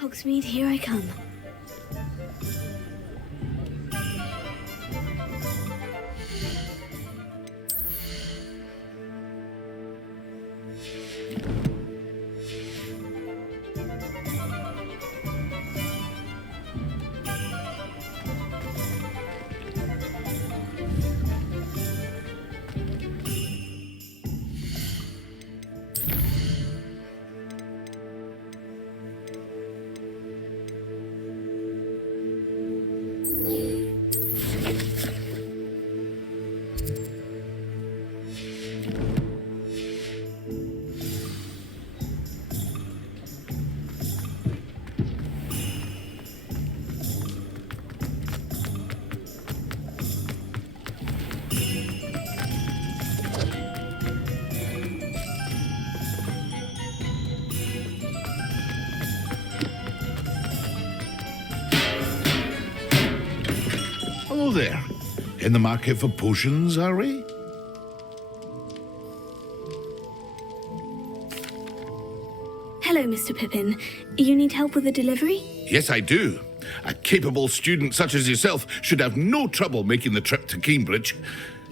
Hogsmeade, here I come. Hello there. In the market for potions, are we? Hello, Mr. Pippin. You need help with a delivery? Yes, I do. A capable student such as yourself should have no trouble making the trip to Cambridge.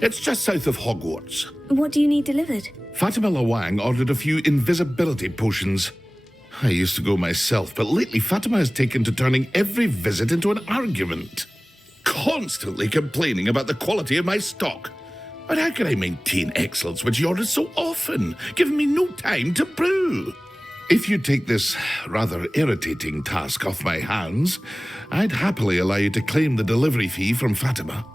It's just south of Hogwarts. What do you need delivered? Fatima Lawang ordered a few invisibility potions. I used to go myself, but lately Fatima has taken to turning every visit into an argument. Constantly complaining about the quality of my stock. But how can I maintain excellence when she orders so often, giving me no time to brew? If you take this rather irritating task off my hands, I'd happily allow you to claim the delivery fee from Fatima.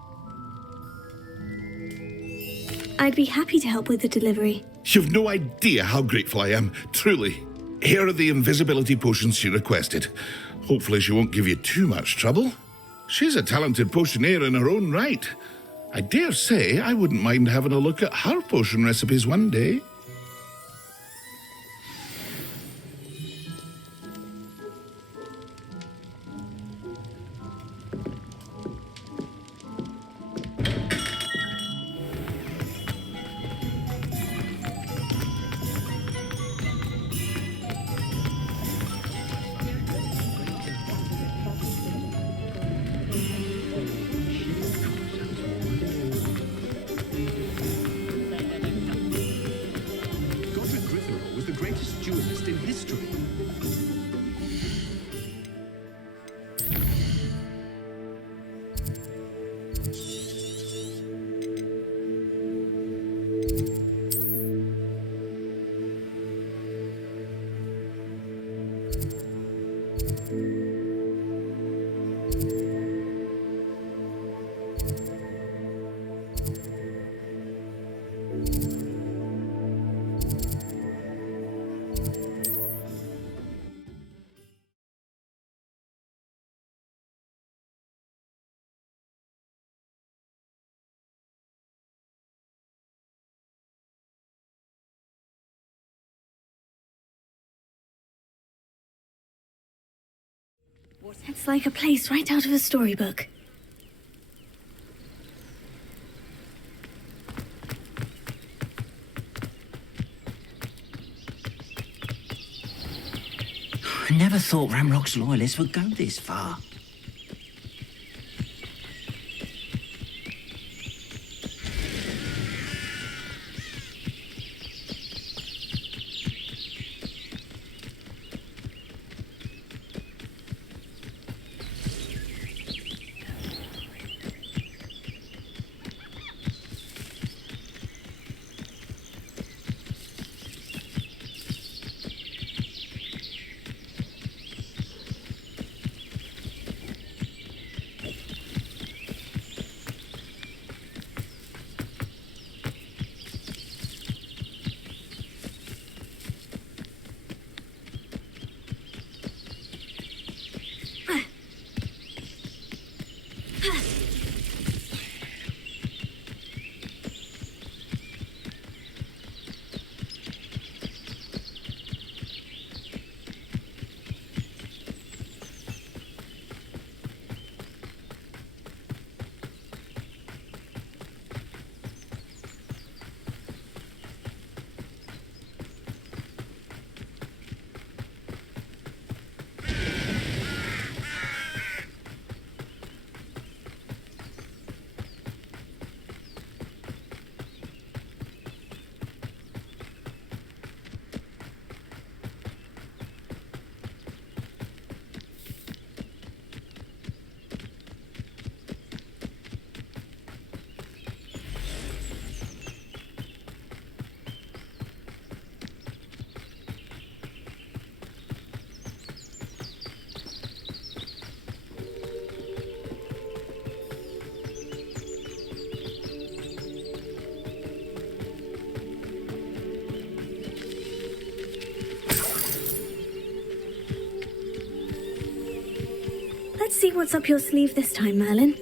I'd be happy to help with the delivery. You've no idea how grateful I am, truly. Here are the invisibility potions she requested. Hopefully she won't give you too much trouble. She's a talented potioneer in her own right. I dare say I wouldn't mind having a look at her potion recipes one day. It's like a place right out of a storybook. I never thought Ramrock's loyalists would go this far. see what's up your sleeve this time, Merlin.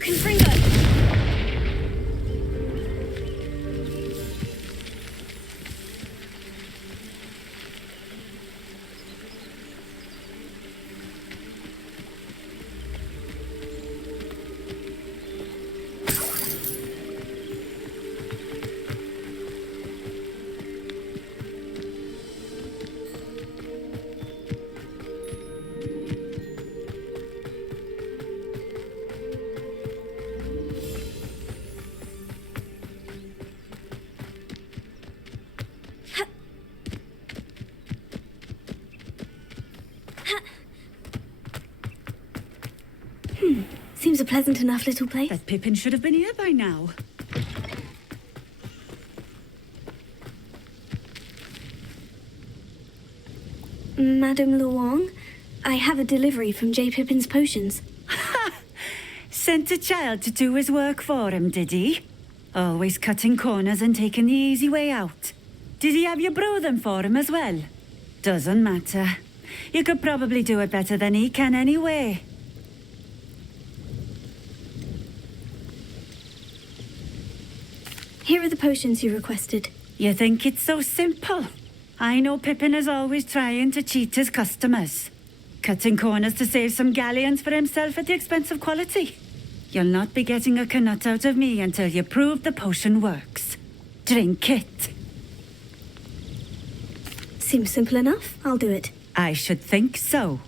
Confringo! Seems a pleasant enough little place. That Pippin should have been here by now. Madame Luong, I have a delivery from J. Pippin's potions. Sent a child to do his work for him, did he? Always cutting corners and taking the easy way out. Did he have you brew them for him as well? Doesn't matter. You could probably do it better than he can anyway. Here are the potions you requested. You think it's so simple? I know Pippin is always trying to cheat his customers. Cutting corners to save some galleons for himself at the expense of quality. You'll not be getting a canut out of me until you prove the potion works. Drink it. Seems simple enough. I'll do it. I should think so.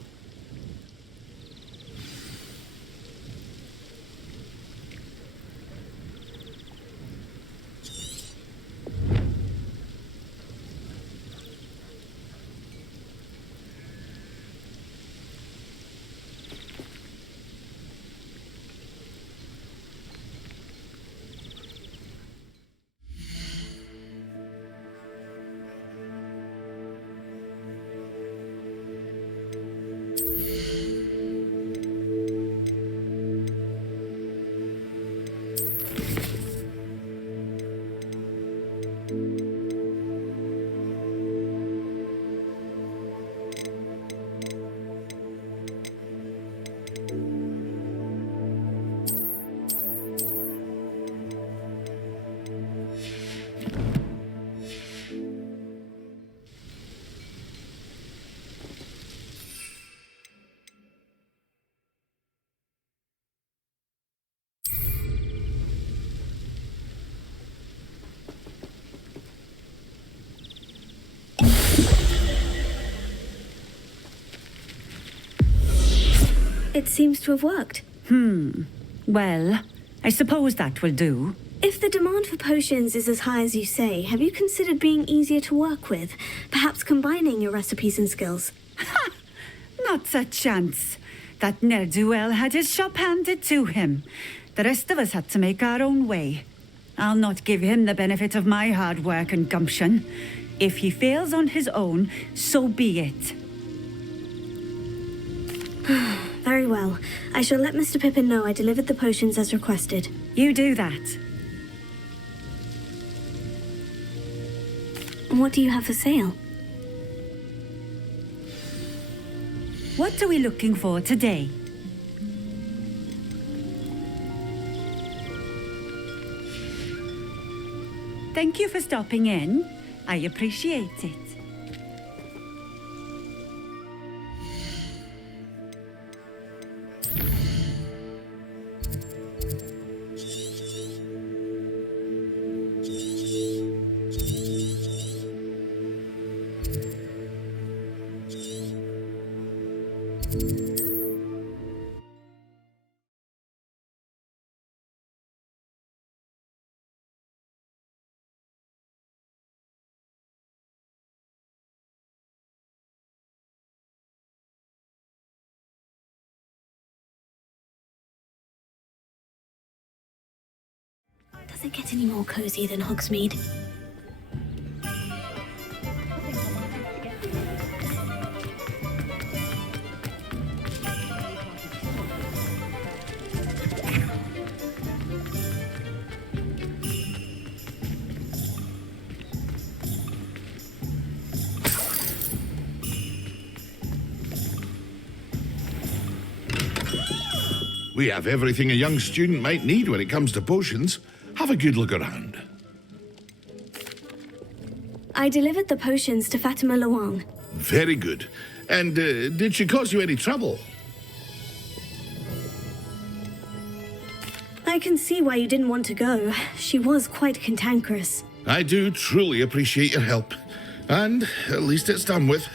It seems to have worked. Well, I suppose that will do. If the demand for potions is as high as you say, have you considered being easier to work with? Perhaps combining your recipes and skills? Not a chance. That ne'er-do-well had his shop handed to him. The rest of us had to make our own way. I'll not give him the benefit of my hard work and gumption. If he fails on his own, so be it. Very well. I shall let Mr. Pippin know I delivered the potions as requested. You do that. What do you have for sale? What are we looking for today? Thank you for stopping in. I appreciate it. Does it get any more cozy than Hogsmeade? We have everything a young student might need when it comes to potions. Have a good look around. I delivered the potions to Fatima Luang. Very good. And did she cause you any trouble? I can see why you didn't want to go. She was quite cantankerous. I do truly appreciate your help. And at least it's done with.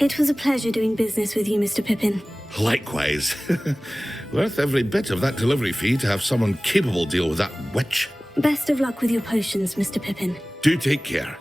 It was a pleasure doing business with you, Mr. Pippin. Likewise. Worth every bit of that delivery fee to have someone capable deal with that witch. Best of luck with your potions, Mr. Pippin. Do take care.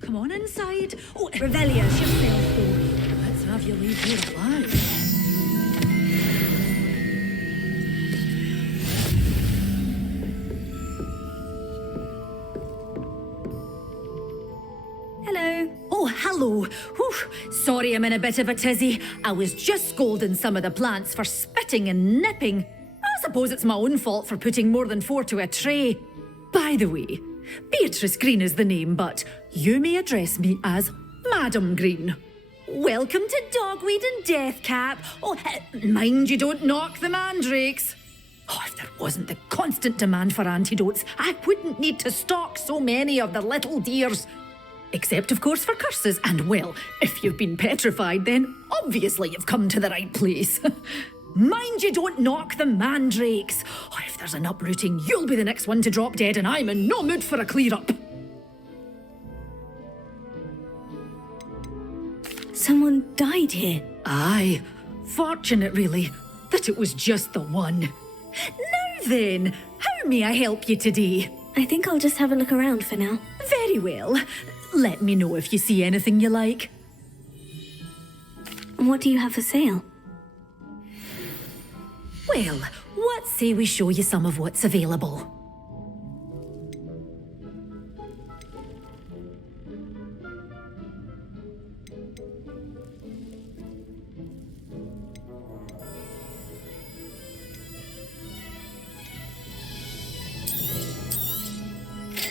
Come on inside. Oh, Revelio. yourself, though. Let's have you leave here alive. Hello. Oh, hello. Whew. Sorry I'm in a bit of a tizzy. I was just scolding some of the plants for spitting and nipping. I suppose it's my own fault for putting more than 4 to a tray. By the way, Beatrice Green is the name, but you may address me as Madam Green. Welcome to Dogweed and Deathcap. Oh, mind you don't knock the mandrakes. Oh, if there wasn't the constant demand for antidotes, I wouldn't need to stock so many of the little dears. Except, of course, for curses. And, well, if you've been petrified, then obviously you've come to the right place. Mind you don't knock the mandrakes. Oh, if there's an uprooting, you'll be the next one to drop dead, and I'm in no mood for a clear-up. Someone died here. Aye. Fortunate, really, that it was just the one. Now then, how may I help you today? I think I'll just have a look around for now. Very well. Let me know if you see anything you like. What do you have for sale? Well, what say we show you some of what's available?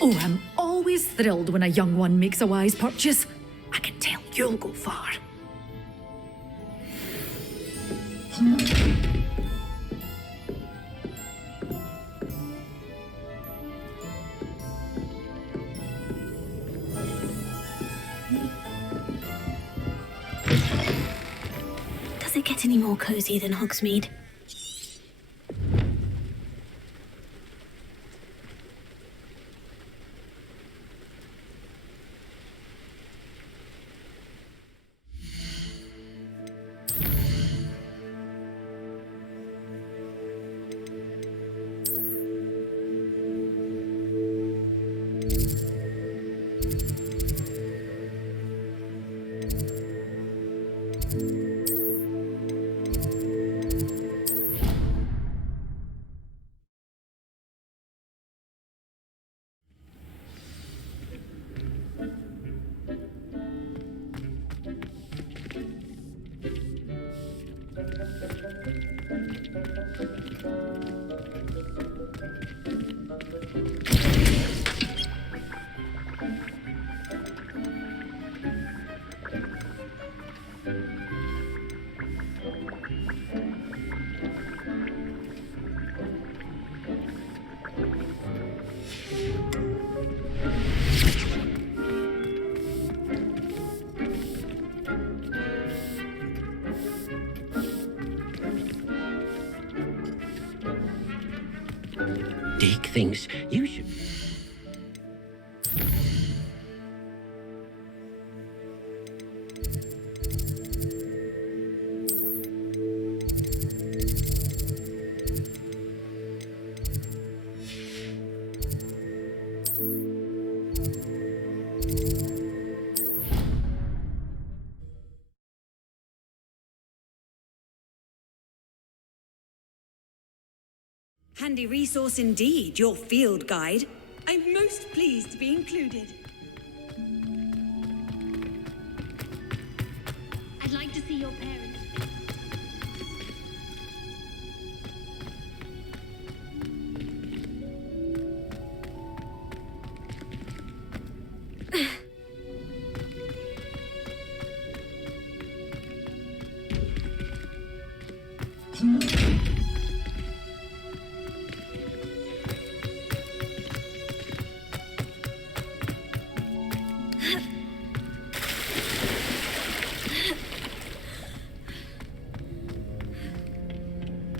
Oh, I'm always always thrilled when a young one makes a wise purchase. I can tell you'll go far. Does it get any more cozy than Hogsmeade? Dick thinks you should... Handy resource indeed, your field guide. I'm most pleased to be included. I'd like to see your parents.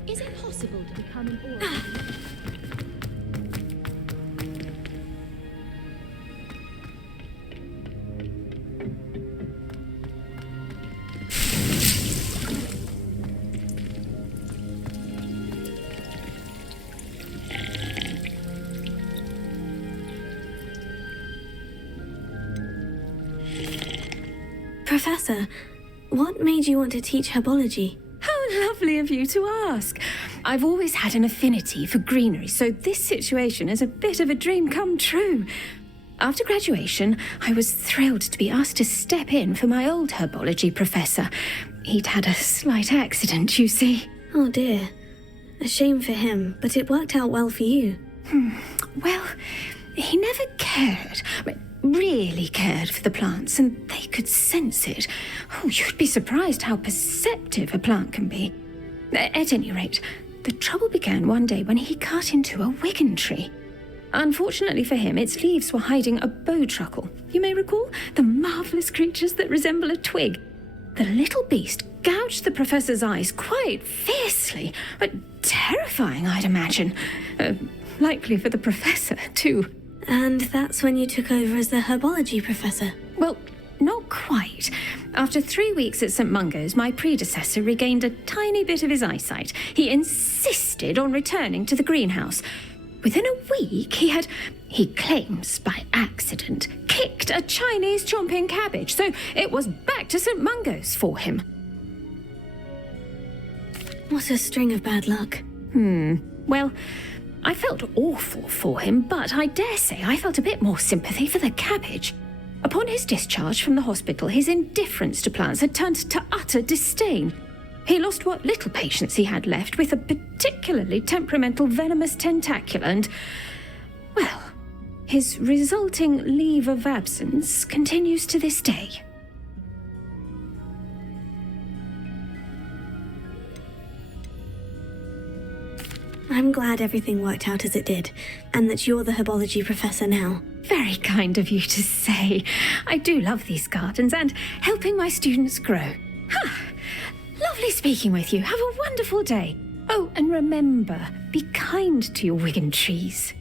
Is it possible to become an oracle? Professor, what made you want to teach herbology? How lovely of you to ask. I've always had an affinity for greenery, so this situation is a bit of a dream come true. After graduation, I was thrilled to be asked to step in for my old herbology professor. He'd had a slight accident, you see. Oh dear. A shame for him, but it worked out well for you. Well, he never cared, really cared for the plants, and they could sense it. Oh, you'd be surprised how perceptive a plant can be. At any rate, the trouble began one day when he cut into a wigan tree. Unfortunately for him, its leaves were hiding a bowtruckle. You may recall the marvellous creatures that resemble a twig. The little beast gouged the professor's eyes quite fiercely, but terrifying, I'd imagine. Likely for the professor, too. And that's when you took over as the herbology professor? Well, not quite. After 3 weeks at St. Mungo's, my predecessor regained a tiny bit of his eyesight. He insisted on returning to the greenhouse. Within a week, he claims by accident, kicked a Chinese chomping cabbage, so it was back to St. Mungo's for him. What a string of bad luck. Well, I felt awful for him, but I dare say I felt a bit more sympathy for the cabbage. Upon his discharge from the hospital, his indifference to plants had turned to utter disdain. He lost what little patience he had left with a particularly temperamental venomous tentacula and, well, His resulting leave of absence continues to this day. I'm glad everything worked out as it did, and that you're the herbology professor now. Very kind of you to say. I do love these gardens and helping my students grow. Lovely speaking with you. Have a wonderful day. Oh, and remember, be kind to your Wigan trees.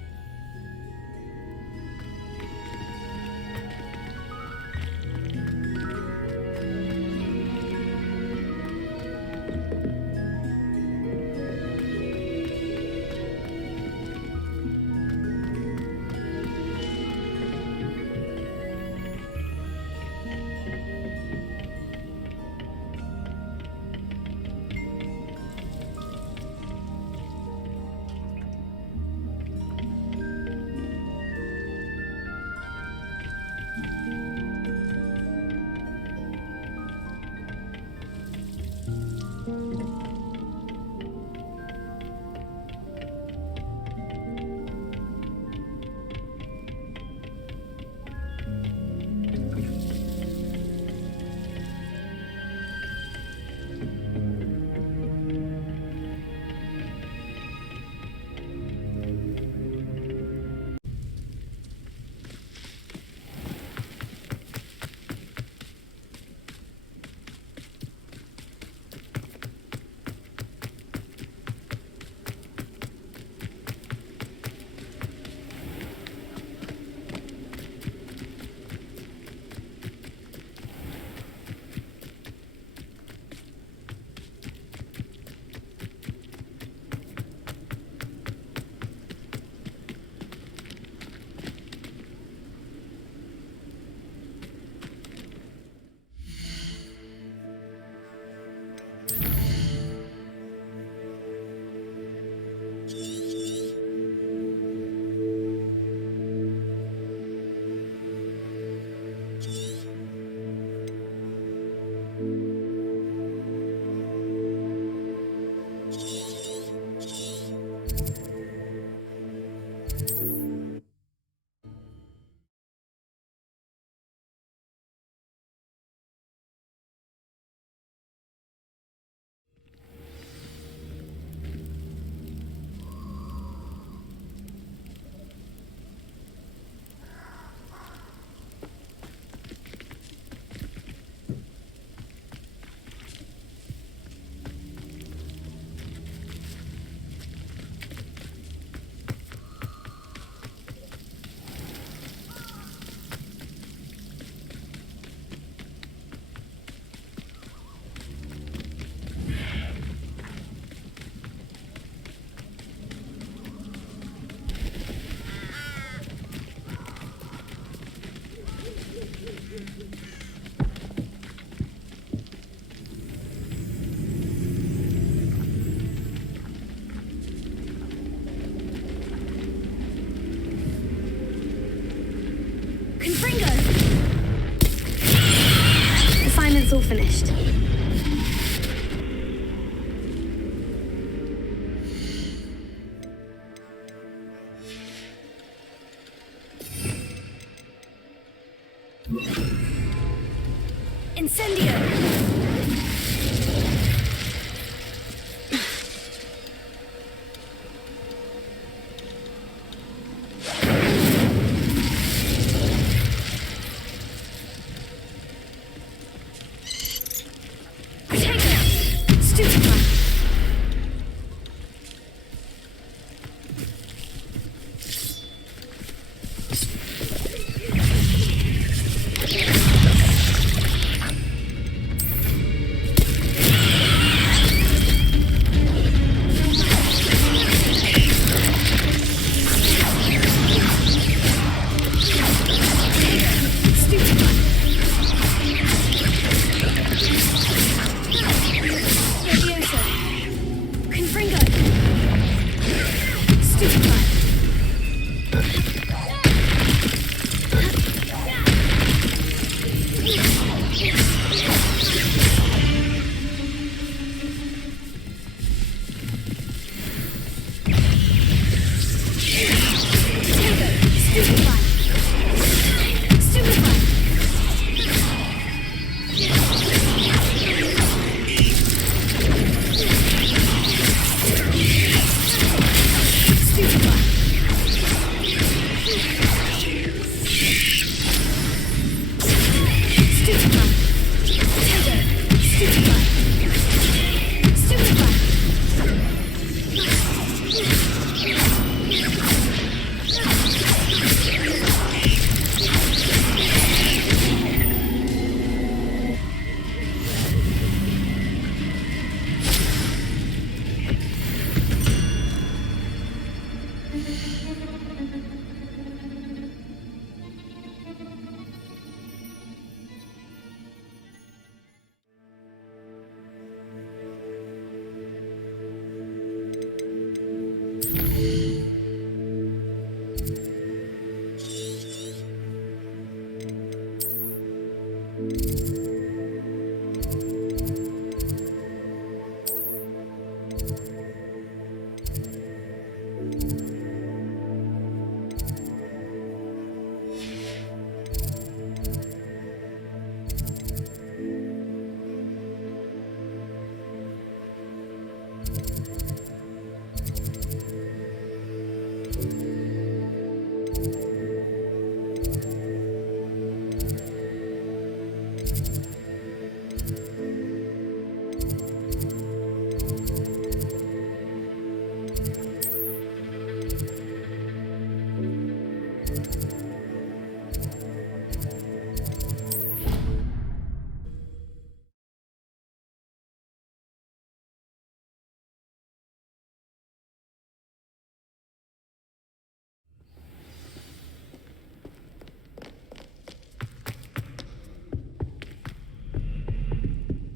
Assignment's all finished. Incendio!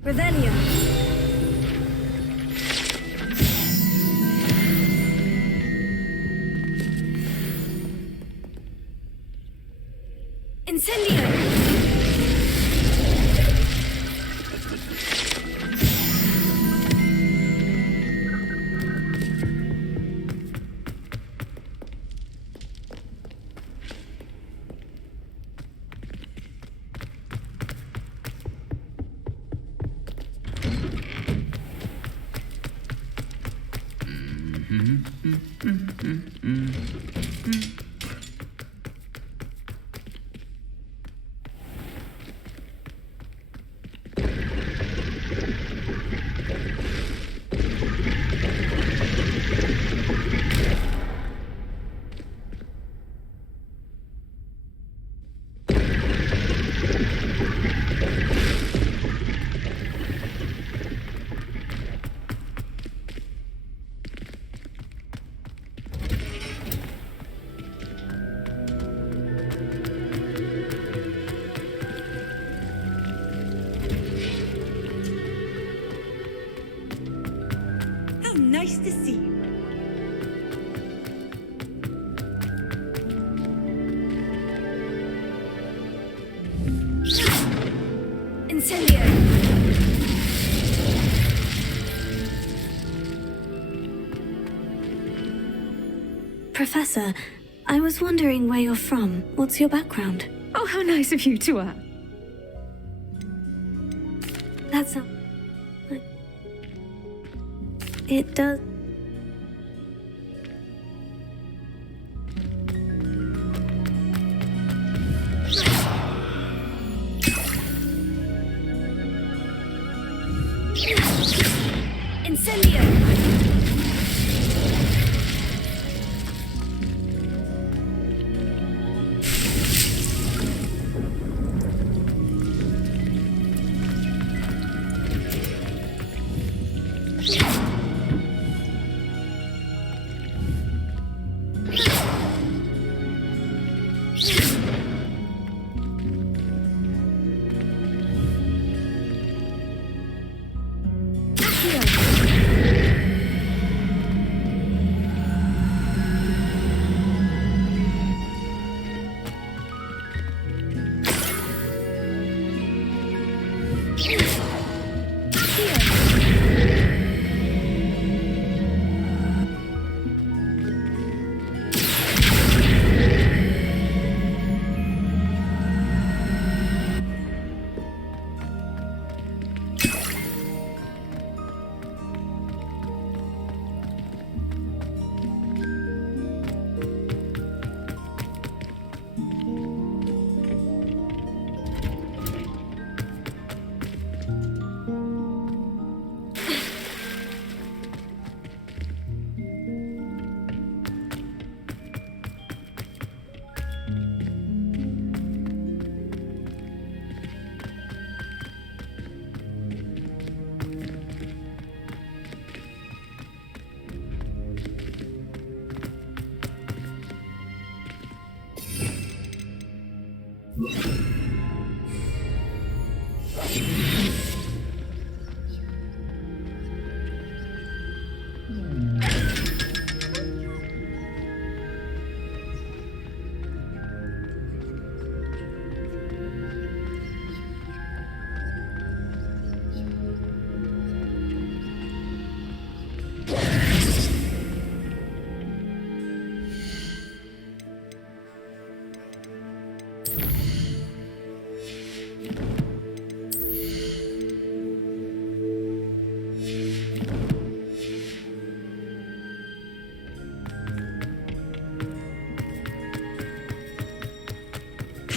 Revelio. Incendio! How nice to see you. Incendio! Professor, I was wondering where you're from. What's your background? Oh, how nice of you to ask. That's a... It does... Incendio!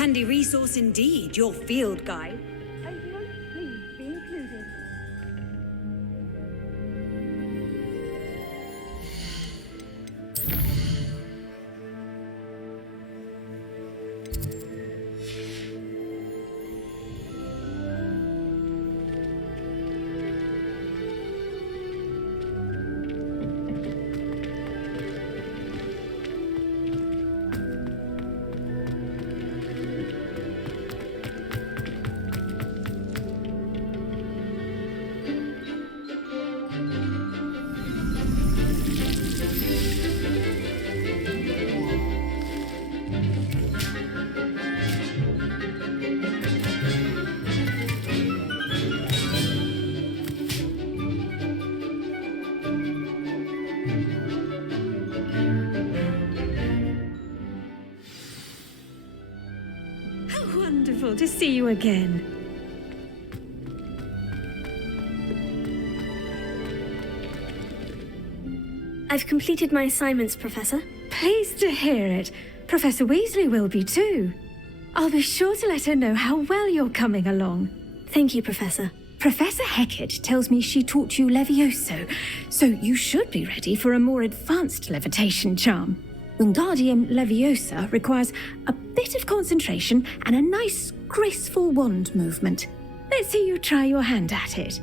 Handy resource indeed, your field guide. I'm most pleased to be included. How wonderful to see you again. I've completed my assignments, Professor. Pleased to hear it. Professor Weasley will be too. I'll be sure to let her know how well you're coming along. Thank you, Professor. Professor Hecat tells me she taught you Levioso, so you should be ready for a more advanced levitation charm. Wingardium Leviosa requires a bit of concentration and a nice, graceful wand movement. Let's see you try your hand at it.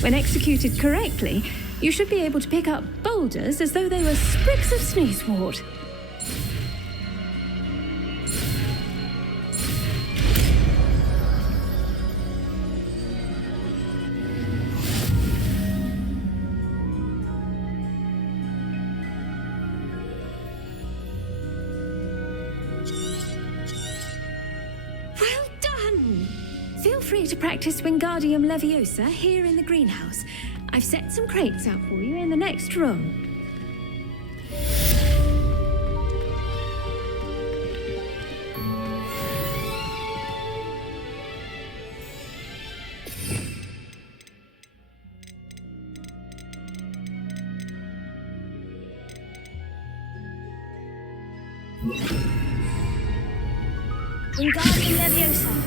When executed correctly, you should be able to pick up boulders as though they were sprigs of sneezewort. Well done! Feel free to practice Wingardium Leviosa here in the greenhouse. I've set some crates out for you in the next room. Wingardium Leviosa.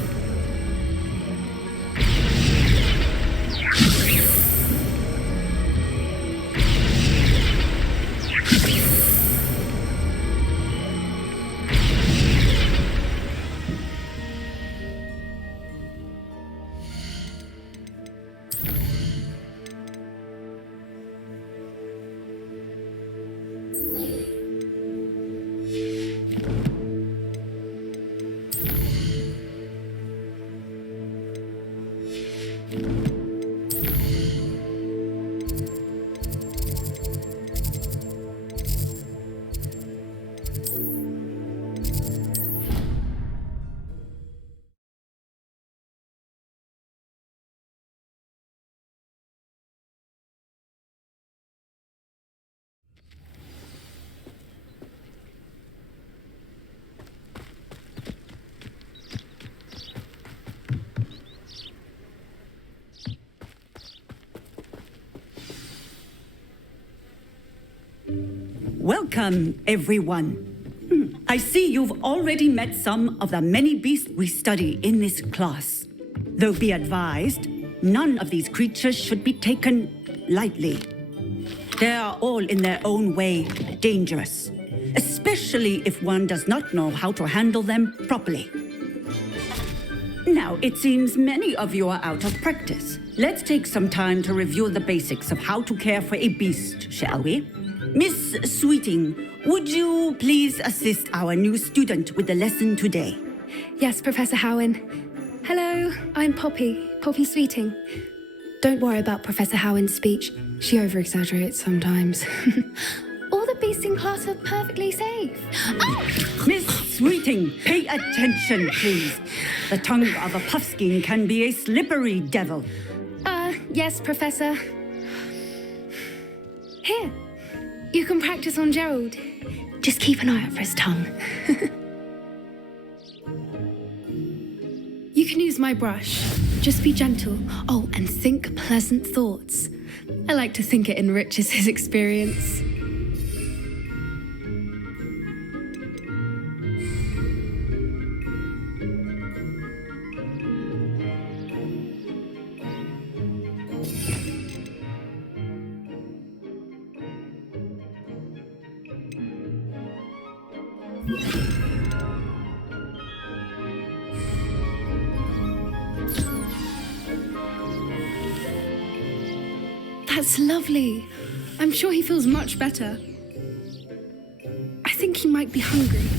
Welcome, everyone. I see you've already met some of the many beasts we study in this class. Though be advised, none of these creatures should be taken lightly. They are all in their own way dangerous, especially if one does not know how to handle them properly. Now, it seems many of you are out of practice. Let's take some time to review the basics of how to care for a beast, shall we? Miss Sweeting, would you please assist our new student with the lesson today? Yes, Professor Howen. Hello, I'm Poppy Sweeting. Don't worry about Professor Howen's speech. She over-exaggerates sometimes. All the beasts in class are perfectly safe. Oh! Miss Sweeting, pay attention, please. The tongue of a puffskein can be a slippery devil. Yes, Professor. Here, you can practice on Gerald. Just keep an eye out for his tongue. You can use my brush. Just be gentle. Oh, and think pleasant thoughts. I like to think it enriches his experience. That's lovely. I'm sure he feels much better. I think he might be hungry.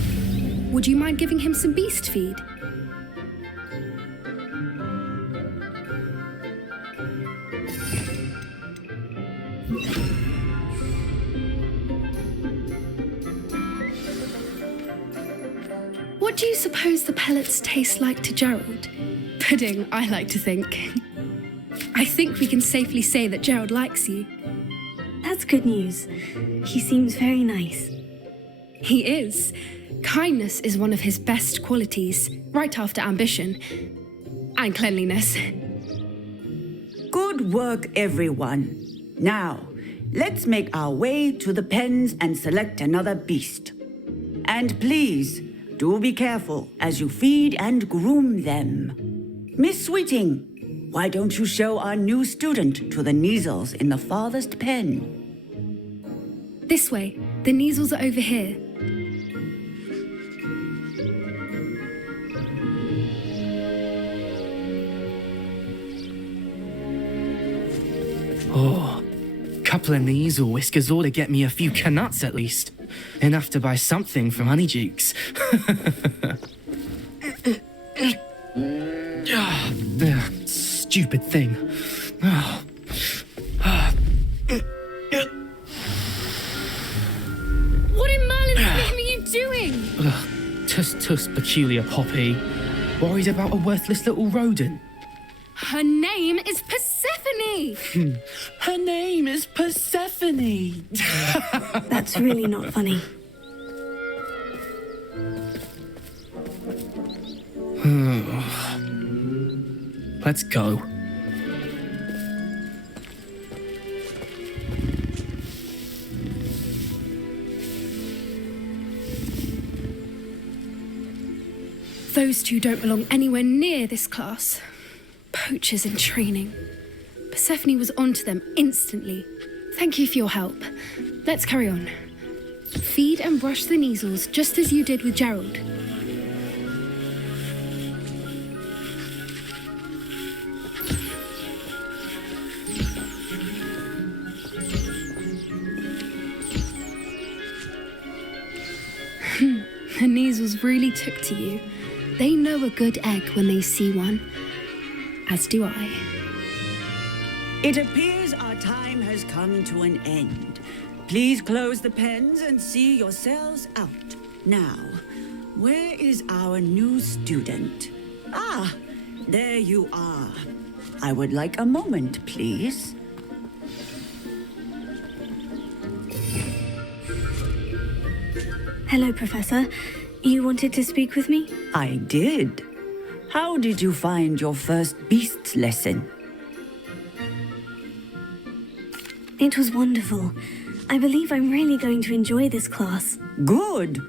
Would you mind giving him some beast feed? What do you suppose the pellets taste like to Gerald? Pudding, I like to think. I think we can safely say that Gerald likes you. That's good news. He seems very nice. He is. Kindness is one of his best qualities, right after ambition. And cleanliness. Good work, everyone. Now, let's make our way to the pens and select another beast. And please, do be careful as you feed and groom them. Miss Sweeting, why don't you show our new student to the Neasels in the farthest pen? This way. The Neasels are over here. Oh, couple of Neasel whiskers ought to get me a few canuts at least. Enough to buy something from Honeydukes. Stupid thing. What in Merlin's name are you doing? Tuss, peculiar Poppy. Worried about a worthless little rodent. Her name is Persephone! Her name is Persephone. That's really not funny. Let's go. Those two don't belong anywhere near this class. Poachers in training. Persephone was onto them instantly. Thank you for your help. Let's carry on. Feed and brush the Neasels just as you did with Gerald. The Neasels really took to you. They know a good egg when they see one. As do I. It appears our time has come to an end. Please close the pens and see yourselves out. Now, where is our new student? Ah, there you are. I would like a moment, please. Hello, Professor. You wanted to speak with me? I did. How did you find your first beasts lesson? It was wonderful. I believe I'm really going to enjoy this class. Good.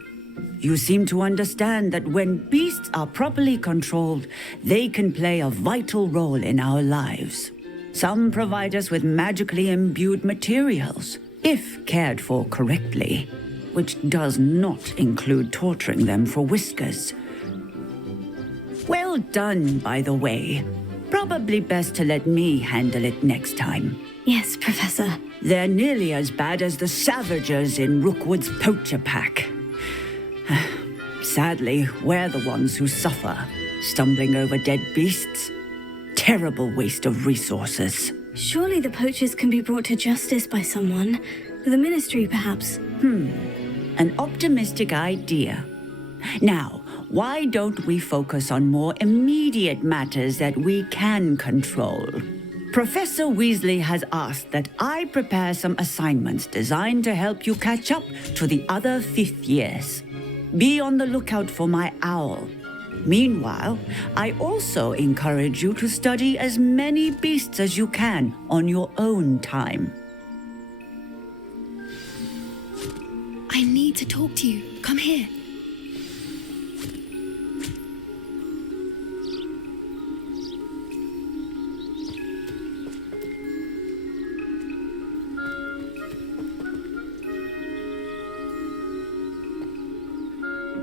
You seem to understand that when beasts are properly controlled, they can play a vital role in our lives. Some provide us with magically imbued materials, if cared for correctly, which does not include torturing them for whiskers. Well done, by the way. Probably best to let me handle it next time. Yes, Professor. They're nearly as bad as the Savagers in Rookwood's poacher pack. Sadly, we're the ones who suffer, stumbling over dead beasts. Terrible waste of resources. Surely the poachers can be brought to justice by someone. The Ministry, perhaps. An optimistic idea. Now, why don't we focus on more immediate matters that we can control? Professor Weasley has asked that I prepare some assignments designed to help you catch up to the other fifth years. Be on the lookout for my owl. Meanwhile, I also encourage you to study as many beasts as you can on your own time. I need to talk to you. Come here.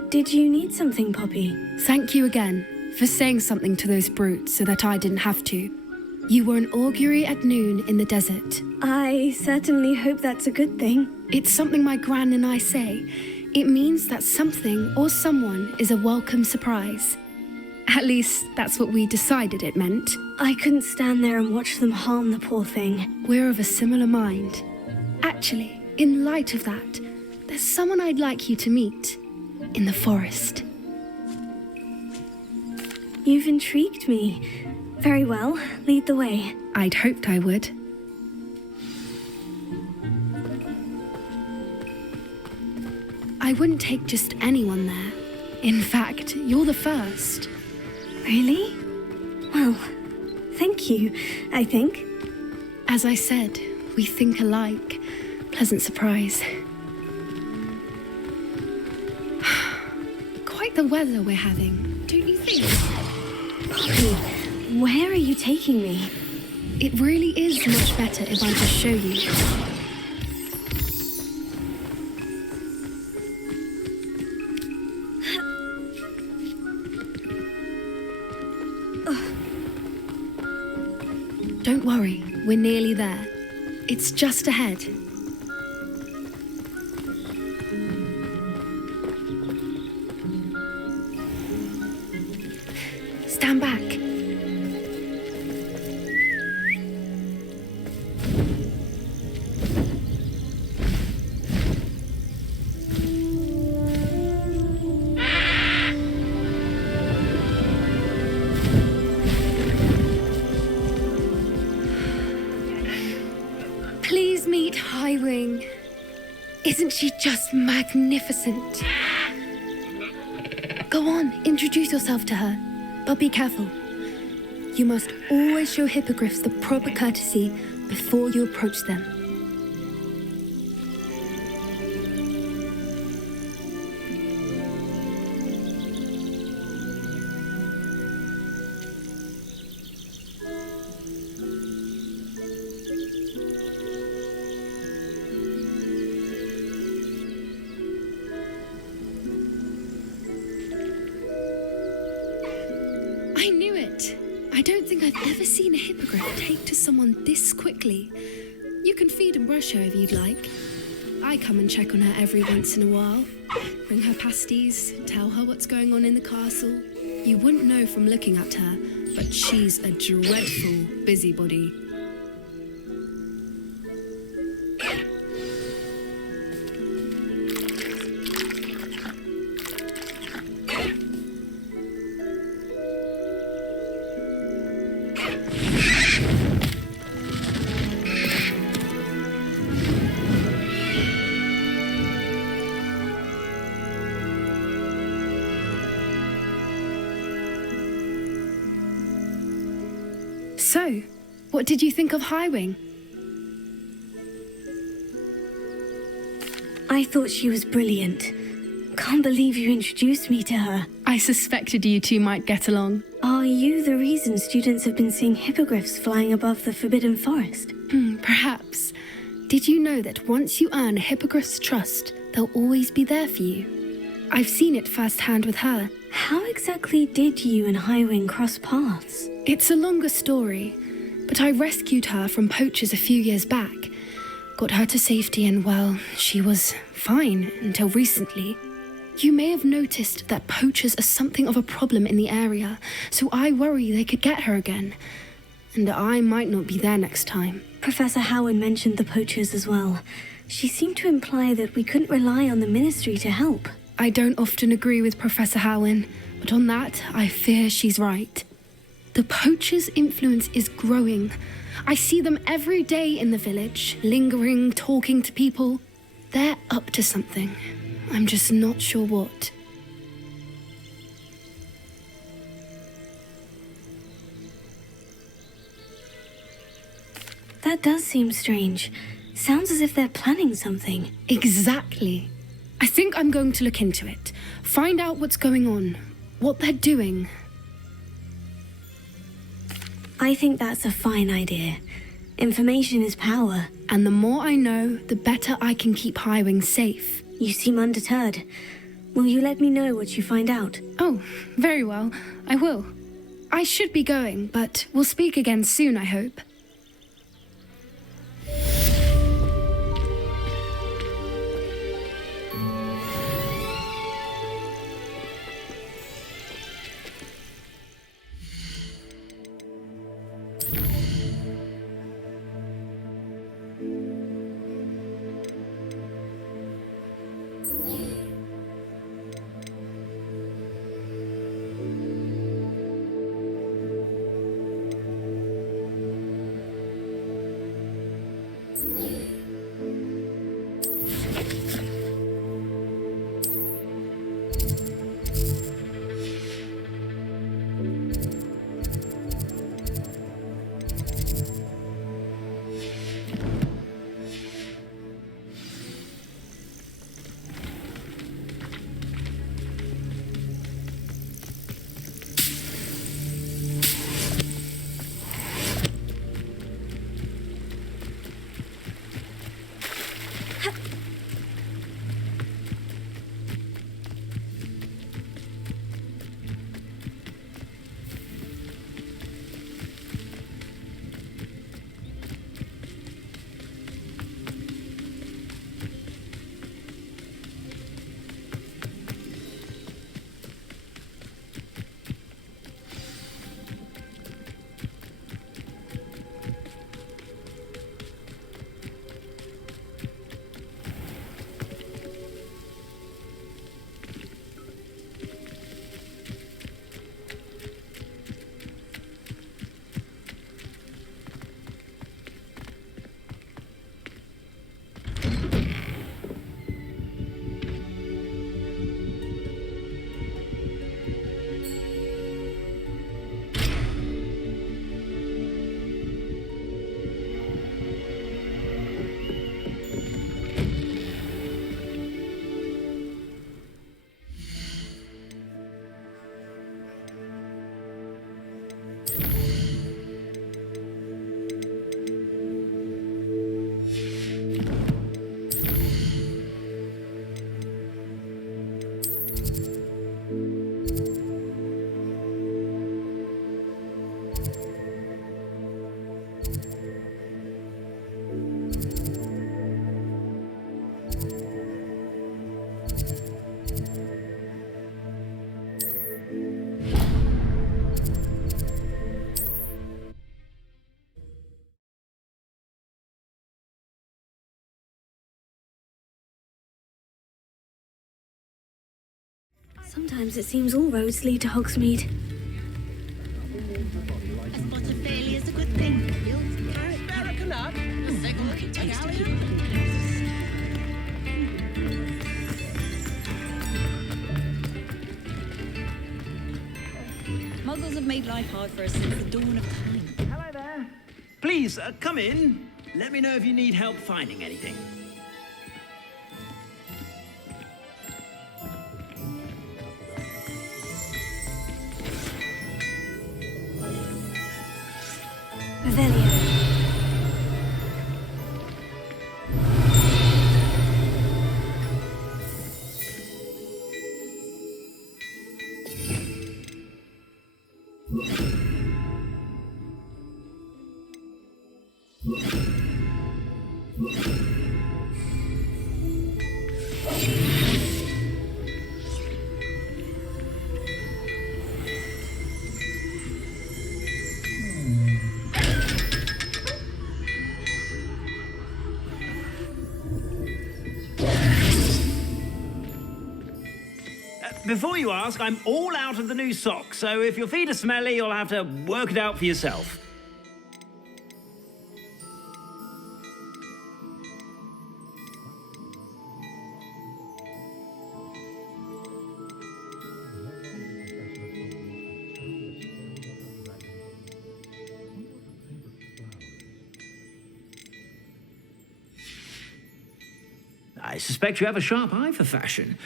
Did you need something, Poppy? Thank you again for saying something to those brutes so that I didn't have to. You were an augury at noon in the desert. I certainly hope that's a good thing. It's something my gran and I say. It means that something or someone is a welcome surprise. At least, that's what we decided it meant. I couldn't stand there and watch them harm the poor thing. We're of a similar mind. Actually, in light of that, there's someone I'd like you to meet. In the forest. You've intrigued me. Very well, lead the way. I'd hoped I would. I wouldn't take just anyone there. In fact, you're the first. Really? Well, thank you, I think. As I said, we think alike. Pleasant surprise. Quite the weather we're having, don't you think? Poppy, where are you taking me? It really is much better if I just show you. Don't worry, we're nearly there. It's just ahead. Stand back. Please meet Highwing. Isn't she just magnificent? Go on, introduce yourself to her. But be careful. You must always show hippogriffs the proper courtesy before you approach them. I knew it. I don't think I've ever seen a hippogriff take to someone this quickly. You can feed and brush her if you'd like. I come and check on her every once in a while. Bring her pasties, tell her what's going on in the castle. You wouldn't know from looking at her, but she's a dreadful busybody. So, what did you think of Highwing? I thought she was brilliant. Can't believe you introduced me to her. I suspected you two might get along. Are you the reason students have been seeing hippogriffs flying above the Forbidden Forest? Perhaps. Did you know that once you earn a hippogriff's trust, they'll always be there for you? I've seen it firsthand with her. How exactly did you and Highwing cross paths? It's a longer story, but I rescued her from poachers a few years back. Got her to safety and, well, she was fine until recently. You may have noticed that poachers are something of a problem in the area, so I worry they could get her again. And I might not be there next time. Professor Howard mentioned the poachers as well. She seemed to imply that we couldn't rely on the Ministry to help. I don't often agree with Professor Howin, but on that, I fear she's right. The poachers' influence is growing. I see them every day in the village, lingering, talking to people. They're up to something. I'm just not sure what. That does seem strange. Sounds as if they're planning something. Exactly. I think I'm going to look into it. Find out what's going on, what they're doing. I think that's a fine idea. Information is power. And the more I know, the better I can keep Highwing safe. You seem undeterred. Will you let me know what you find out? Oh, very well. I will. I should be going, but we'll speak again soon, I hope. Sometimes it seems all roads lead to Hogsmeade. A spot of failure is a good thing. Builds character. Muggles have made life hard for us since the dawn of time. Hello there. Please, come in. Let me know if you need help finding anything. Revelio. Before you ask, I'm all out of the new socks, so if your feet are smelly, you'll have to work it out for yourself. I suspect you have a sharp eye for fashion.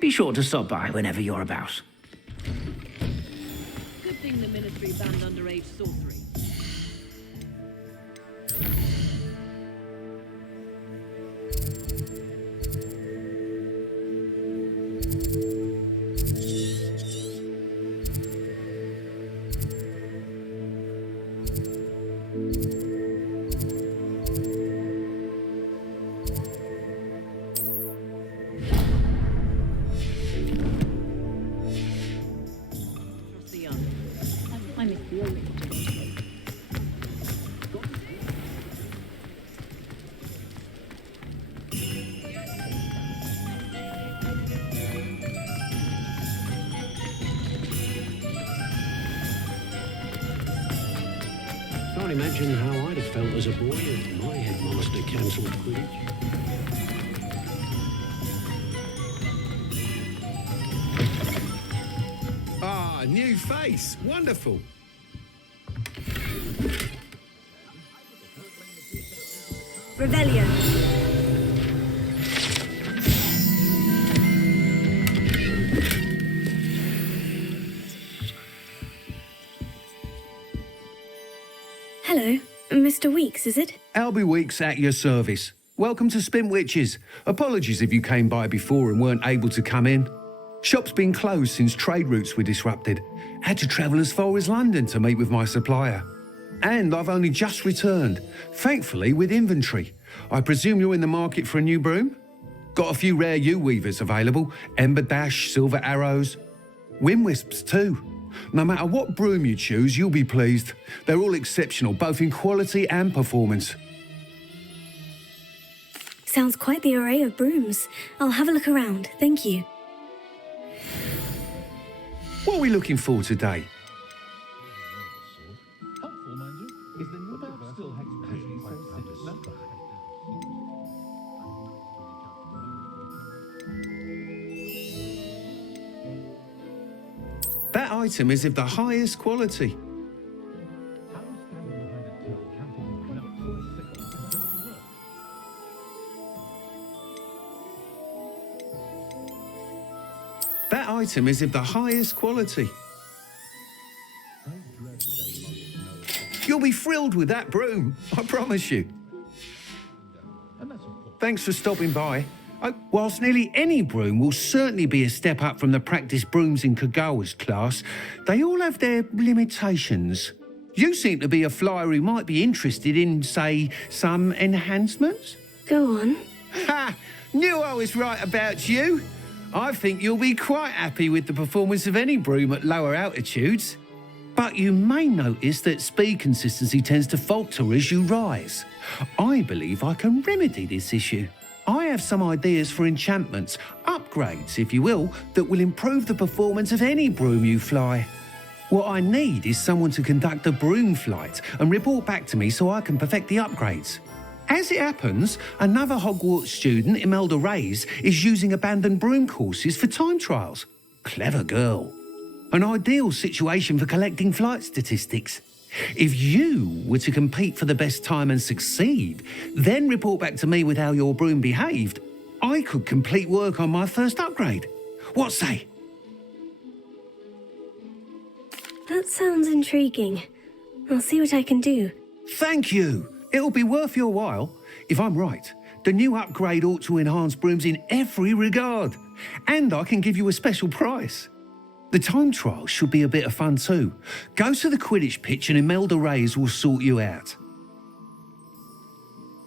Be sure to stop by whenever you're about. Good thing the Ministry banned underage sorcery. Can't imagine how I'd have felt as a boy if my headmaster cancelled Quidditch. Ah, new face. Wonderful. Revelio. Hello, Mr. Weeks, is it? Albie Weeks at your service. Welcome to Spintwitches. Apologies if you came by before and weren't able to come in. Shop's been closed since trade routes were disrupted. Had to travel as far as London to meet with my supplier. And I've only just returned, thankfully with inventory. I presume you're in the market for a new broom? Got a few rare U-weavers available, Ember Dash, Silver Arrows, Wind Wisps too. No matter what broom you choose, you'll be pleased. They're all exceptional, both in quality and performance. Sounds quite the array of brooms. I'll have a look around, thank you. What are we looking for today? That item is of the highest quality. That item is of the highest quality. You'll be thrilled with that broom, I promise you. Thanks for stopping by. Whilst nearly any broom will certainly be a step up from the practice brooms in Kagawa's class, they all have their limitations. You seem to be a flyer who might be interested in, say, some enhancements? Go on. Ha! Knew I was right about you. I think you'll be quite happy with the performance of any broom at lower altitudes. But you may notice that speed consistency tends to falter as you rise. I believe I can remedy this issue. I have some ideas for enchantments, upgrades, if you will, that will improve the performance of any broom you fly. What I need is someone to conduct a broom flight and report back to me so I can perfect the upgrades. As it happens, another Hogwarts student, Imelda Reyes, is using abandoned broom courses for time trials. Clever girl. An ideal situation for collecting flight statistics. If you were to compete for the best time and succeed, then report back to me with how your broom behaved, I could complete work on my first upgrade. What say? That sounds intriguing. I'll see what I can do. Thank you. It'll be worth your while. If I'm right, the new upgrade ought to enhance brooms in every regard. And I can give you a special price. The time trial should be a bit of fun too. Go to the Quidditch pitch and Imelda Reyes will sort you out.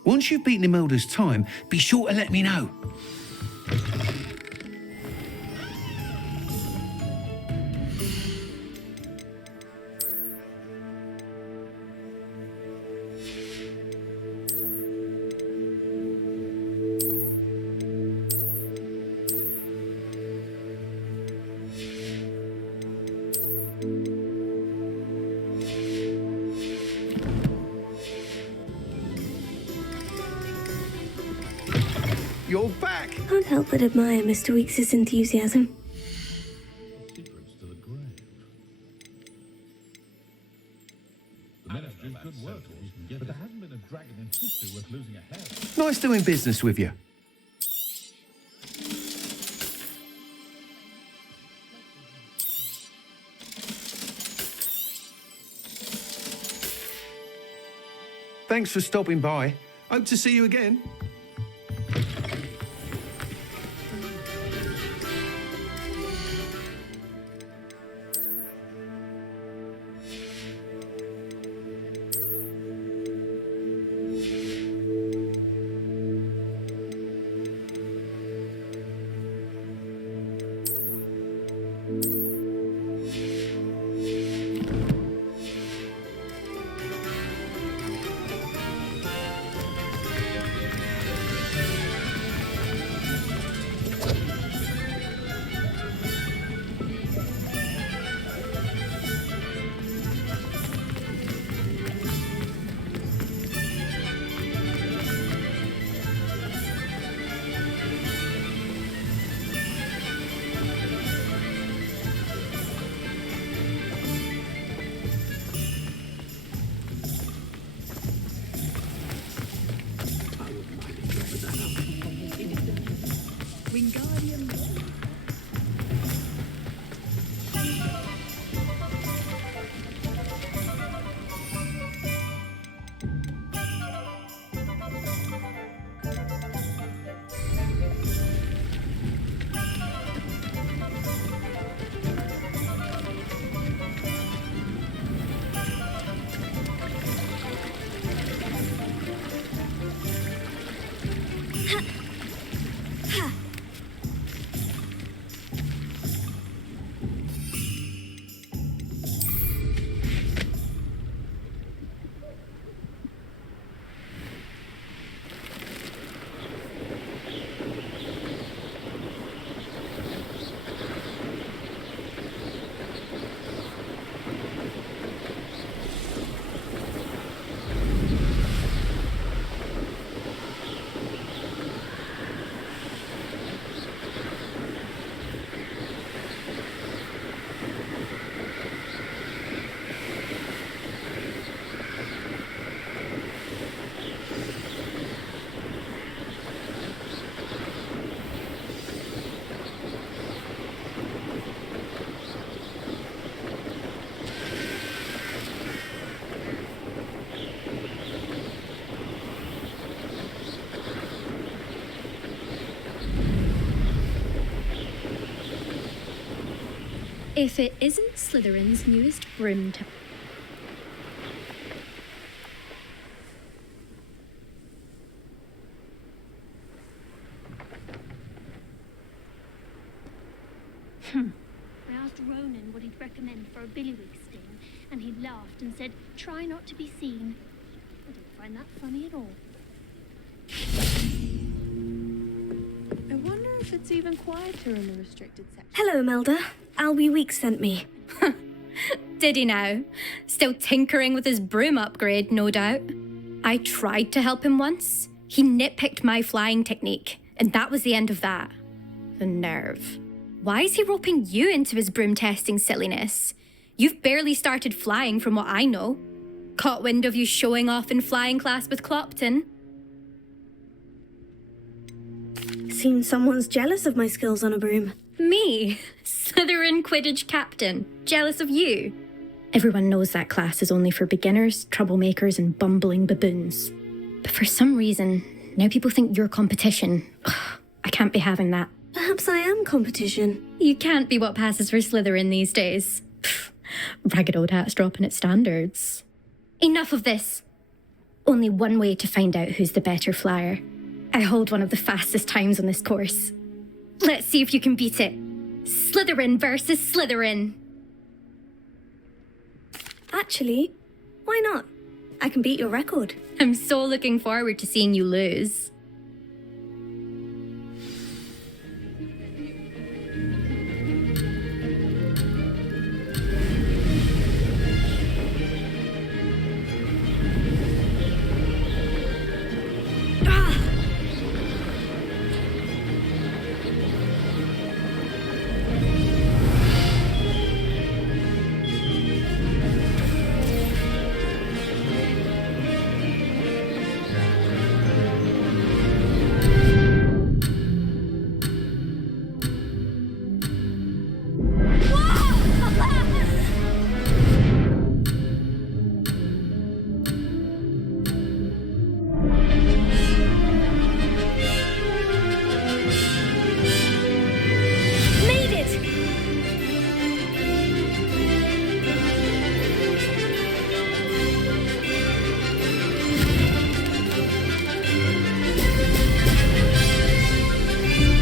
Once you've beaten Imelda's time, be sure to let me know. You're back! Can't help but admire Mr. Weekes' enthusiasm. Nice doing business with you. Thanks for stopping by. Hope to see you again. If it isn't Slytherin's newest broom tower. I asked Ronan what he'd recommend for a Billywig sting, and he laughed and said, try not to be seen. I don't find that funny at all. I wonder if it's even quieter in the restricted section. Hello, Imelda. Albie Weeks sent me. Did he now? Still tinkering with his broom upgrade, no doubt. I tried to help him once. He nitpicked my flying technique, and that was the end of that. The nerve. Why is he roping you into his broom testing silliness? You've barely started flying from what I know. Caught wind of you showing off in flying class with Clopton. Seems someone's jealous of my skills on a broom. Me? Slytherin Quidditch captain. Jealous of you? Everyone knows that class is only for beginners, troublemakers, and bumbling baboons. But for some reason, now people think you're competition. Ugh, I can't be having that. Perhaps I am competition. You can't be what passes for Slytherin these days. Pfft, ragged old hat's dropping its standards. Enough of this. Only one way to find out who's the better flyer. I hold one of the fastest times on this course. Let's see if you can beat it. Slytherin versus Slytherin. Actually, why not? I can beat your record. I'm so looking forward to seeing you lose.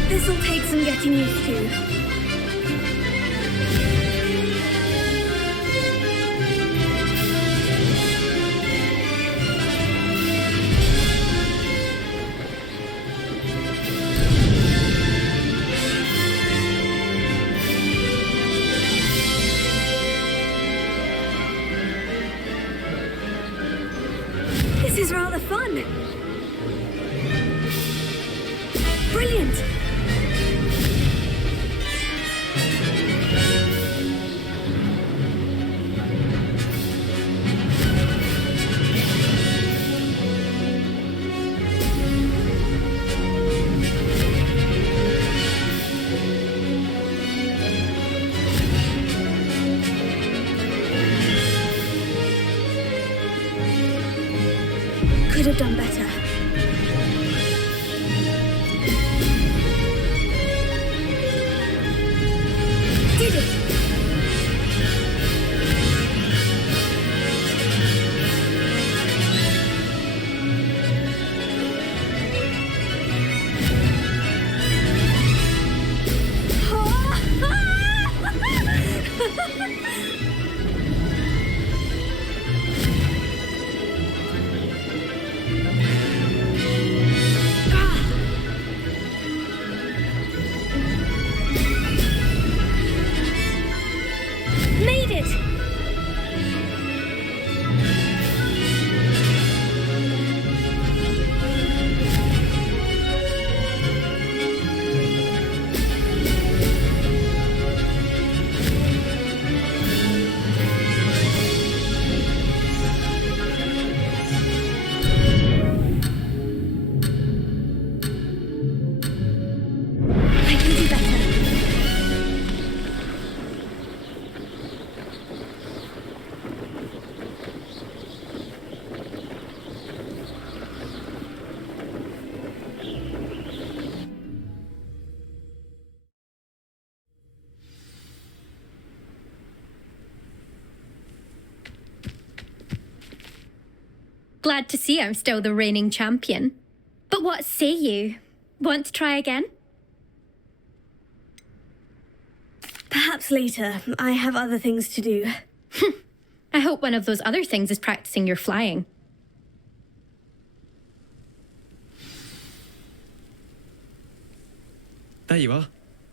This'll take some getting used to. This is rather fun. Brilliant. Could have done better. Did it! Made it! I can do better. Glad to see I'm still the reigning champion. But what say you? Want to try again? Perhaps later. I have other things to do. I hope one of those other things is practicing your flying. There you are.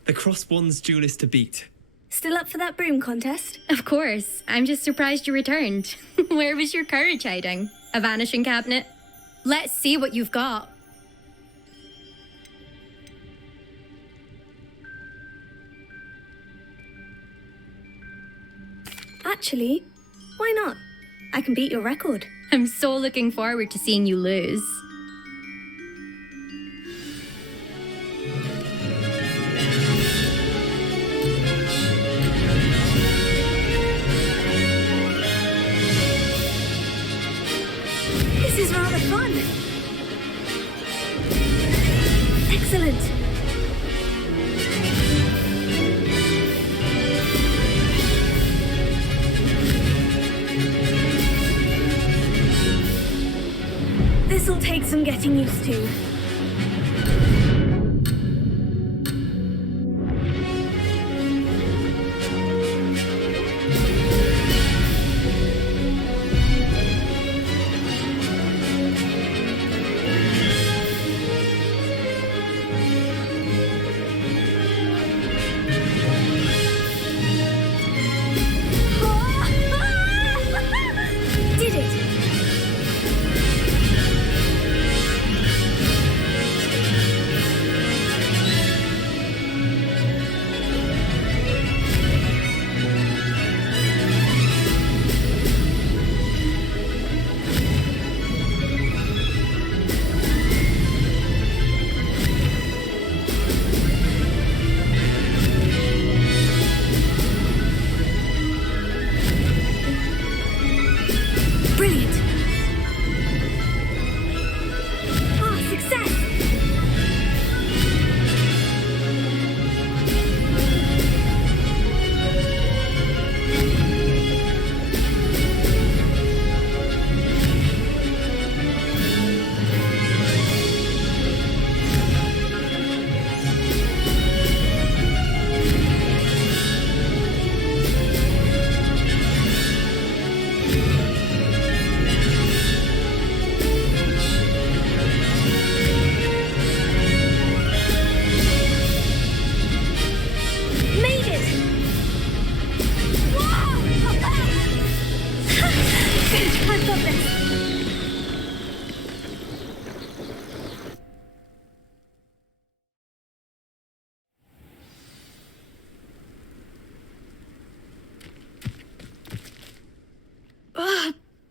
The Crosswands duelist to beat. Still up for that broom contest? Of course. I'm just surprised you returned. Where was your courage hiding? A vanishing cabinet? Let's see what you've got. Actually, why not? I can beat your record. I'm so looking forward to seeing you lose. This is rather fun. Excellent. This'll take some getting used to. Did it! Brilliant! Ah, success! Made it! Wow! Good, I've got this.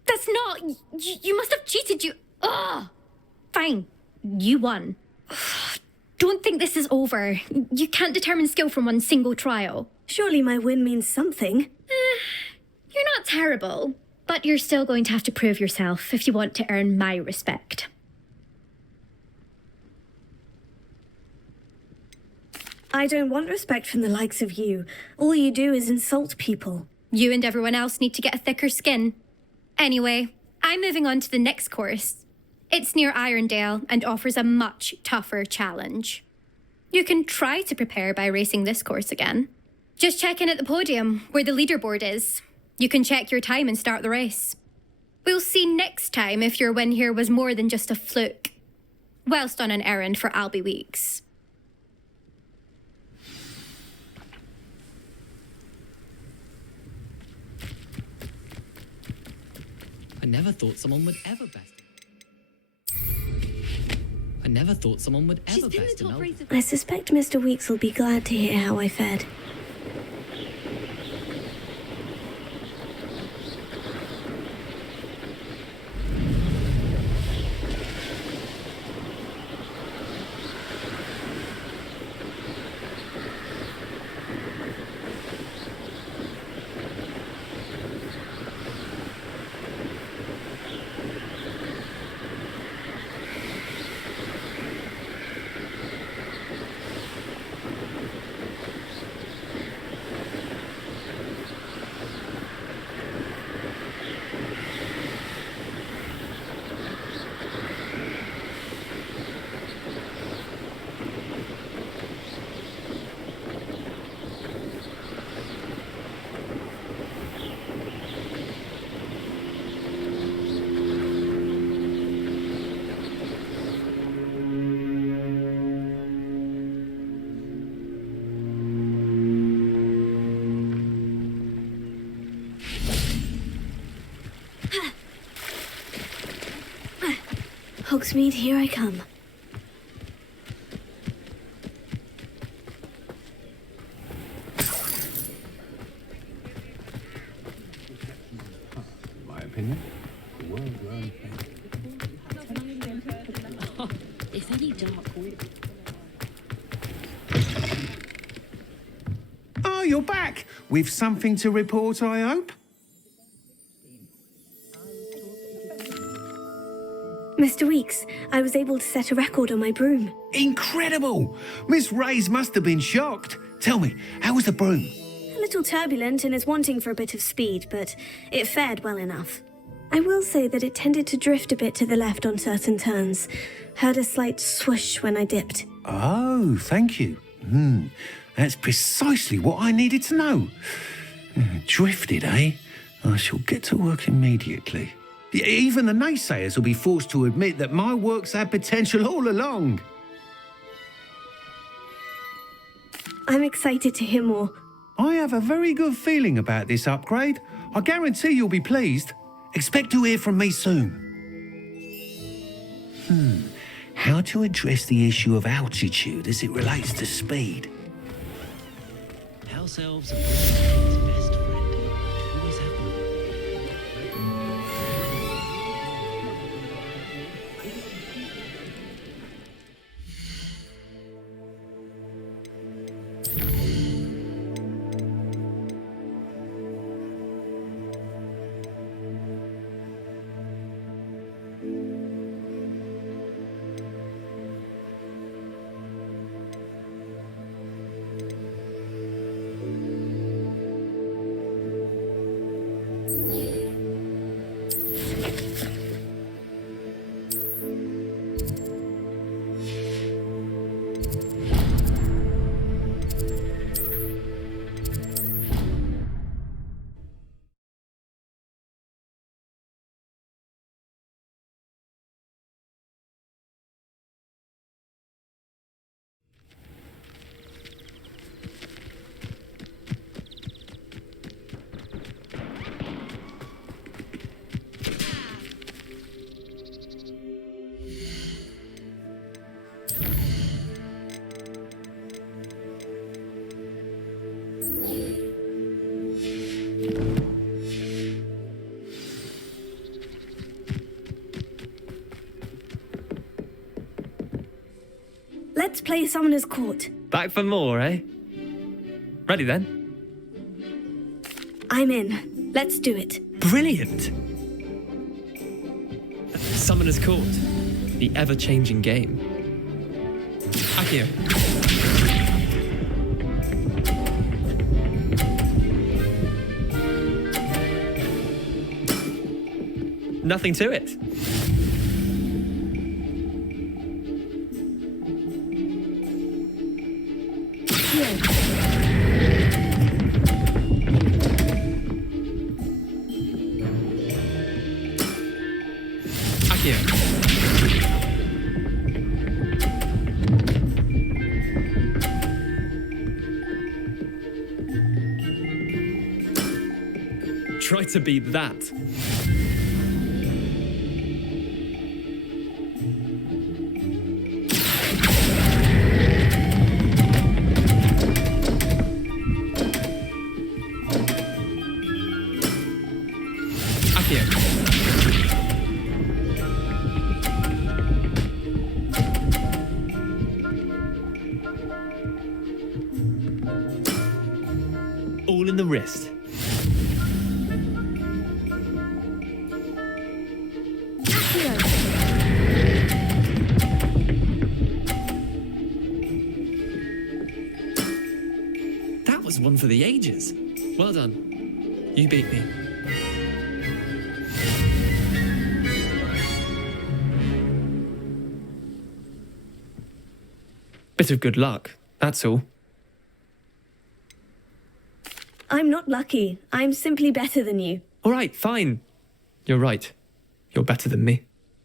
That's not. You must have cheated. Fine. You won. Don't think this is over. You can't determine skill from one single trial. Surely my win means something. You're not terrible, but you're still going to have to prove yourself if you want to earn my respect. I don't want respect from the likes of you. All you do is insult people. You and everyone else need to get a thicker skin. Anyway, I'm moving on to the next course. It's near Irondale and offers a much tougher challenge. You can try to prepare by racing this course again. Just check in at the podium, where the leaderboard is. You can check your time and start the race. We'll see next time if your win here was more than just a fluke. Whilst on an errand for Albie Weeks. I never thought someone would ever best. I never thought someone would ever best an elf. I suspect Mr. Weeks will be glad to hear how I fared. Hogsmeade, here I come. My opinion. If any dark Oh, you're back! With something to report, I hope? Mr. Weeks, I was able to set a record on my broom. Incredible! Miss Ray's must have been shocked. Tell me, how was the broom? A little turbulent and is wanting for a bit of speed, but it fared well enough. I will say that it tended to drift a bit to the left on certain turns. Heard a slight swoosh when I dipped. Oh, thank you. That's precisely what I needed to know. Drifted, eh? I shall get to work immediately. Even the naysayers will be forced to admit that my work's had potential all along. I'm excited to hear more. I have a very good feeling about this upgrade. I guarantee you'll be pleased. Expect to hear from me soon. How to address the issue of altitude as it relates to speed? House elves are his best friend. Always have been. Let's play Summoner's Court. Back for more, eh? Ready then? I'm in. Let's do it. Brilliant! Summoner's Court. The ever-changing game. Accio. Nothing to it. Try to beat that. All in the wrist. That was one for the ages. Well done. You beat me. Bit of good luck, that's all. I'm not lucky. I'm simply better than you. All right, fine. You're right. You're better than me.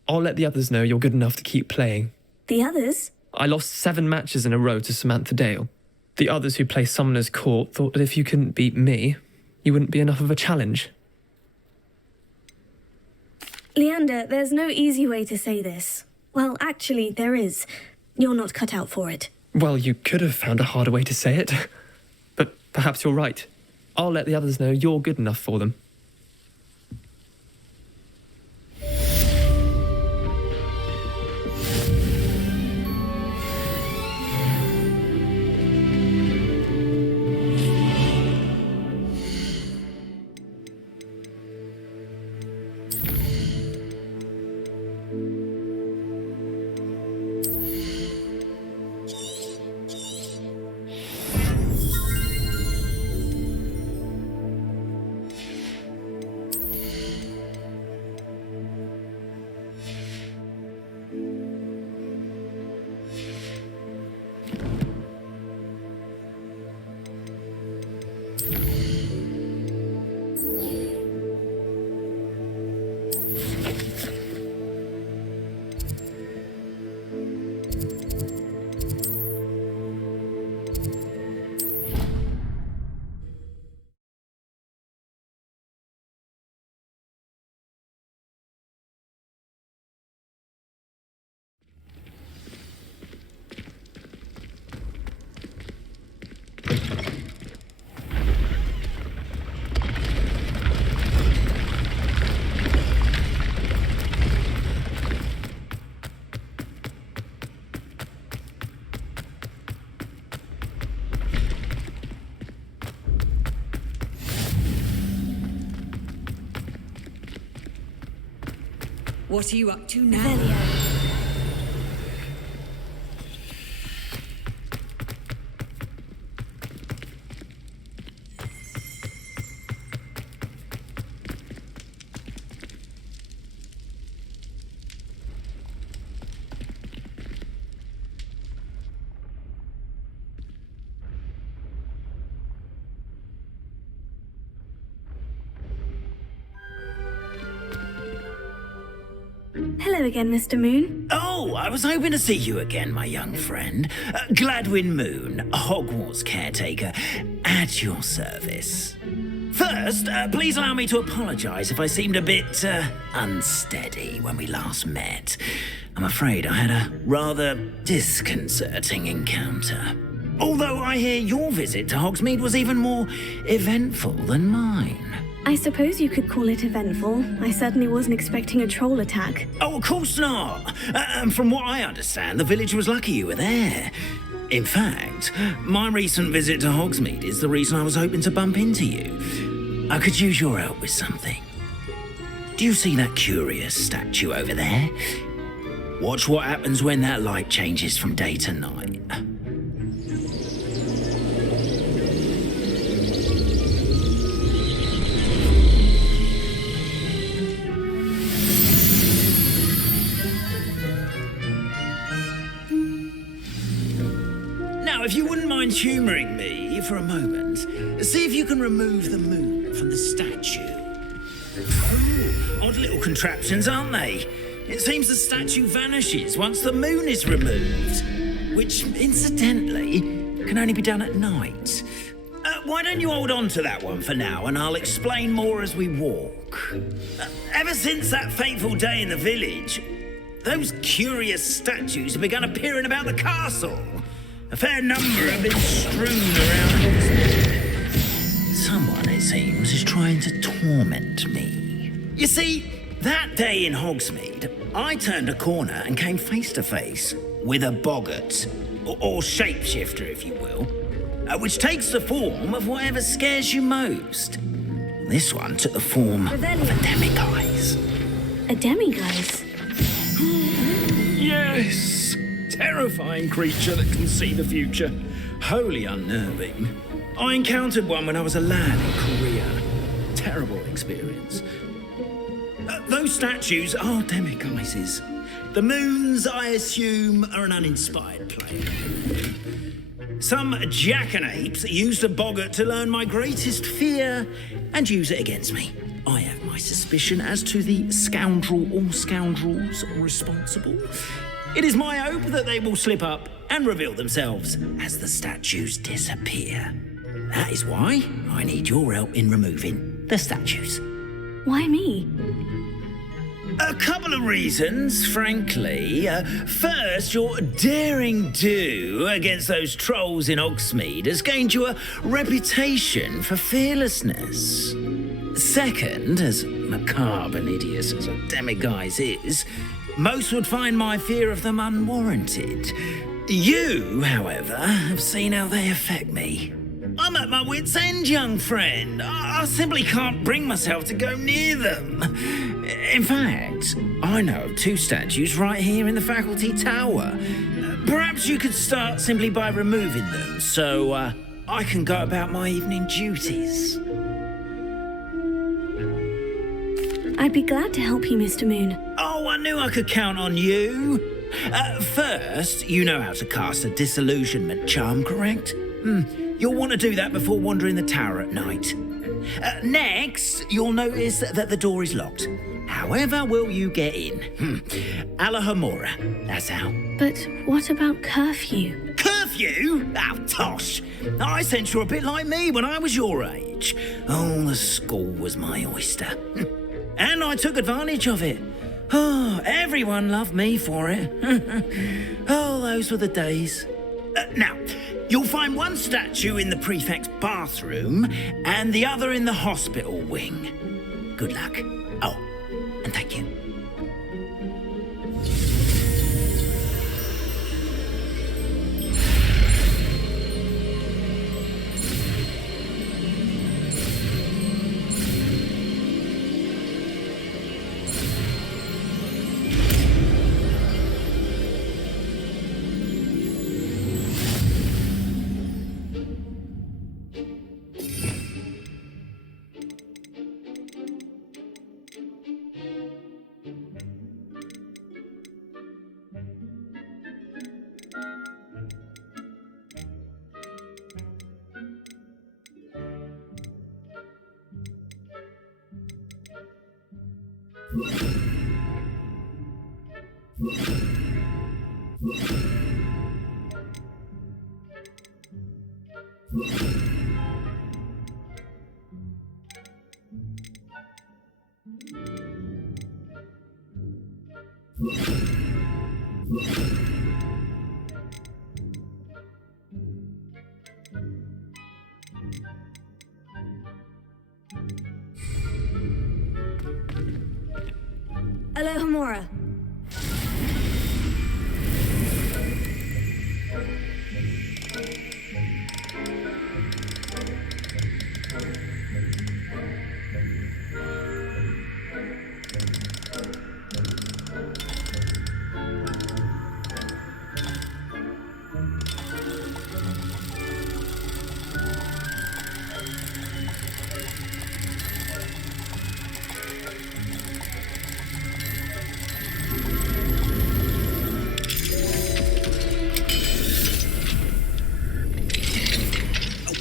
I'll let the others know you're good enough to keep playing. The others? I lost 7 matches in a row to Samantha Dale. The others who play Summoner's Court thought that if you couldn't beat me, you wouldn't be enough of a challenge. Leander, there's no easy way to say this. Well, actually, there is. You're not cut out for it. Well, you could have found a harder way to say it. But perhaps you're right. I'll let the others know you're good enough for them. What are you up to now? Hello again, Mr. Moon. Oh, I was hoping to see you again, my young friend. Gladwin Moon, Hogwarts caretaker, at your service. First, please allow me to apologise if I seemed a bit unsteady when we last met. I'm afraid I had a rather disconcerting encounter. Although I hear your visit to Hogsmeade was even more eventful than mine. I suppose you could call it eventful. I certainly wasn't expecting a troll attack. Oh, of course not. From what I understand, the village was lucky you were there. In fact, my recent visit to Hogsmeade is the reason I was hoping to bump into you. I could use your help with something. Do you see that curious statue over there? Watch what happens when that light changes from day to night. Now, if you wouldn't mind humouring me for a moment, see if you can remove the moon from the statue. Ooh, odd little contraptions, aren't they? It seems the statue vanishes once the moon is removed, which, incidentally, can only be done at night. Why don't you hold on to that one for now, and I'll explain more as we walk. Ever since that fateful day in the village, those curious statues have begun appearing about the castle. A fair number have been strewn around Hogsmeade. Someone, it seems, is trying to torment me. You see, that day in Hogsmeade, I turned a corner and came face to face with a boggart, or shapeshifter, if you will, which takes the form of whatever scares you most. This one took the form of a demiguise. A demiguise? Yes! Terrifying creature that can see the future. Wholly unnerving. I encountered one when I was a lad in Korea. Terrible experience. Those statues are demiguises. The moons, I assume, are an uninspired play. Some jackanapes used a boggart to learn my greatest fear and use it against me. I have my suspicion as to the scoundrel or scoundrels responsible. It is my hope that they will slip up and reveal themselves as the statues disappear. That is why I need your help in removing the statues. Why me? A couple of reasons, frankly. First, your daring do against those trolls in Hogsmeade has gained you a reputation for fearlessness. Second, as macabre and hideous as a demiguise is, most would find my fear of them unwarranted. You, however, have seen how they affect me. I'm at my wit's end, young friend. I simply can't bring myself to go near them. In fact, I know of two statues right here in the faculty tower. Perhaps you could start simply by removing them so I can go about my evening duties. I'd be glad to help you, Mr. Moon. Oh, I knew I could count on you. First, you know how to cast a disillusionment charm, correct? You'll want to do that before wandering the tower at night. Next, you'll notice that the door is locked. However will you get in? Alahomora, that's how. But what about curfew? Curfew? Oh, tosh. I sense you're a bit like me when I was your age. Oh, the school was my oyster. And I took advantage of it. Oh, everyone loved me for it. Oh, those were the days. Now, you'll find one statue in the prefect's bathroom and the other in the hospital wing. Good luck. Oh, and thank you. Alohomora.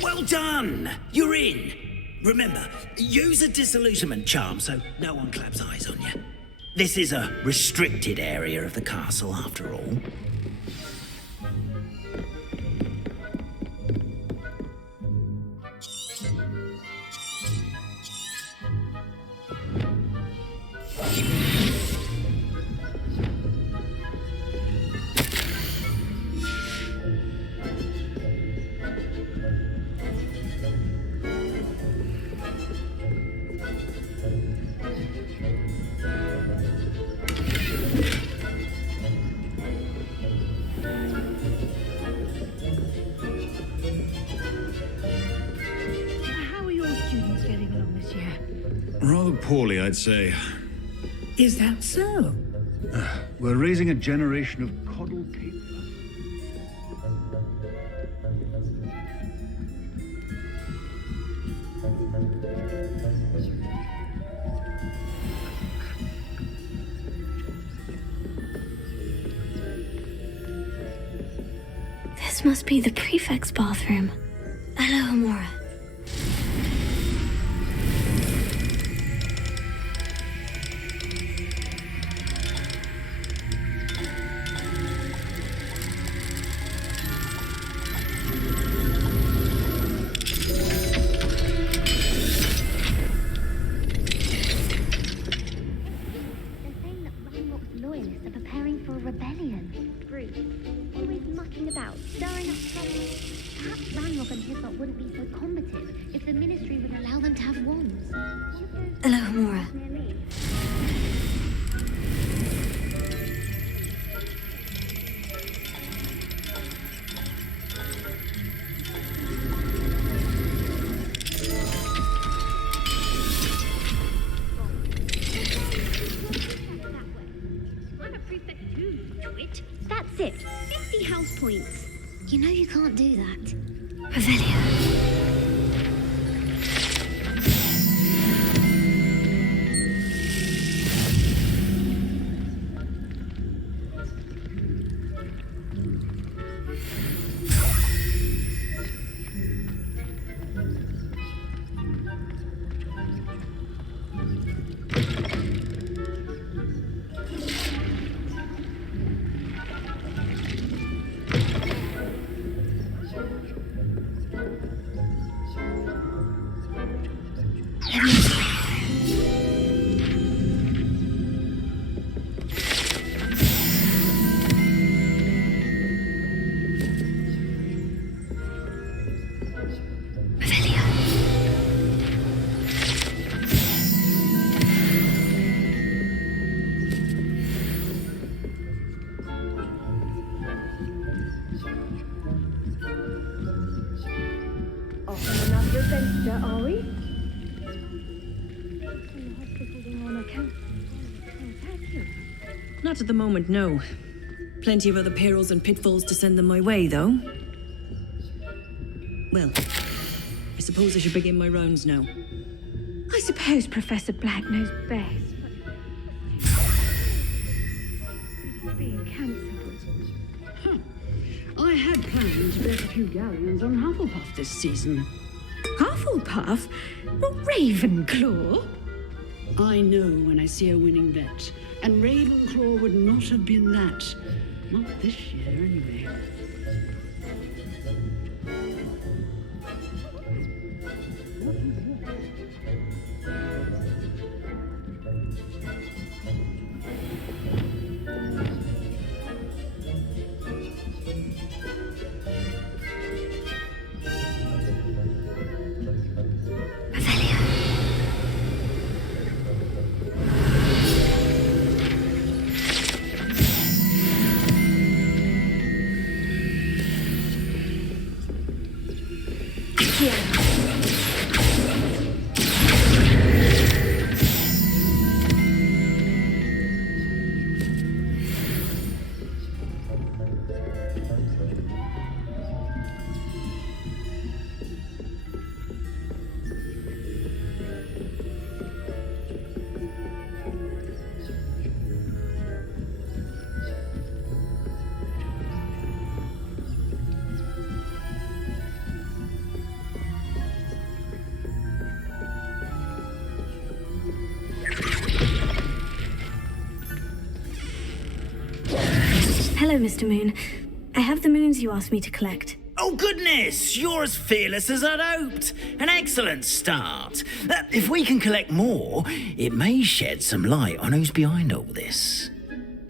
Well done! You're in! Remember, use a disillusionment charm so no one claps eyes on you. This is a restricted area of the castle, after all. How are your students getting along this year? Rather poorly, I'd say. Is that so? We're raising a generation of coddle people. This must be the prefect's bathroom. Alohomora. Loyalists are preparing for a rebellion. Bruce, always mucking about, stirring up trouble. Perhaps Ranrock and his lot wouldn't be so combative if the Ministry would allow them to have wands. Alohomora. I'm a prefect too, twit. That's it. 50 house points. You know you can't do that. Revelio. Off on another adventure, are we? The hospital wing on account. Not at the moment, no. Plenty of other perils and pitfalls to send them my way, though. Well, I suppose I should begin my rounds now. I suppose Professor Black knows best. But being cancelled. I had planned to bet a few galleons on Hufflepuff this season. Hufflepuff? Not Ravenclaw? I know when I see a winning bet, and Ravenclaw would not have been that. Not this year, anyway. Hello, Mr. Moon. I have the moons you asked me to collect. Oh, goodness! You're as fearless as I'd hoped. An excellent start. If we can collect more, it may shed some light on who's behind all this.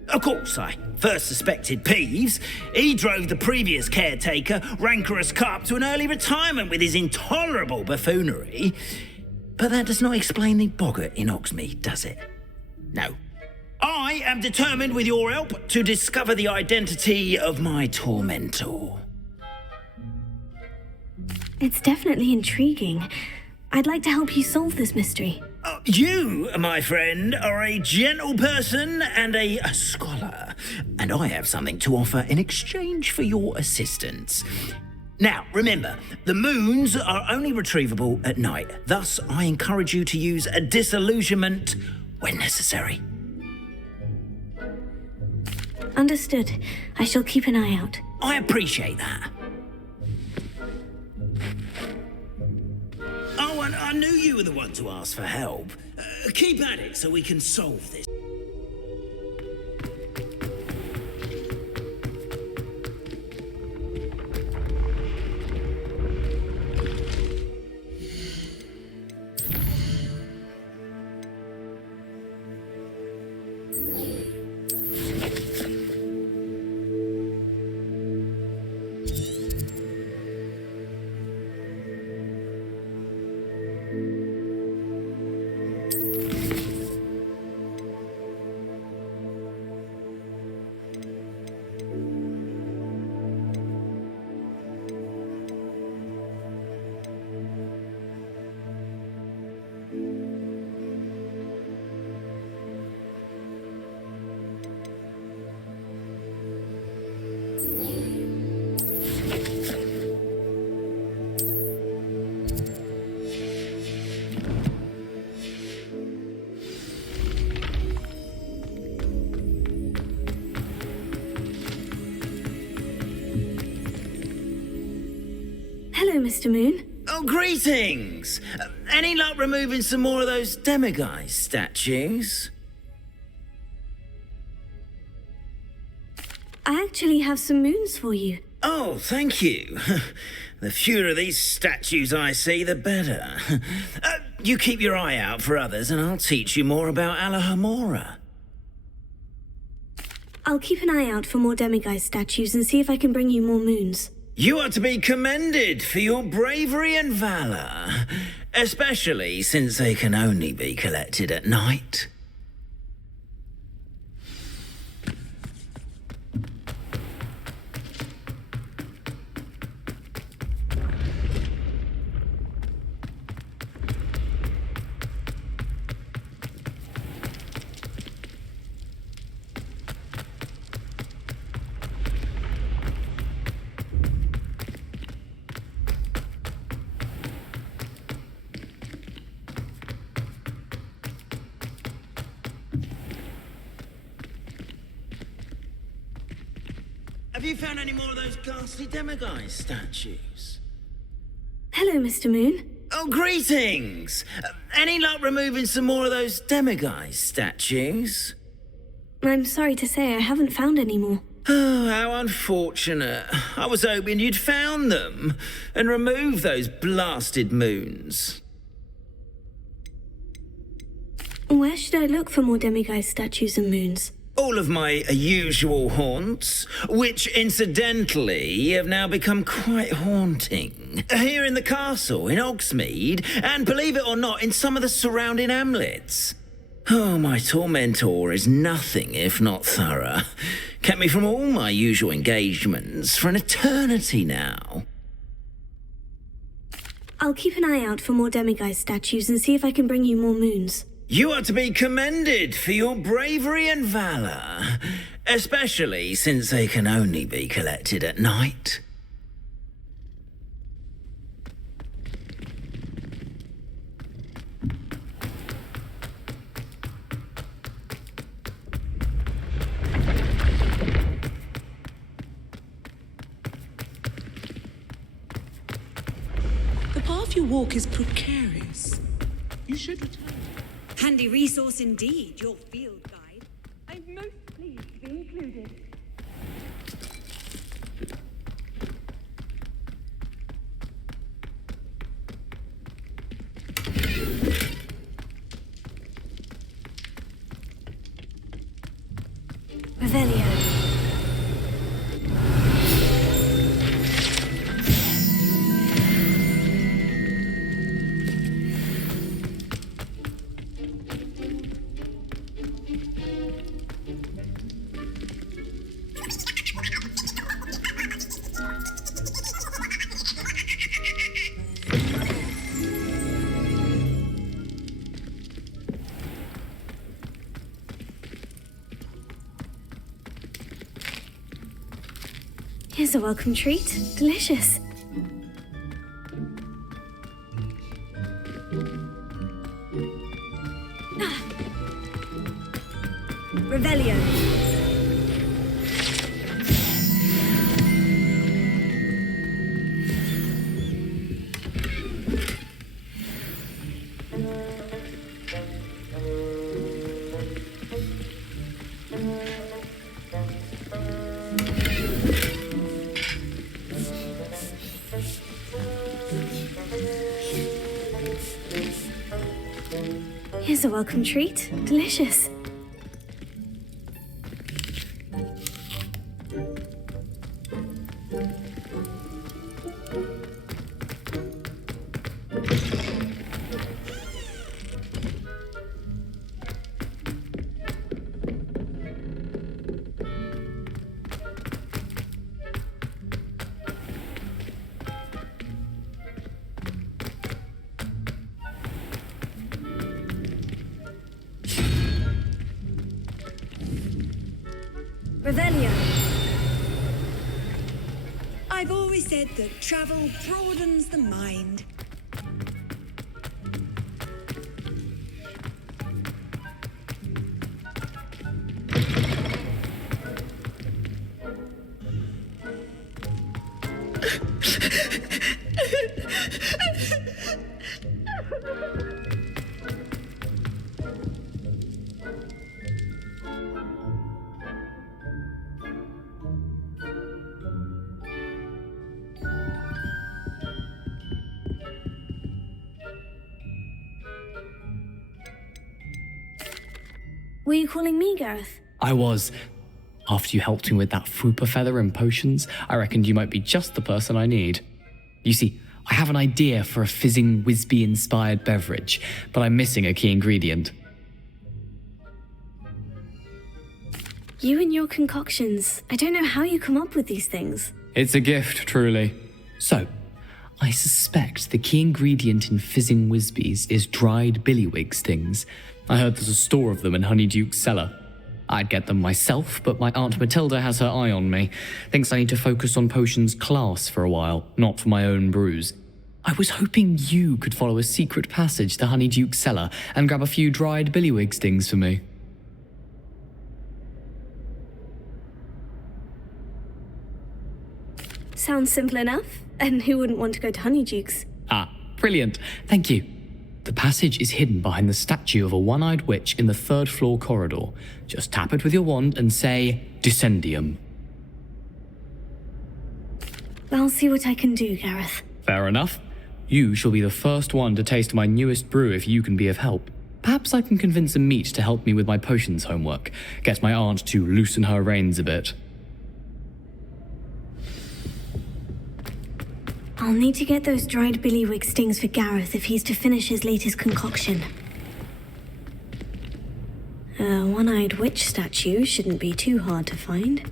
Of course, I first suspected Peeves. He drove the previous caretaker, Rancorous Carp, to an early retirement with his intolerable buffoonery. But that does not explain the boggart in Hogsmeade, does it? No. I am determined, with your help, to discover the identity of my tormentor. It's definitely intriguing. I'd like to help you solve this mystery. You, my friend, are a gentle person and a scholar, and I have something to offer in exchange for your assistance. Now, remember, the moons are only retrievable at night. Thus, I encourage you to use a disillusionment when necessary. Understood. I shall keep an eye out. I appreciate that. Oh, and I knew you were the one to ask for help. Keep at it so we can solve this. Hello, Mr. Moon. Oh, greetings! Any luck removing some more of those demiguise statues? I actually have some moons for you. Oh, thank you. The fewer of these statues I see, the better. You keep your eye out for others, and I'll teach you more about Alahamora. I'll keep an eye out for more demiguise statues and see if I can bring you more moons. You are to be commended for your bravery and valor, especially since they can only be collected at night. Have you found any more of those ghastly demiguise statues? Hello, Mr. Moon. Oh, greetings! Any luck removing some more of those demiguise statues? I'm sorry to say I haven't found any more. Oh, how unfortunate. I was hoping you'd found them and removed those blasted moons. Where should I look for more demiguise statues and moons? All of my usual haunts, which incidentally have now become quite haunting. Here in the castle, in Hogsmeade, and believe it or not, in some of the surrounding hamlets. Oh, my tormentor is nothing if not thorough. Kept me from all my usual engagements for an eternity now. I'll keep an eye out for more demiguise statues and see if I can bring you more moons. You are to be commended for your bravery and valor, especially since they can only be collected at night. The path you walk is precarious. You should return. Handy resource indeed, your field guide. I'm most pleased to be included. Revelio. Here's a welcome treat. Delicious. Revelio. Here's a welcome treat. Delicious. Revelio. I've always said that travel broadens the mind. Were you calling me, Gareth? I was. After you helped me with that Fupa feather and potions, I reckoned you might be just the person I need. You see, I have an idea for a fizzing Wisby-inspired beverage, but I'm missing a key ingredient. You and your concoctions. I don't know how you come up with these things. It's a gift, truly. So, I suspect the key ingredient in fizzing Wisbies is dried billywig stings. I heard there's a store of them in Honeyduke's cellar. I'd get them myself, but my Aunt Matilda has her eye on me. Thinks I need to focus on potions class for a while, not for my own brews. I was hoping you could follow a secret passage to Honeyduke's cellar and grab a few dried billywig stings for me. Sounds simple enough. And who wouldn't want to go to Honeyduke's? Ah, Brilliant. Thank you. The passage is hidden behind the statue of a one-eyed witch in the 3rd floor corridor. Just tap it with your wand and say, Descendium. I'll see what I can do, Gareth. Fair enough. You shall be the first one to taste my newest brew if you can be of help. Perhaps I can convince a meat to help me with my potions homework. Get my aunt to loosen her reins a bit. I'll need to get those dried billywig stings for Gareth if he's to finish his latest concoction. A one-eyed witch statue shouldn't be too hard to find.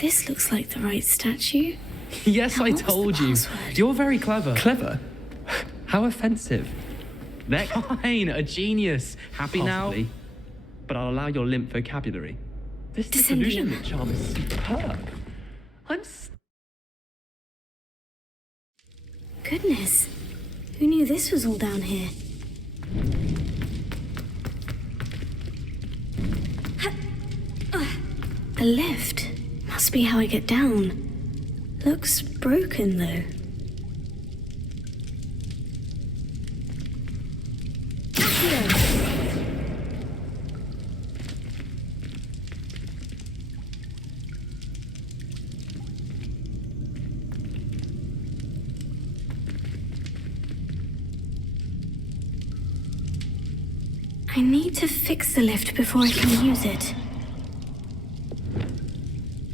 This looks like the right statue. Yes, I told you. You're very clever. Clever? How offensive. They're fine, a genius. Happy now? But I'll allow your limp vocabulary. This disillusionment charm is superb. Goodness. Who knew this was all down here? A lift. Must be how I get down. Looks broken, though. I need to fix the lift before I can use it.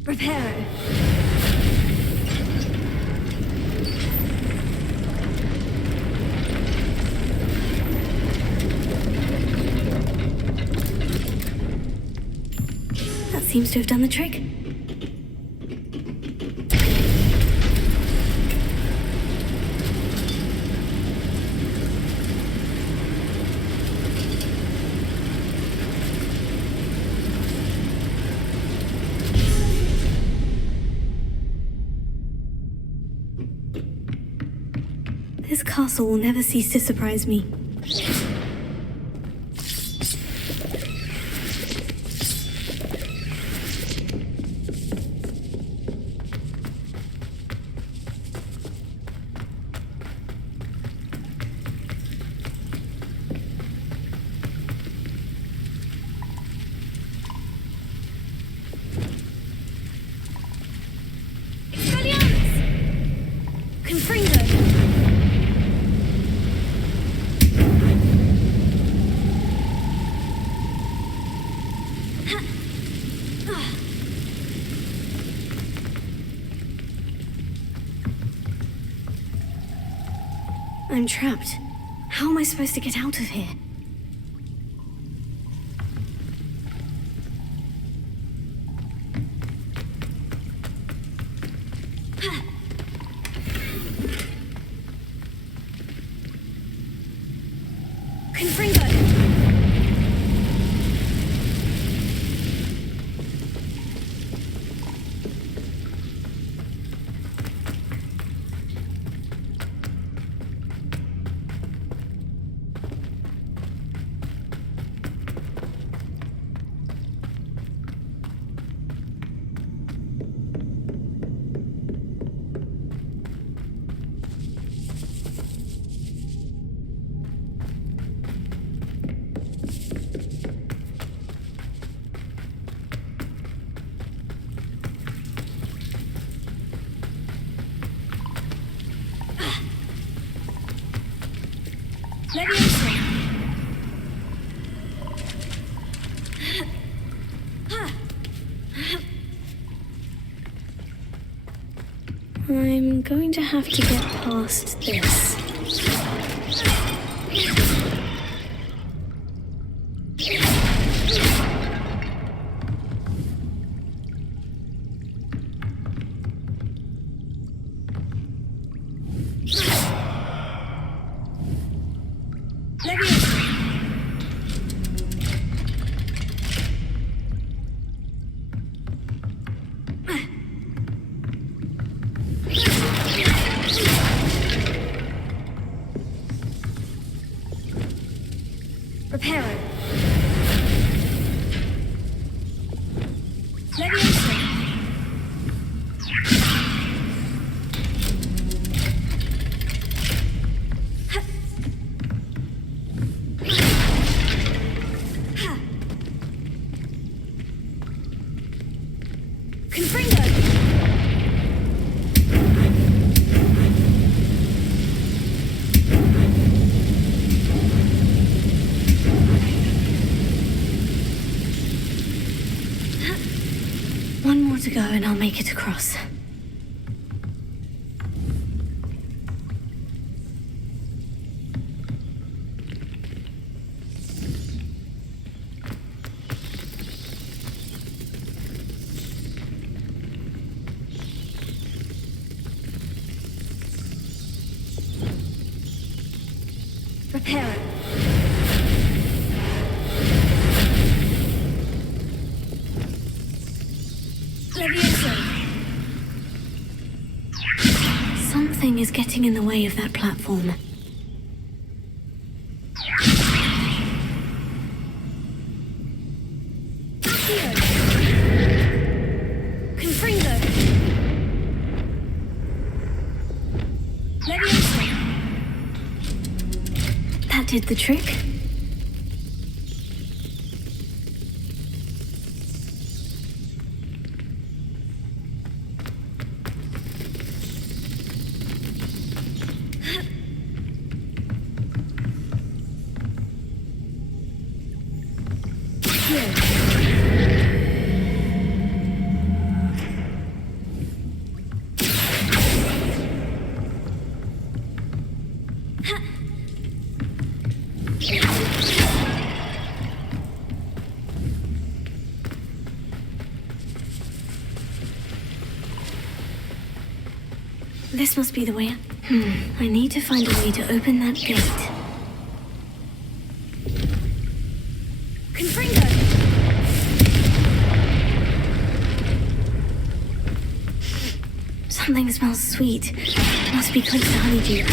Repair it. That seems to have done the trick. This castle will never cease to surprise me. I'm trapped. How am I supposed to get out of here? I'm going to have to get past this. Reparo. One more to go and I'll make it across. Reparo. Something is getting in the way of that platform. That did the trick. This must be the way. I need to find a way to open that gate. Confringo! Something smells sweet. Must be close to honeydew.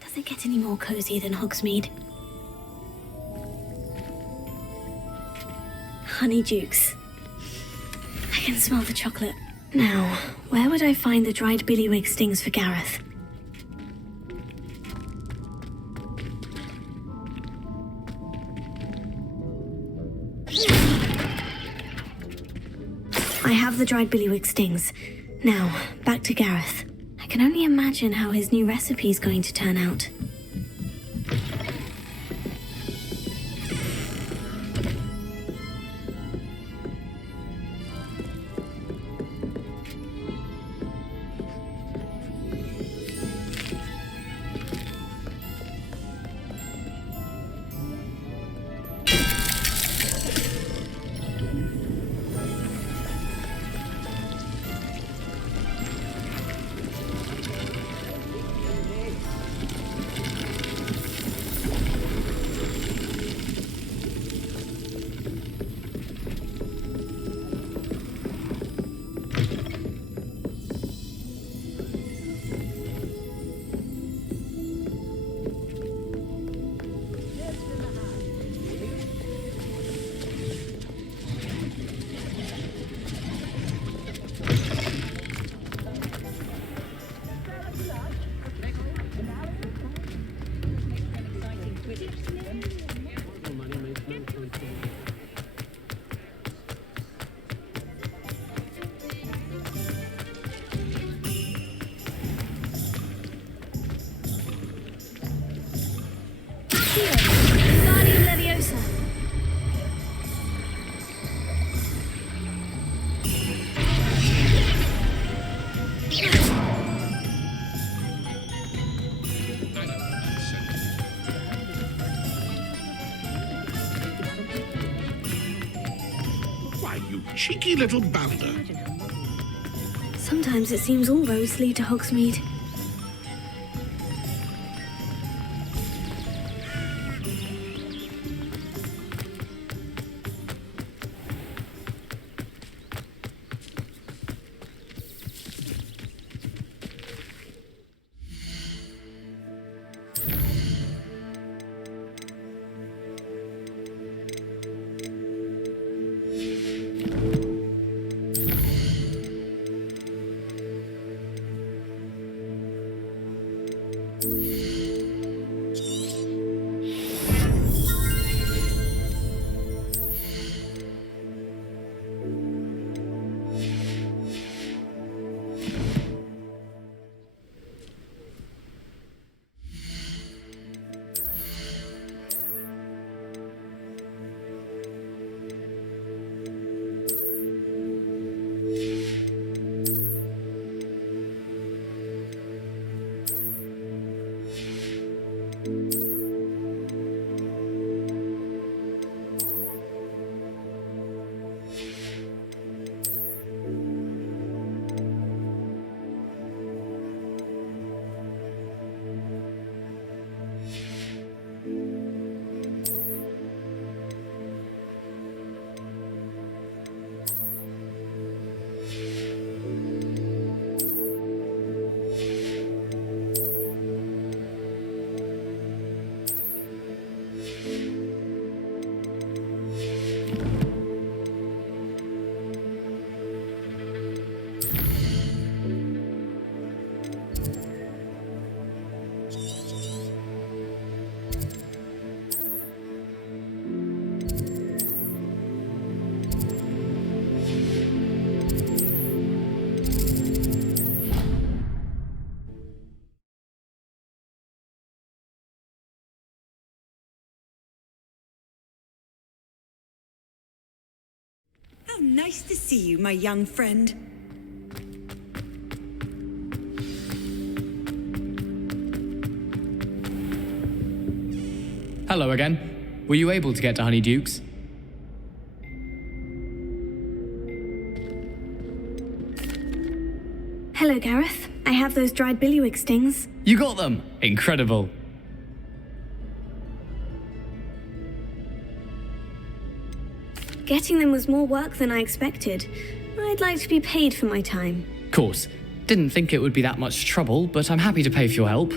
Does it get any more cozy than Hogsmeade? Honeydukes. I can smell the chocolate. Now, where would I find the dried billywig stings for Gareth? I have the dried billywig stings. Now, back to Gareth. I can only imagine how his new recipe is going to turn out. You cheeky little bounder. Sometimes it seems all roads lead to Hogsmeade. How nice to see you, my young friend. Hello again. Were you able to get to Honeyduke's? Hello, Gareth. I have those dried billywig stings. You got them! Incredible. Getting them was more work than I expected. I'd like to be paid for my time. Course. Didn't think it would be that much trouble, but I'm happy to pay for your help.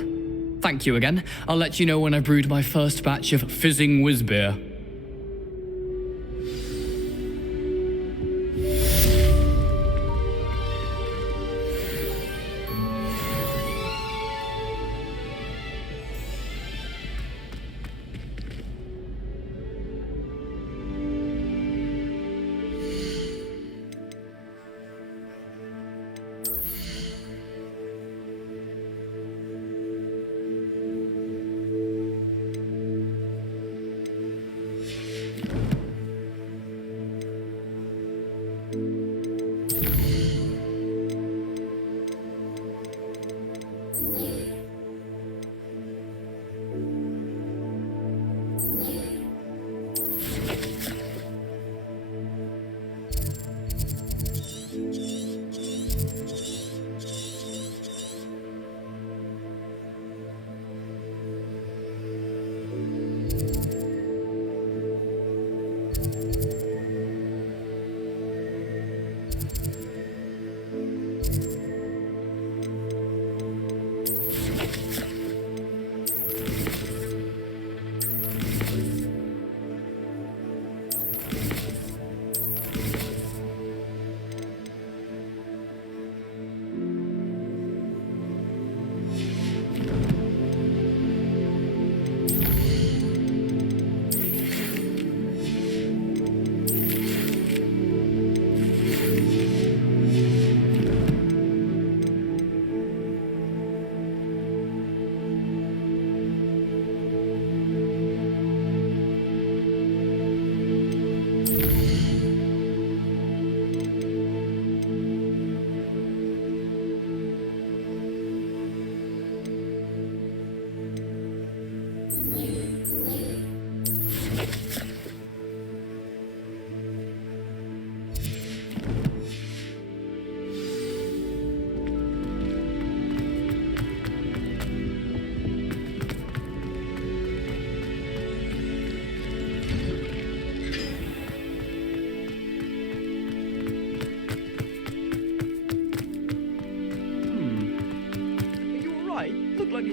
Thank you again. I'll let you know when I've brewed my first batch of fizzing whizbeer.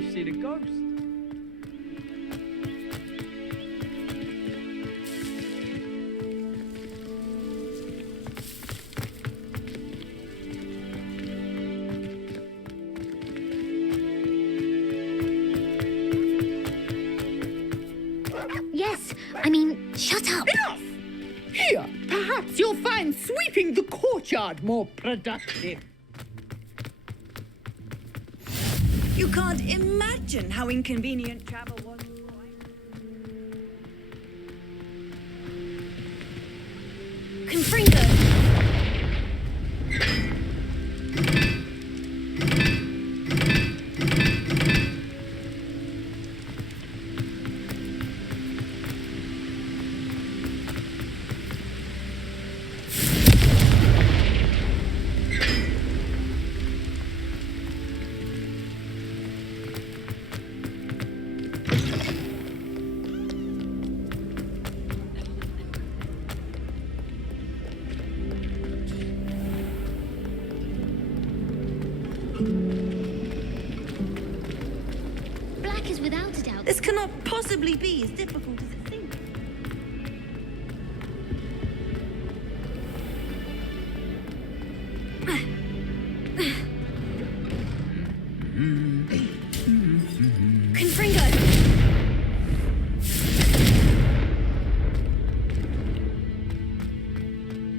You've seen a ghost. Yes, I mean, shut up. Enough! Here, perhaps you'll find sweeping the courtyard more productive. You can't imagine how inconvenient travel was. Confringo! Black is without a doubt. This cannot possibly be as difficult as it seems. Confringo!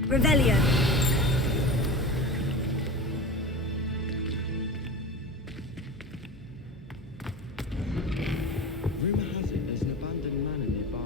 Revelio! Rumor has it there's an abandoned manor nearby.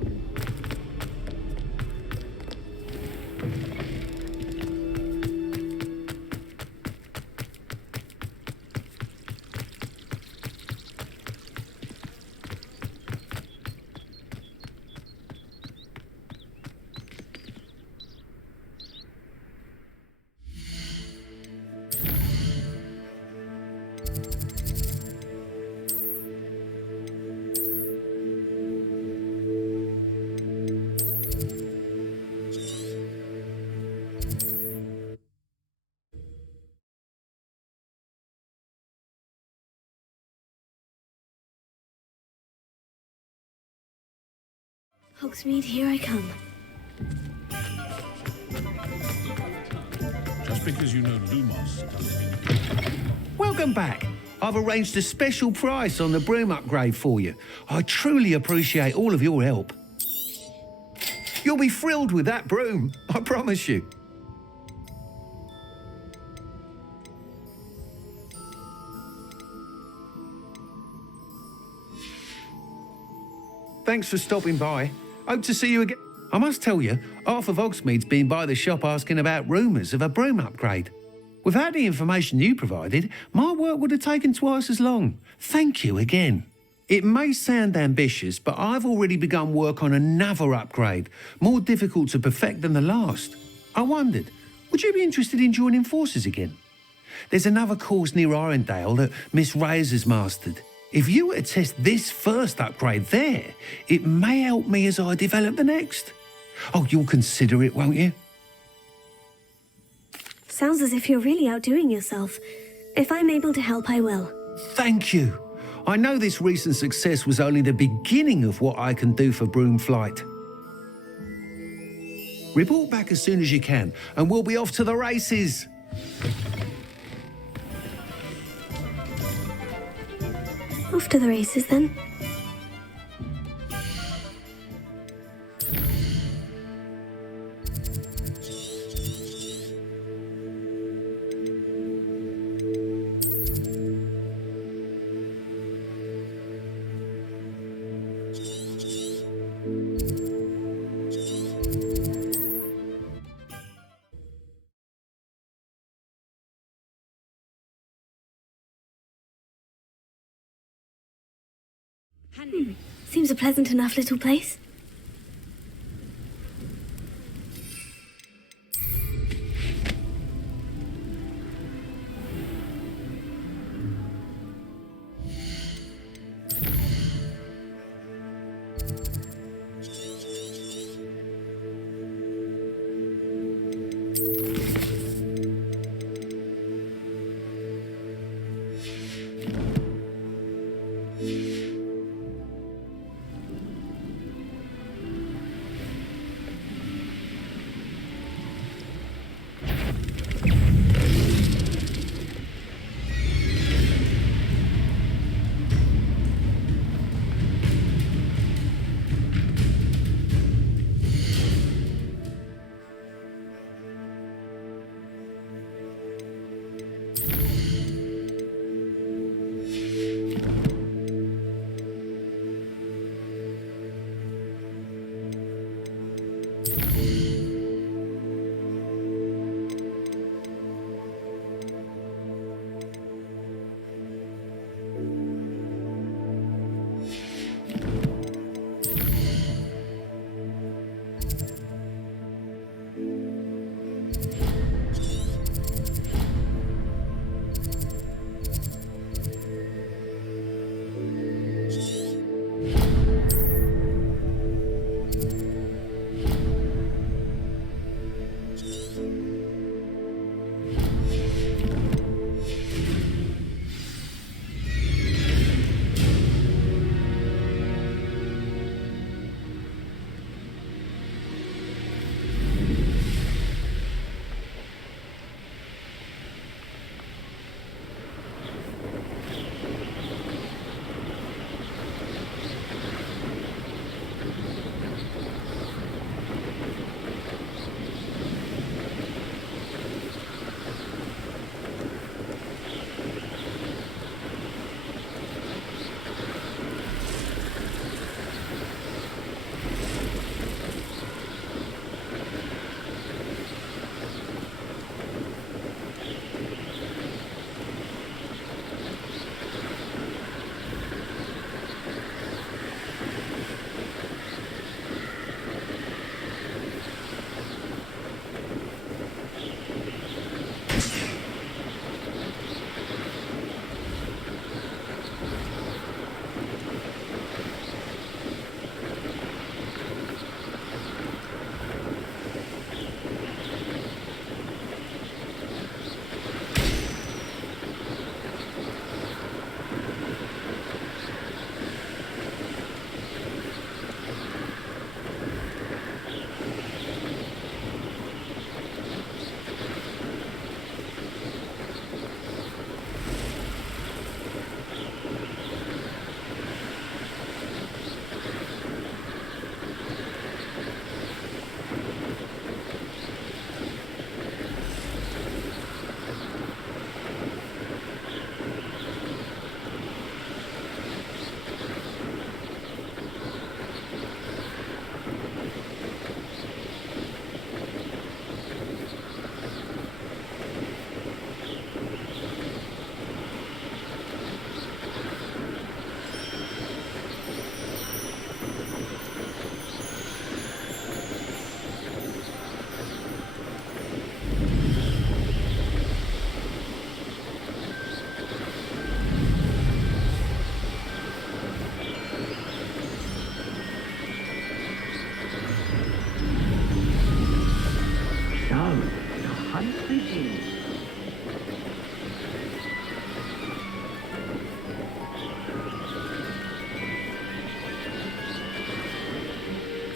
Hogsmeade, here I come. Just because you know Lumos doesn't mean... Welcome back. I've arranged a special price on the broom upgrade for you. I truly appreciate all of your help. You'll be thrilled with that broom, I promise you. Thanks for stopping by. Hope to see you again. I must tell you, half of Hogsmeade's been by the shop asking about rumours of a broom upgrade. Without the information you provided, my work would have taken twice as long. Thank you again. It may sound ambitious, but I've already begun work on another upgrade, more difficult to perfect than the last. I wondered, would you be interested in joining forces again? There's another course near Arendelle that Miss Reyes has mastered. If you were to test this first upgrade there, it may help me as I develop the next. Oh, you'll consider it, won't you? Sounds as if you're really outdoing yourself. If I'm able to help, I will. Thank you. I know this recent success was only the beginning of what I can do for Broomflight. Report back as soon as you can, and we'll be off to the races. Off to the races, then. Seems a pleasant enough little place.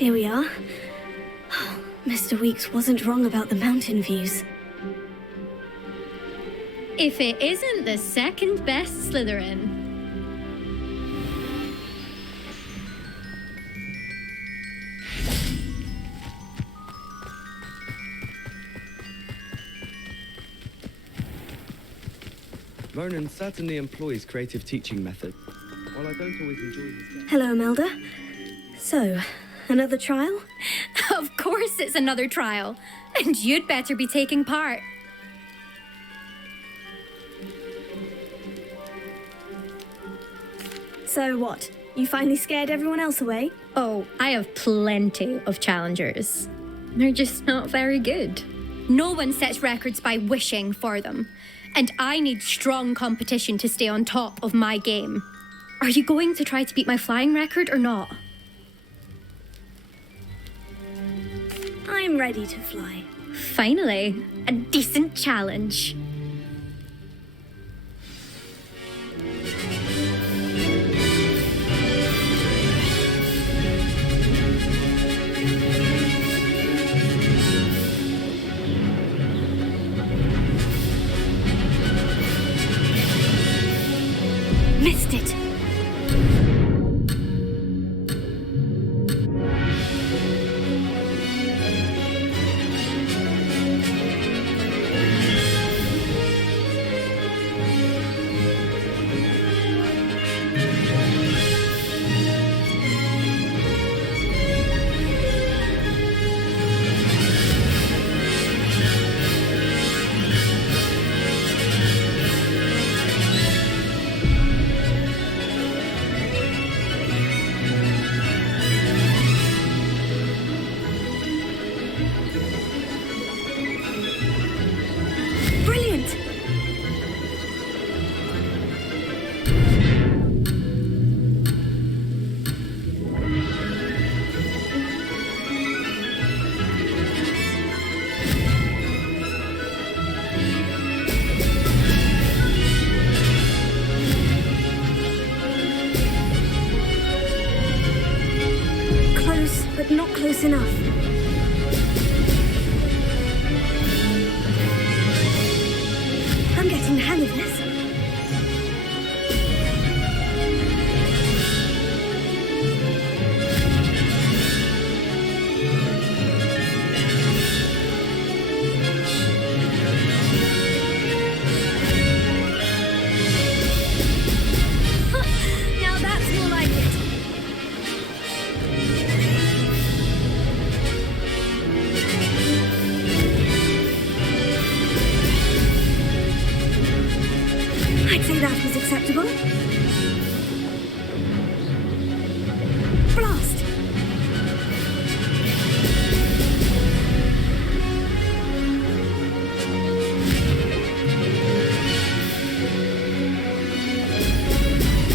Here we are. Mr. Weeks wasn't wrong about the mountain views. If it isn't the second best Slytherin. Ronan certainly employs creative teaching method. While I don't always enjoy his... Hello, Imelda. So, another trial? Of course it's another trial. And you'd better be taking part. So what? You finally scared everyone else away? Oh, I have plenty of challengers. They're just not very good. No one sets records by wishing for them. And I need strong competition to stay on top of my game. Are you going to try to beat my flying record or not? I'm ready to fly. Finally, a decent challenge. Missed it. enough. I'm getting the hang of this. Now that's more like it. I'd say that was acceptable. Blast!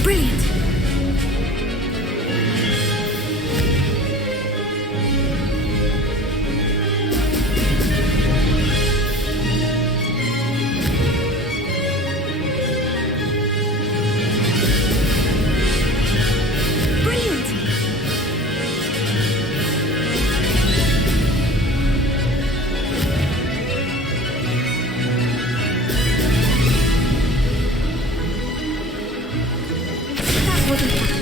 Brilliant! Brilliant! That wasn't bad.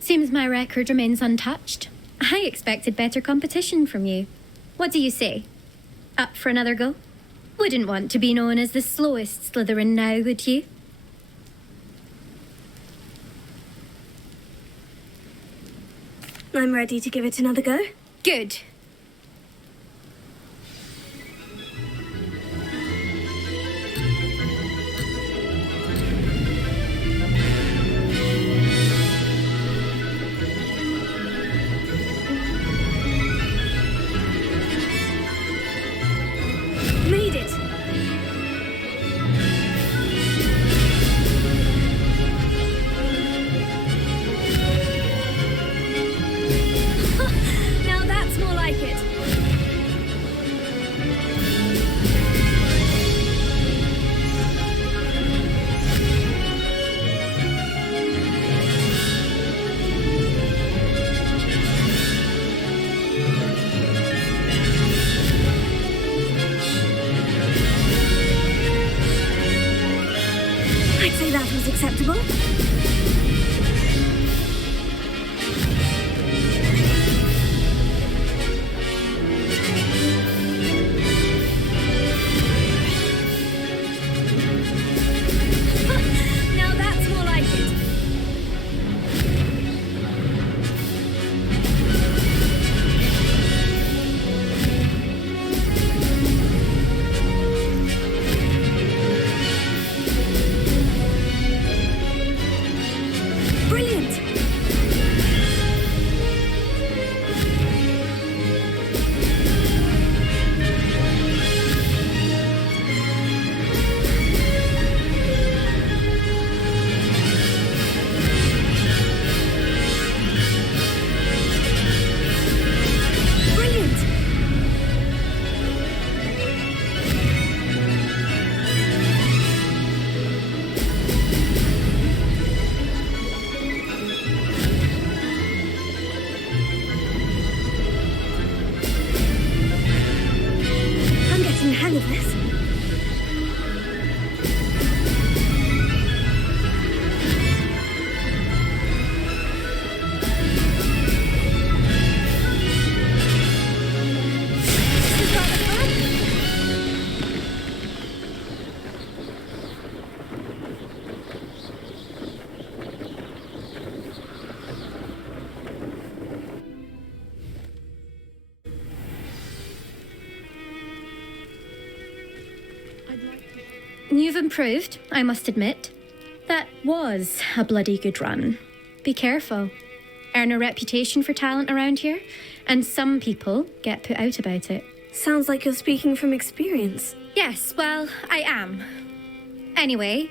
Seems my record remains untouched. I expected better competition from you. What do you say? Up for another go? Wouldn't want to be known as the slowest Slytherin now, would you? I'm ready to give it another go. Good. Made it! Now that's more like it. I'd say that was acceptable. Now that's more like it. Brilliant! Brilliant! I'm getting the hang of this. Is that the plan? You've improved, I must admit. That was a bloody good run. Be careful. Earn a reputation for talent around here, and some people get put out about it. Sounds like you're speaking from experience. Yes, well, I am. Anyway,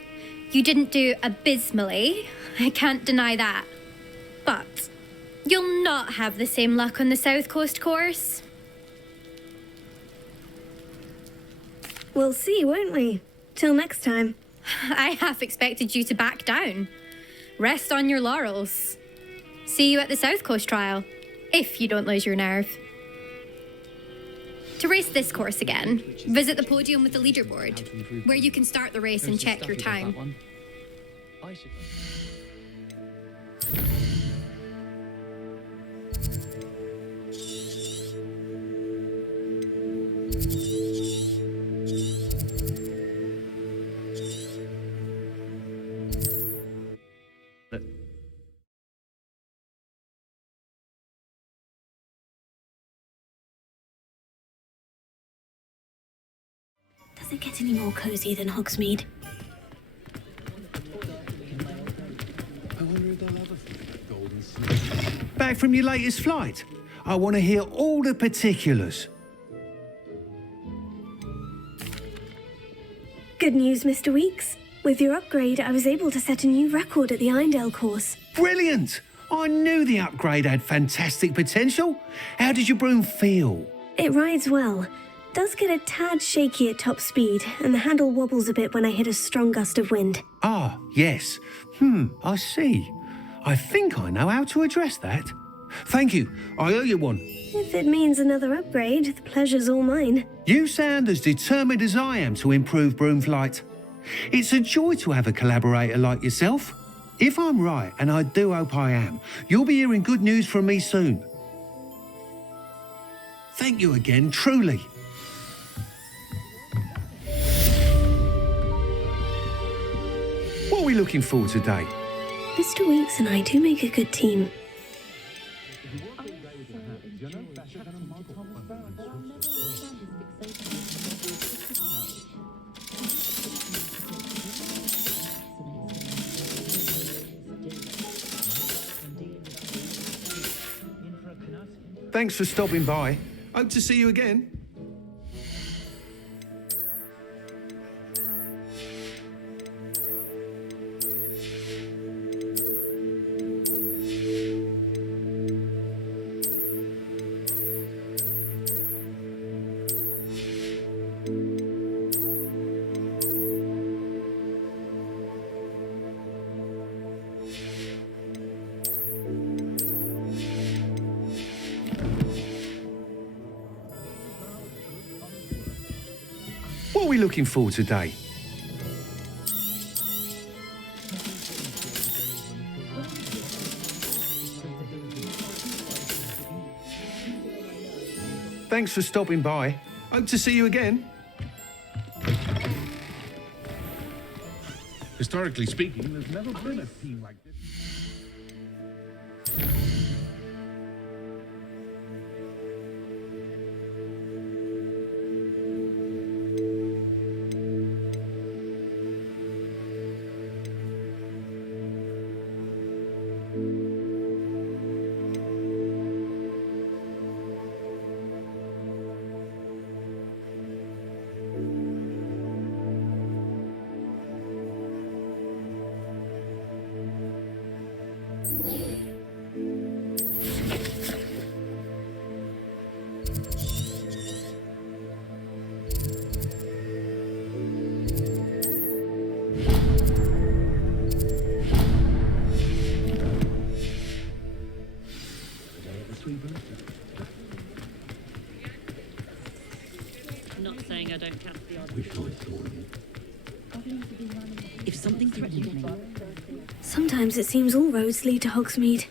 you didn't do abysmally. I can't deny that. But you'll not have the same luck on the South Coast course. We'll see, won't we? Till next time. I half expected you to back down. Rest on your laurels. See you at the South Coast trial, if you don't lose your nerve. To race this course again, visit the podium with the leaderboard, where you can start the race and check your time. Does it get any more cozy than Hogsmeade? I wonder if they'll have a golden snake. Back from your latest flight? I want to hear all the particulars. Good news, Mr. Weeks. With your upgrade, I was able to set a new record at the Irondale course. Brilliant! I knew the upgrade had fantastic potential. How did your broom feel? It rides well. Does get a tad shaky at top speed, and the handle wobbles a bit when I hit a strong gust of wind. Ah, yes. I see. I think I know how to address that. Thank you. I owe you one. If it means another upgrade, the pleasure's all mine. You sound as determined as I am to improve broom flight. It's a joy to have a collaborator like yourself. If I'm right, and I do hope I am, you'll be hearing good news from me soon. Thank you again, truly. What are we looking for today? Mr. Weeks and I do make a good team. Thanks for stopping by. Hope to see you again. What are we looking for today? Thanks for stopping by. Hope to see you again. Historically speaking, there's never been a team like this. Not saying I don't catch the odd. If something threatens me. Sometimes it seems all roads lead to Hogsmeade.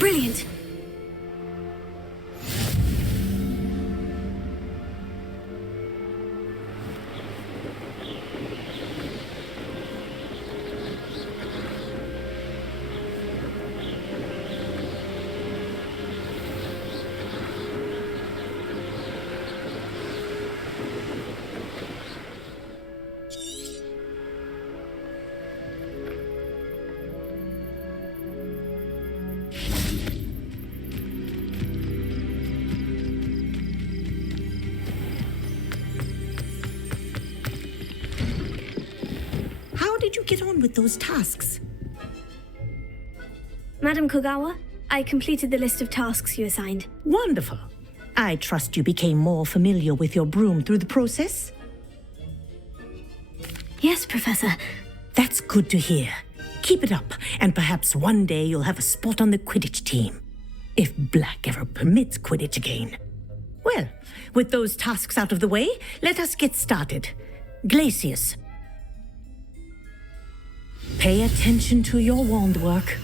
Brilliant. How did you get on with those tasks? Madam Kogawa, I completed the list of tasks you assigned. Wonderful. I trust you became more familiar with your broom through the process? Yes, Professor. That's good to hear. Keep it up, and perhaps one day you'll have a spot on the Quidditch team. If Black ever permits Quidditch again. Well, with those tasks out of the way, let us get started. Glacius. Pay attention to your wand work.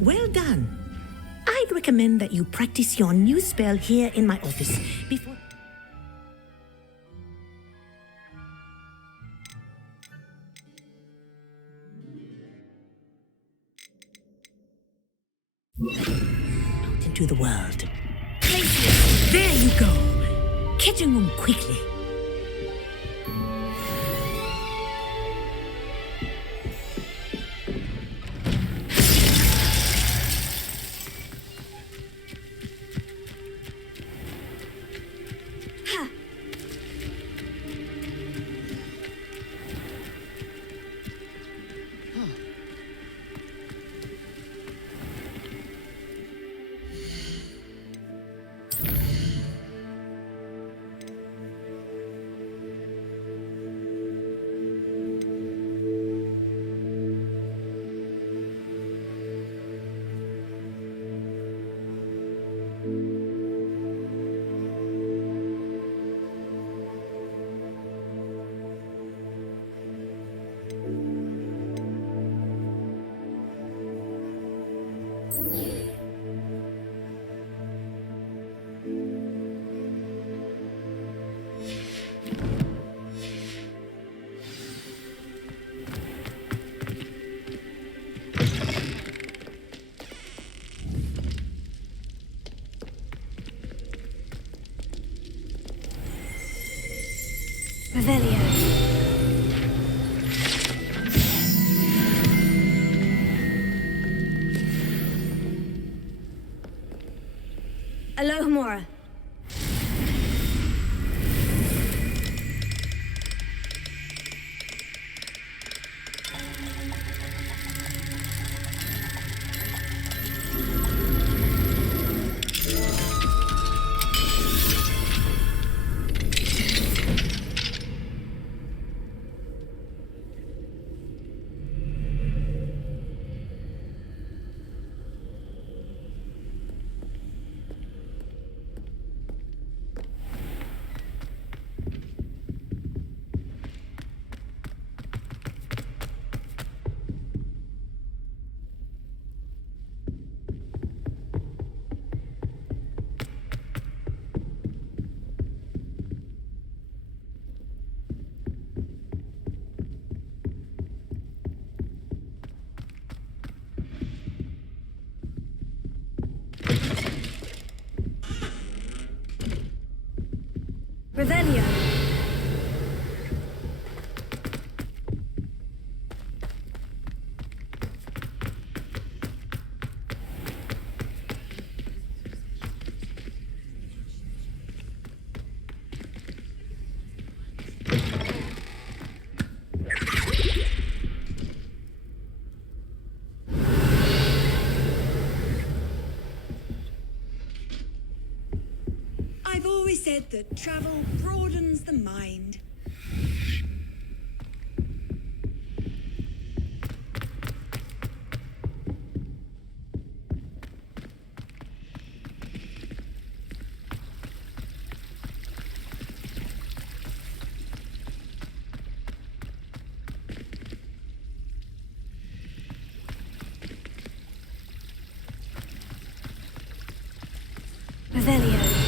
Well done. I'd recommend that you practice your new spell here in my office before... out into the world. There you go. Catching them quickly. Revelio. Alohomora. Revelio. I've always said that travel broadens the mind. Revelio.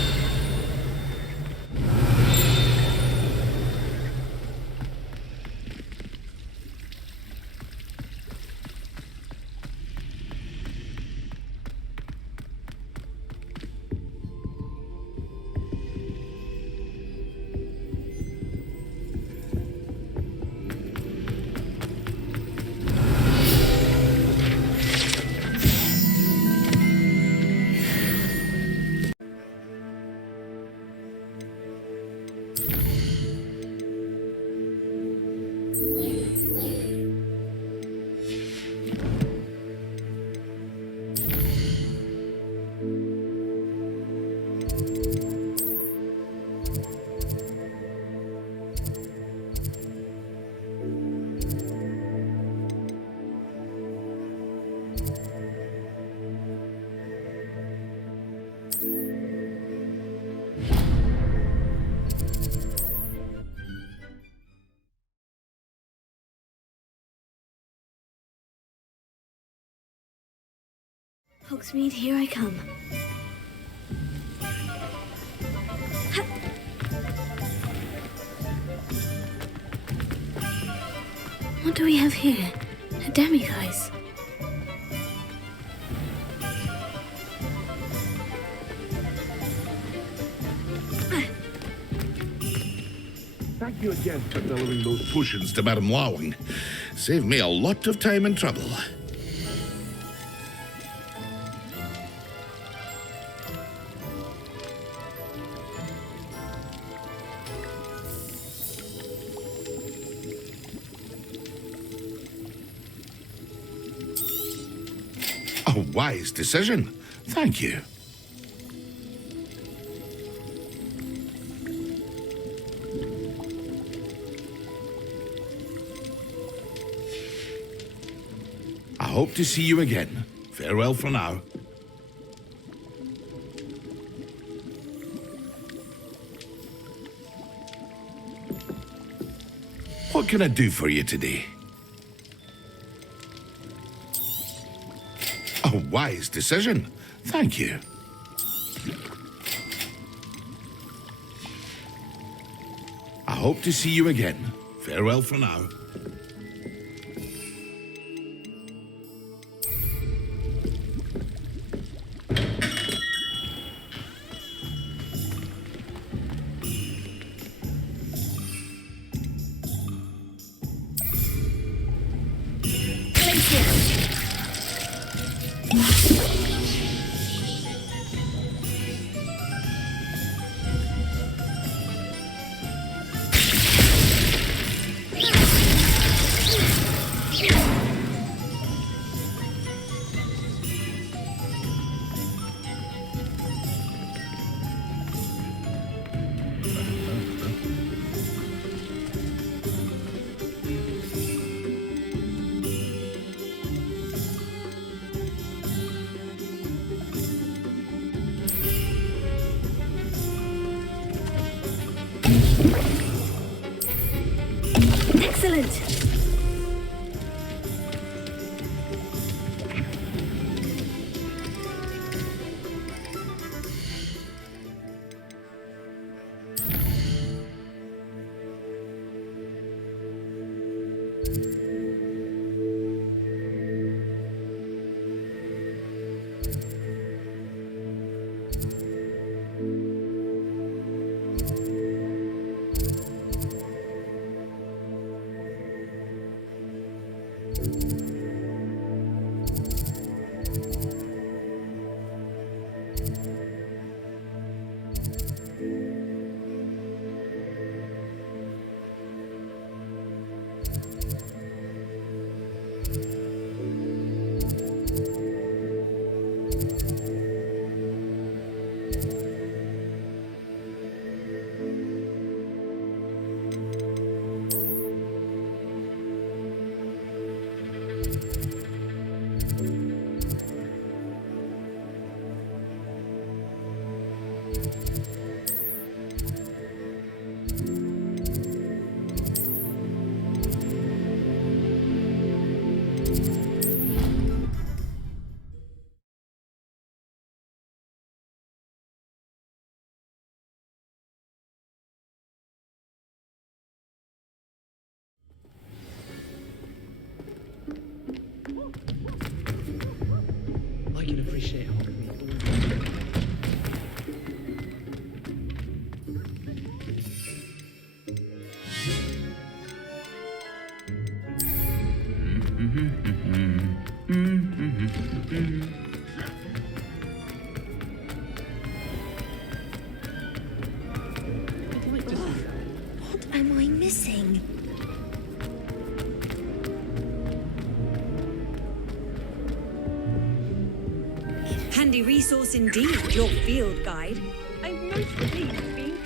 Hogsmeade, here I come. What do we have here? A demiguise. Thank you again for delivering those potions to Madame Lawing. Saved me a lot of time and trouble. A wise decision. Thank you. I hope to see you again. Farewell for now. What can I do for you today? A wise decision. Thank you. I hope to see you again. Farewell for now. Excellent! appreciate Hogwarts. What am I missing? Handy resource indeed, your field guide. I'm most pleased being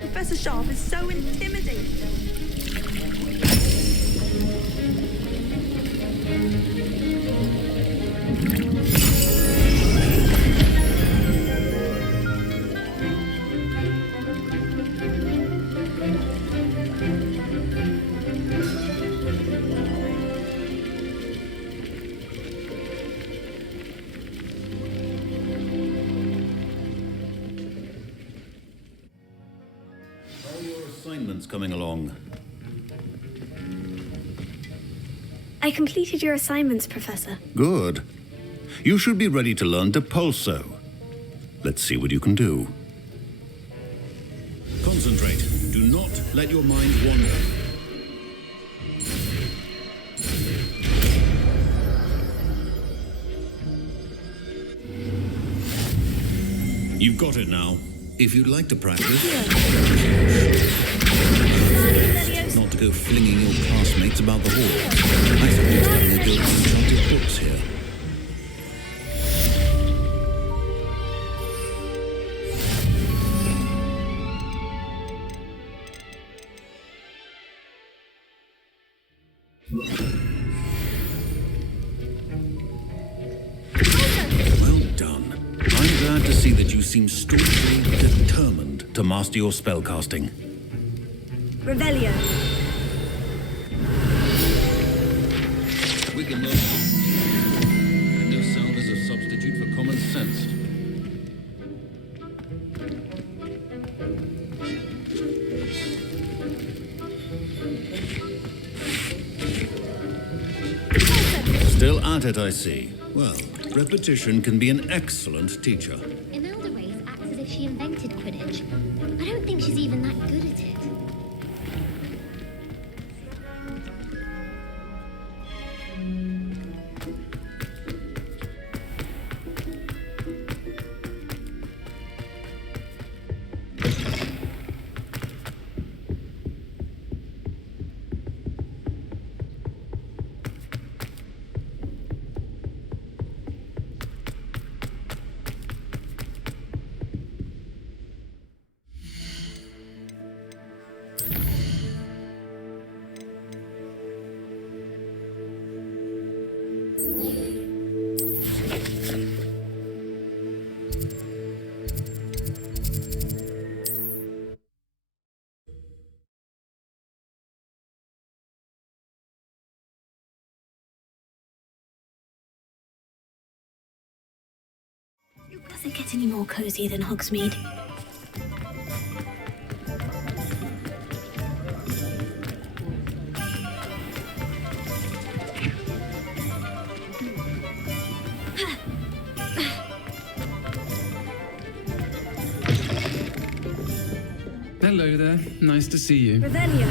Professor Sharp is so intimidating. Assignments coming along. I completed your assignments, Professor. Good. You should be ready to learn Depulso. Let's see what you can do. Concentrate. Do not let your mind wander. You've got it now. If you'd like to practice, not to go flinging your classmates about the hall. I suggest having a go at enchanted books here. Well done. I'm glad to see that you seem staunchly determined to master your spellcasting. Revelio. We can learn. And no salve is a substitute for common sense. Still at it, I see. Well, repetition can be an excellent teacher. Imelda Race acts as if she invented Quidditch. I don't think she's even that good at it. Does it get any more cozy than Hogsmeade? Hello there. Nice to see you. Revelio.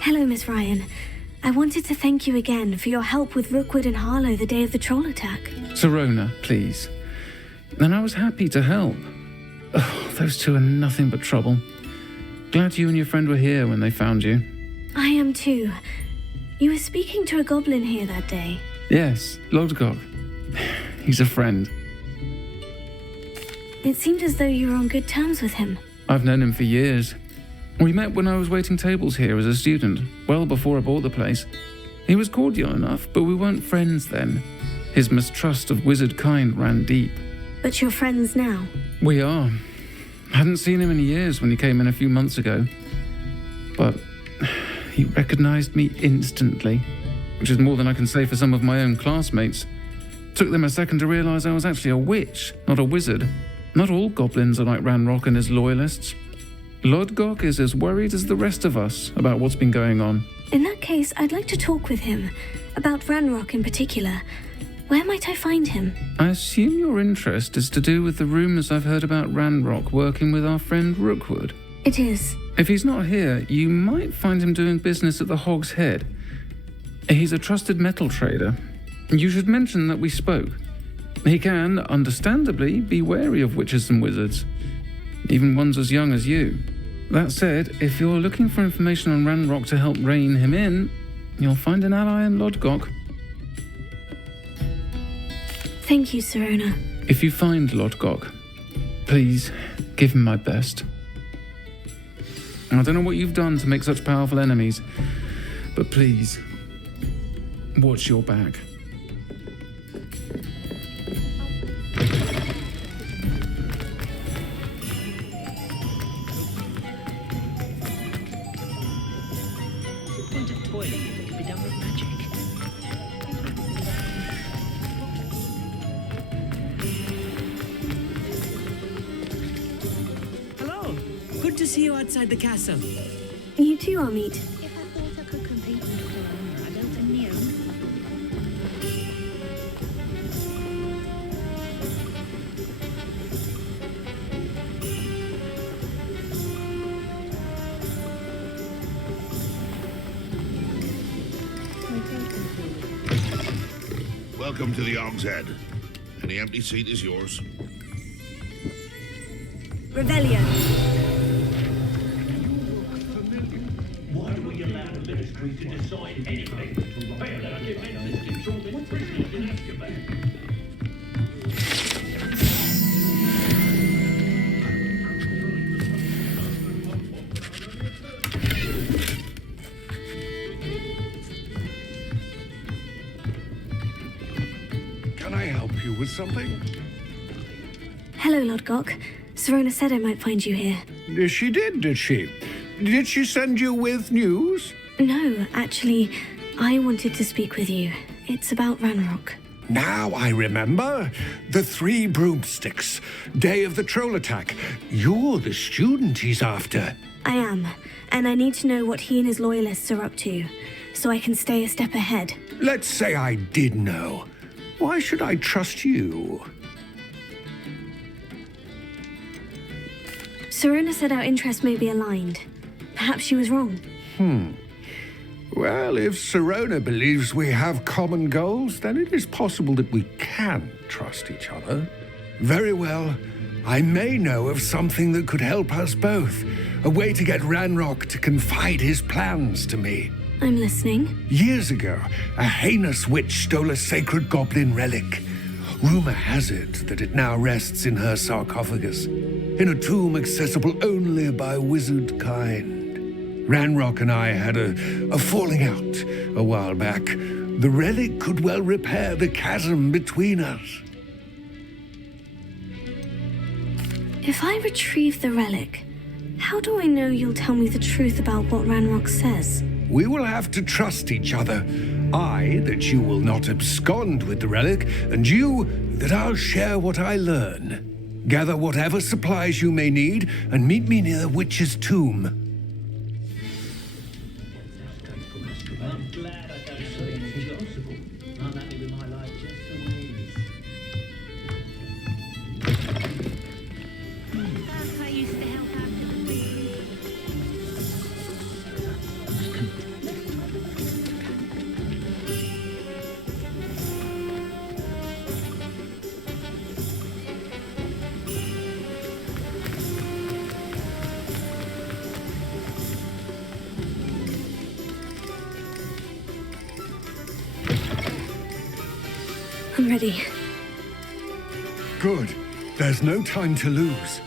Hello, Miss Ryan. I wanted to thank you again for your help with Rookwood and Harlow the day of the troll attack. Serona, please. And I was happy to help. Oh, those two are nothing but trouble. Glad you and your friend were here when they found you. I am too. You were speaking to a goblin here that day. Yes, Lodgok. He's a friend. It seemed as though you were on good terms with him. I've known him for years. We met when I was waiting tables here as a student, well before I bought the place. He was cordial enough, but we weren't friends then. His mistrust of wizard kind ran deep. But you're friends now. We are. I hadn't seen him in years when he came in a few months ago. but he recognized me instantly, which is more than I can say for some of my own classmates. Took them a second to realize I was actually a witch, not a wizard. Not all goblins are like Ranrock and his loyalists. Lodgok is as worried as the rest of us about what's been going on. In that case, I'd like to talk with him, about Ranrock in particular. Where might I find him? I assume your interest is to do with the rumors I've heard about Ranrock working with our friend Rookwood. It is. If he's not here, you might find him doing business at the Hog's Head. He's a trusted metal trader. You should mention that we spoke. He can, understandably, be wary of witches and wizards, even ones as young as you. That said, if you're looking for information on Ranrock to help rein him in, you'll find an ally in Lodgok. Thank you, Sirona. If you find Lodgok, please give him my best. I don't know what you've done to make such powerful enemies, but please, watch your back. Good to see you outside the castle. You too, Amit. If I thought I could compete with Sirona, I don't knew. Welcome to the Hog's Head. Any empty seat is yours. Revelio. Why do we allow the ministry to decide anything? Better than a defenseless controlling prisoners in Azkaban. Can I help you with something? Hello, Lodgok. Sirona said I might find you here. She did she? Did she send you with news? No, actually, I wanted to speak with you. It's about Ranrock. Now I remember. The 3 broomsticks. Day of the troll attack. You're the student he's after. I am, and I need to know what he and his loyalists are up to, so I can stay a step ahead. Let's say I did know. Why should I trust you? Sirona said our interests may be aligned. Perhaps she was wrong. Well, if Sirona believes we have common goals, then it is possible that we can trust each other. Very well. I may know of something that could help us both. A way to get Ranrock to confide his plans to me. I'm listening. Years ago, a heinous witch stole a sacred goblin relic. Rumor has it that it now rests in her sarcophagus, in a tomb accessible only by wizard kind. Ranrock and I had a falling out a while back. The relic could well repair the chasm between us. If I retrieve the relic, how do I know you'll tell me the truth about what Ranrock says? We will have to trust each other. I, that you will not abscond with the relic, and you, that I'll share what I learn. Gather whatever supplies you may need, and meet me near the witch's tomb. I'm glad I don't say anything possible. I'm happy with my life just the way it is. I used to help out with the I'm ready. Good. There's no time to lose.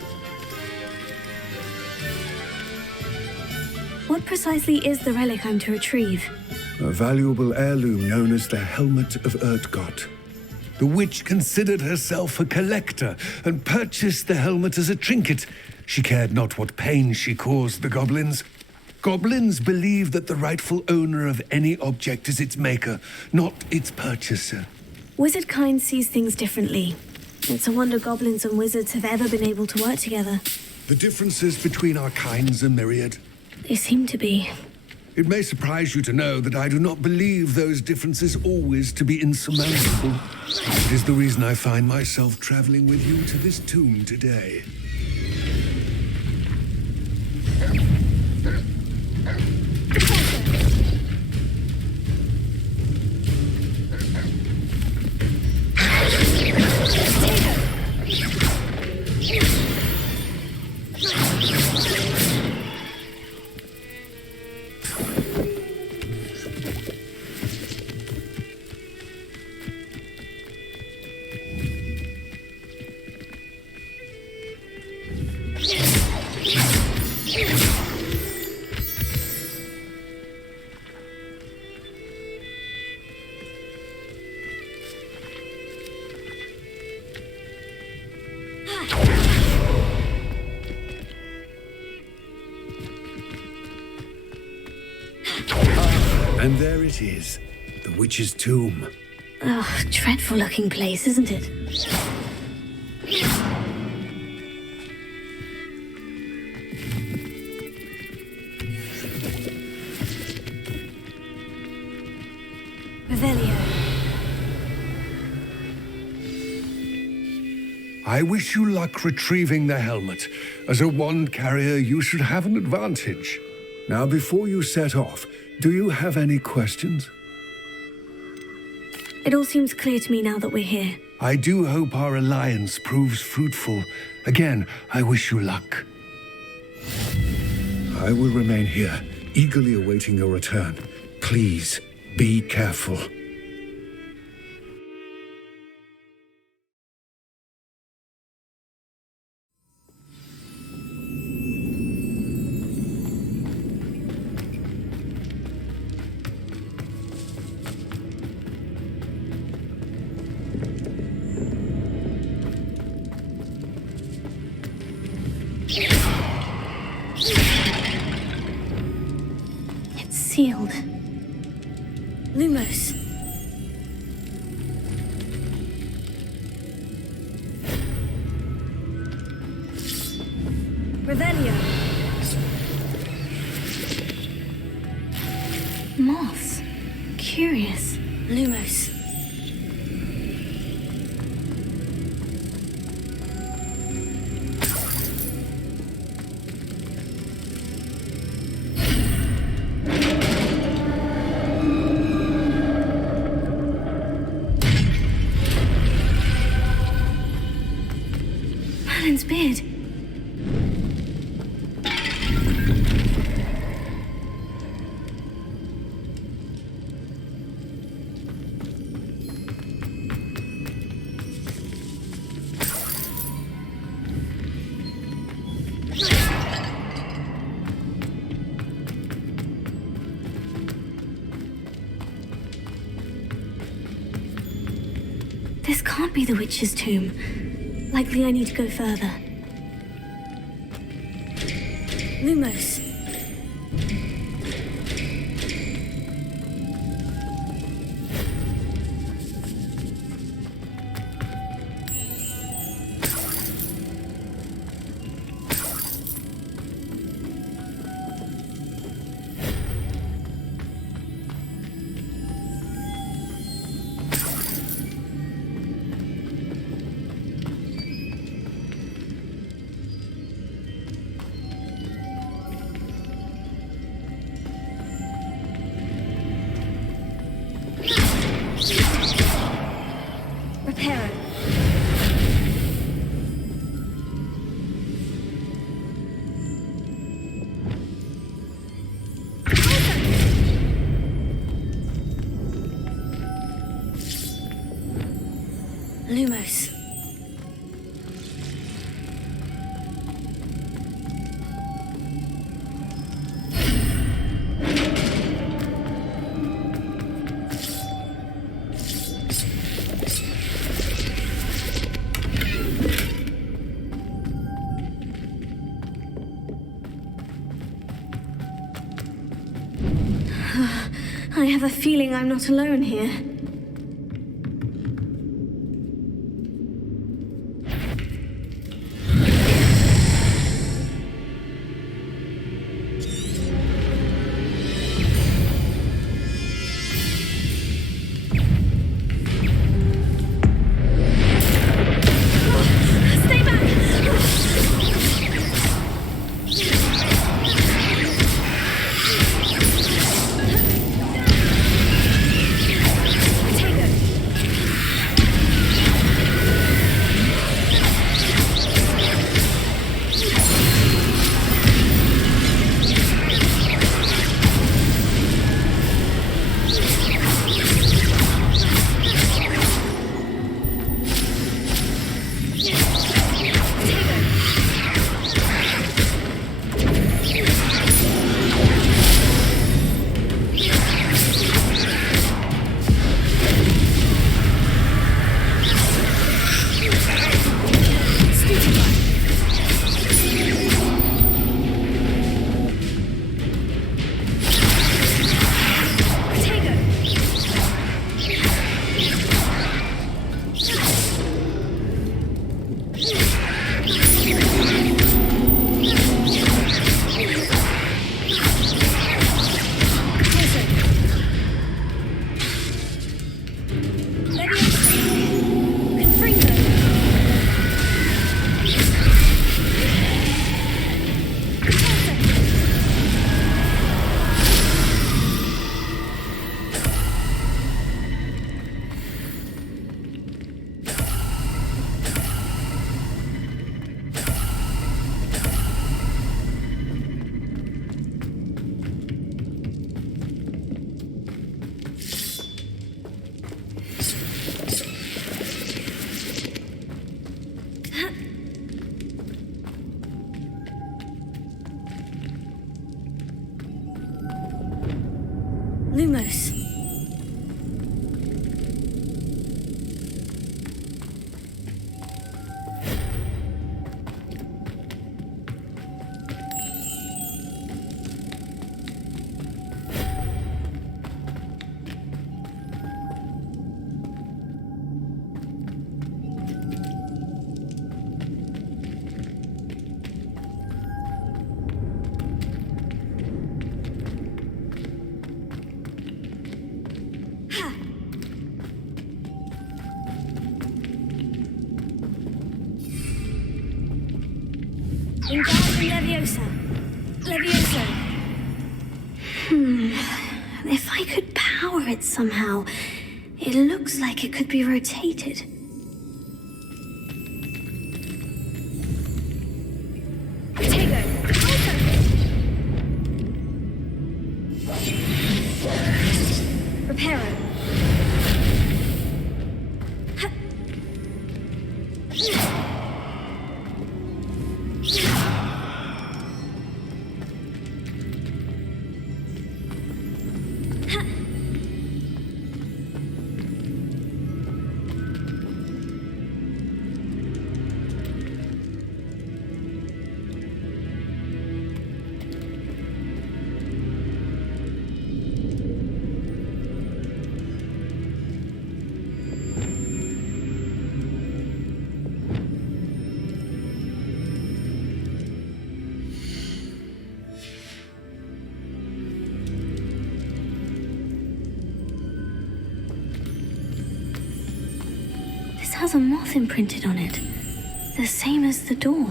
What precisely is the relic I'm to retrieve? A valuable heirloom known as the Helmet of Urtgott. The witch considered herself a collector and purchased the helmet as a trinket. She cared not what pain she caused the goblins. Goblins believe that the rightful owner of any object is its maker, not its purchaser. Wizard kind sees things differently. It's a wonder goblins and wizards have ever been able to work together. The differences between our kinds are myriad. They seem to be. It may surprise you to know that I do not believe those differences always to be insurmountable. It is the reason I find myself traveling with you to this tomb today. And there it is, the witch's tomb. Oh, dreadful looking place, isn't it? Revelio. I wish you luck retrieving the helmet. As a wand carrier, you should have an advantage. Now, before you set off, do you have any questions? It all seems clear to me now that we're here. I do hope our alliance proves fruitful. Again, I wish you luck. I will remain here, eagerly awaiting your return. Please, be careful. It's sealed. Lumos. Revelio. Moths. Curious. Lumos. Merlin's beard. This can't be the witch's tomb. Likely I need to go further. Lumos. Reparo. Lumos. I have a feeling I'm not alone here. Lumos. Leviosa. Leviosa. If I could power it somehow, it looks like it could be rotated. Reparo. Has a moth imprinted on it, the same as the door.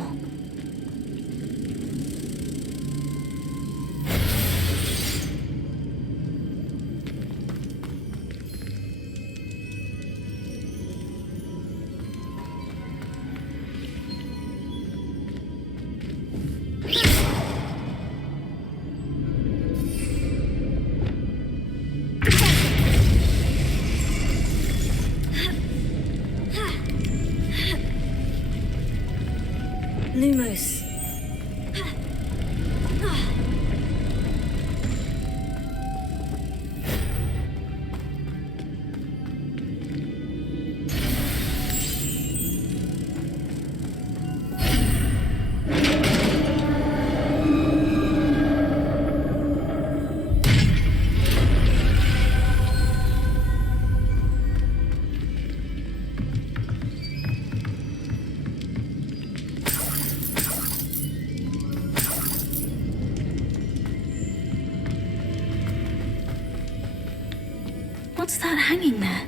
What's that hanging there?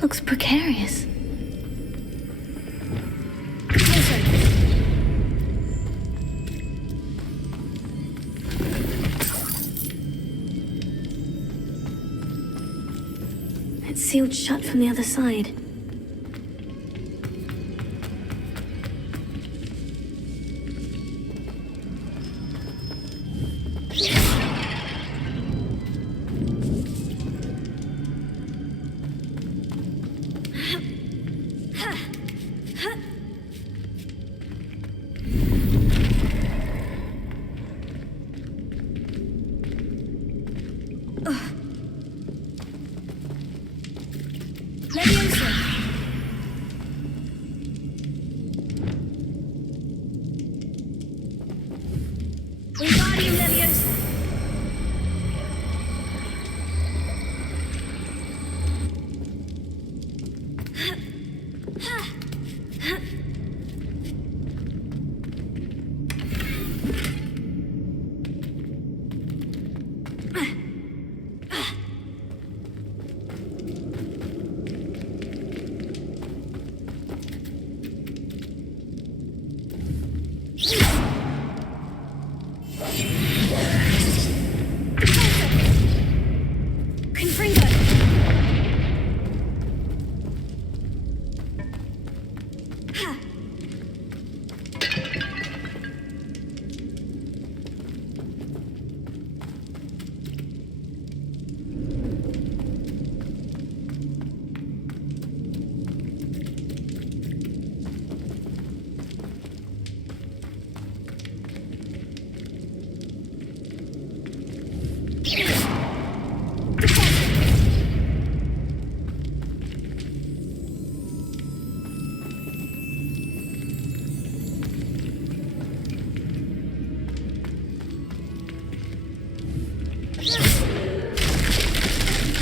Looks precarious. It's sealed shut from the other side.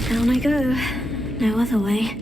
Down I go. No other way.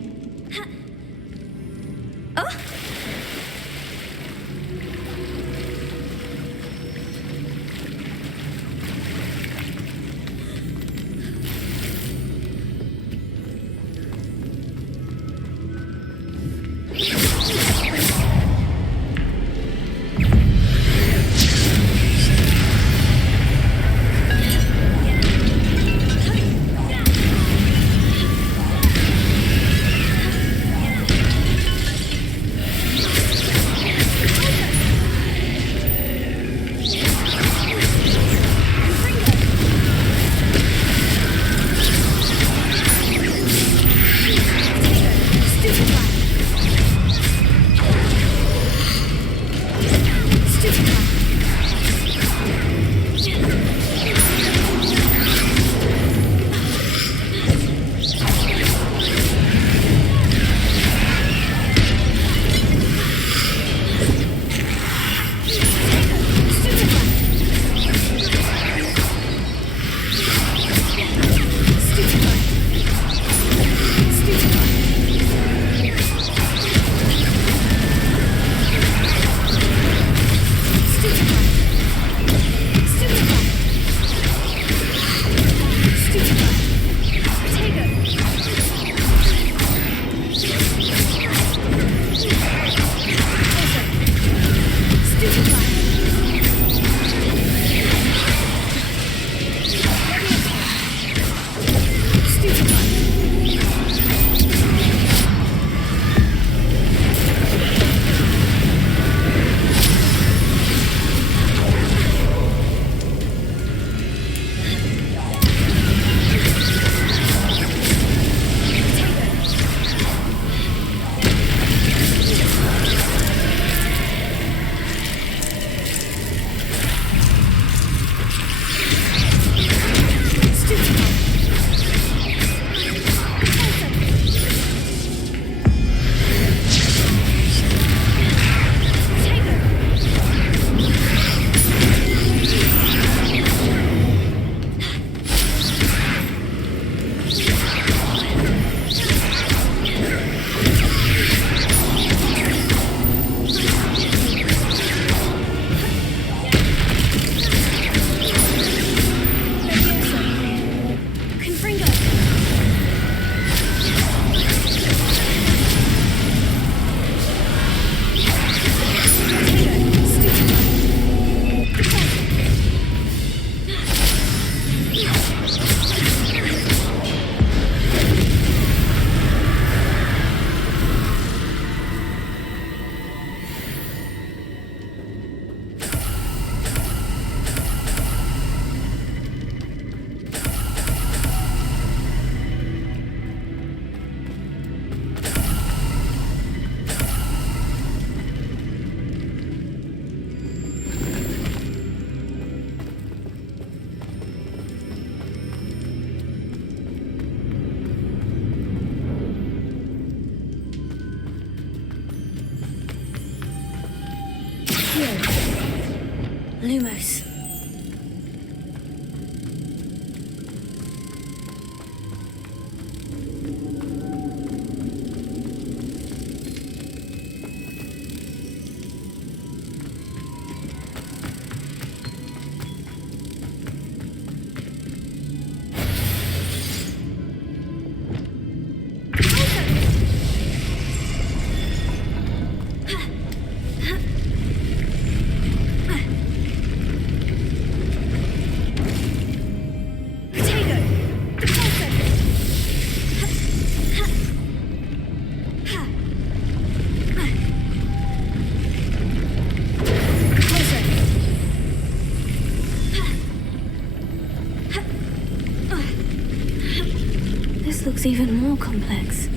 looks even more complex.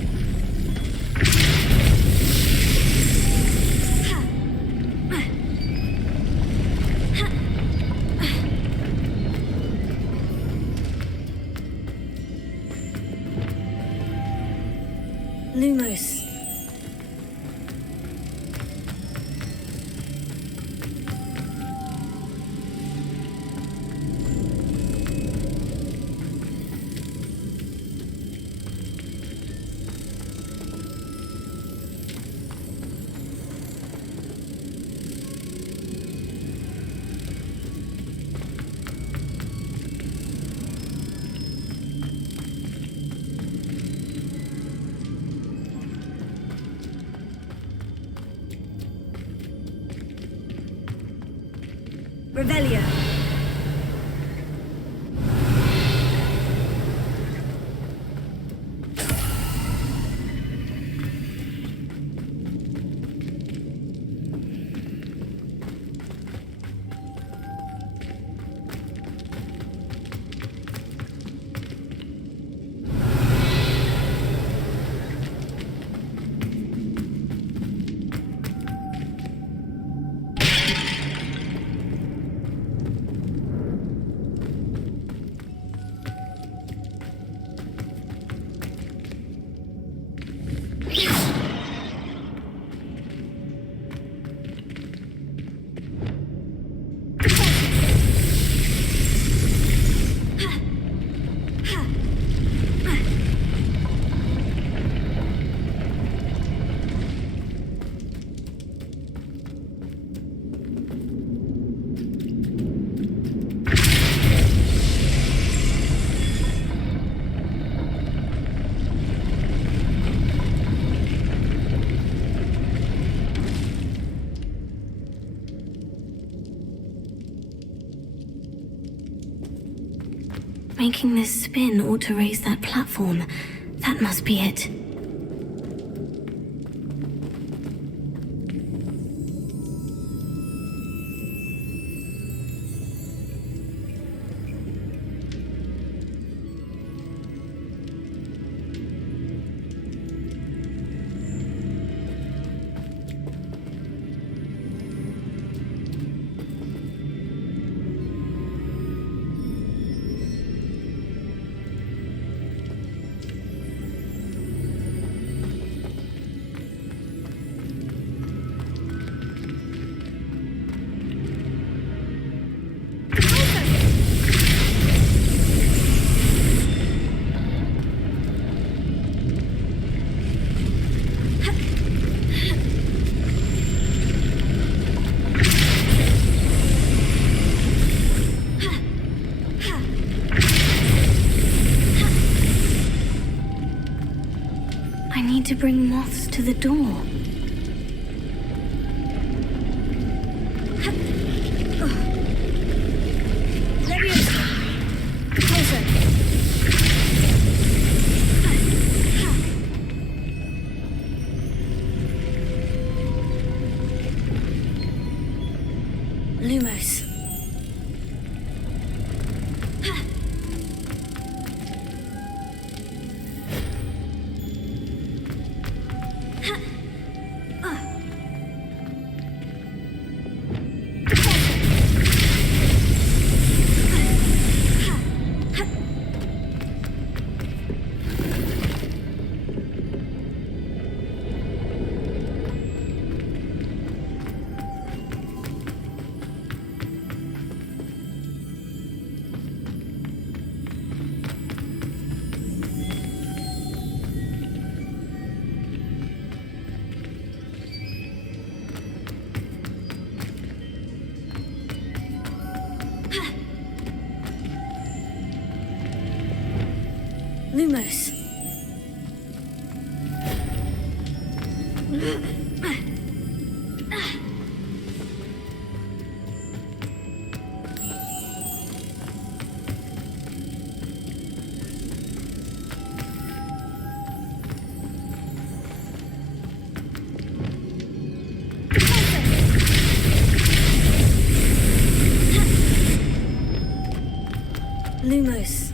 Lumos. Revelio. Making this spin ought to raise that platform. That must be it. To bring moths to the door. Lumos. Lumos. Lumos.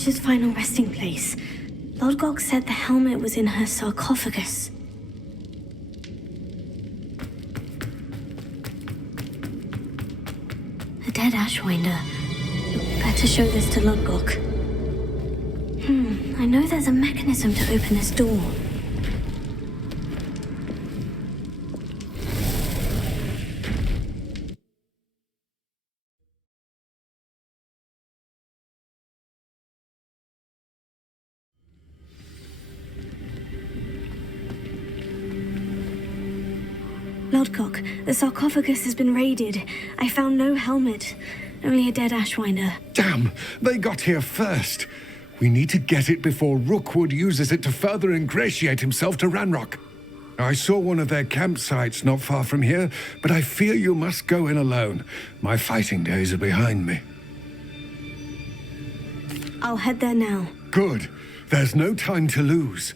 Witch's final resting place. Lodgok said the helmet was in her sarcophagus. A dead Ashwinder. Better show this to Lodgok. I know there's a mechanism to open this door. Lodgok, the sarcophagus has been raided. I found no helmet, only a dead Ashwinder. Damn, they got here first. We need to get it before Rookwood uses it to further ingratiate himself to Ranrock. I saw one of their campsites not far from here, but I fear you must go in alone. My fighting days are behind me. I'll head there now. Good. There's no time to lose.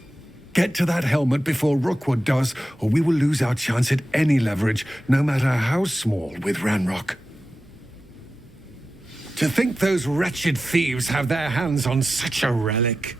Get to that helmet before Rookwood does, or we will lose our chance at any leverage, no matter how small, with Ranrock. To think those wretched thieves have their hands on such a relic.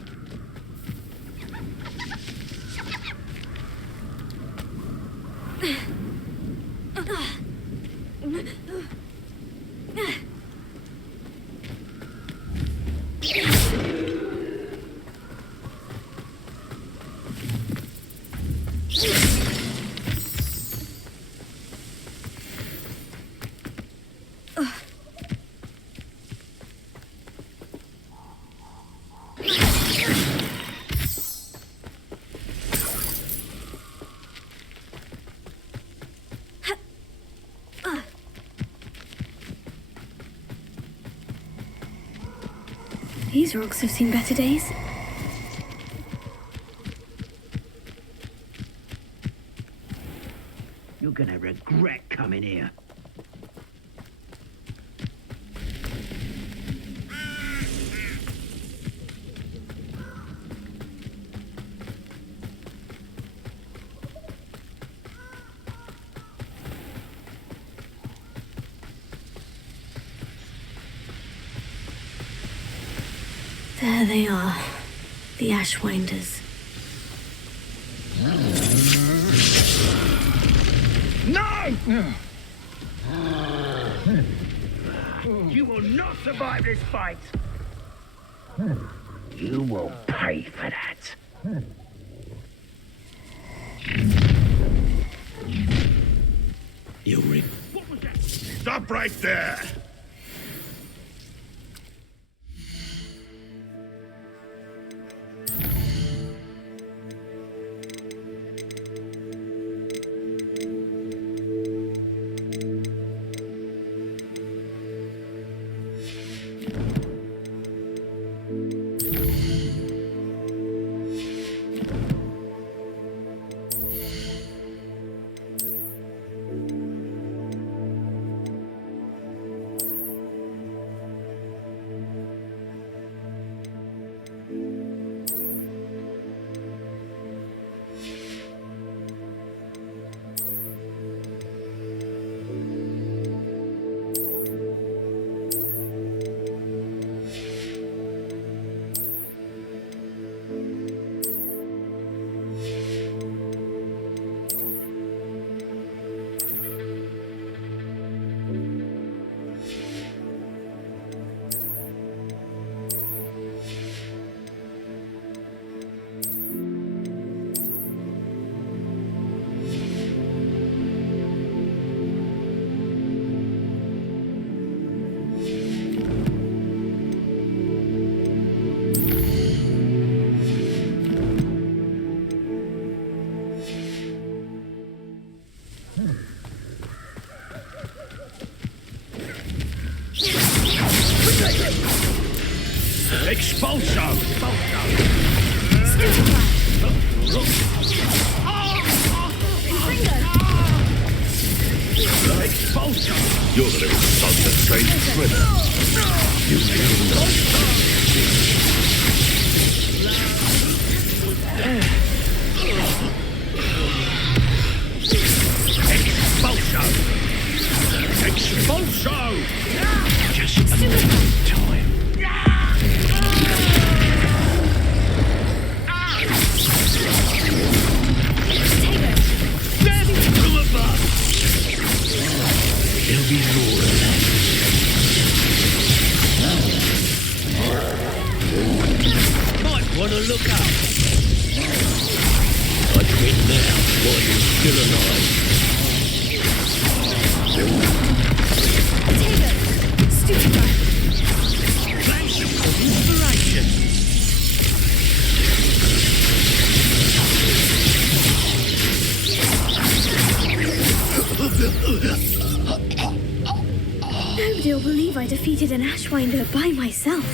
These rocks have seen better days. You're gonna regret coming here. There they are, the Ashwinders. No! You will not survive this fight! You will pay for that. You'll What was that? Stop right there! Expulso! Expulso! You're the little son that trained Shredder. You really Expulso! Expulso! Just a matter of time. Wanna look up? I quit now while you're still alive. Stupid guy. Flash of inspiration. Nobody will believe I defeated an Ashwinder by myself.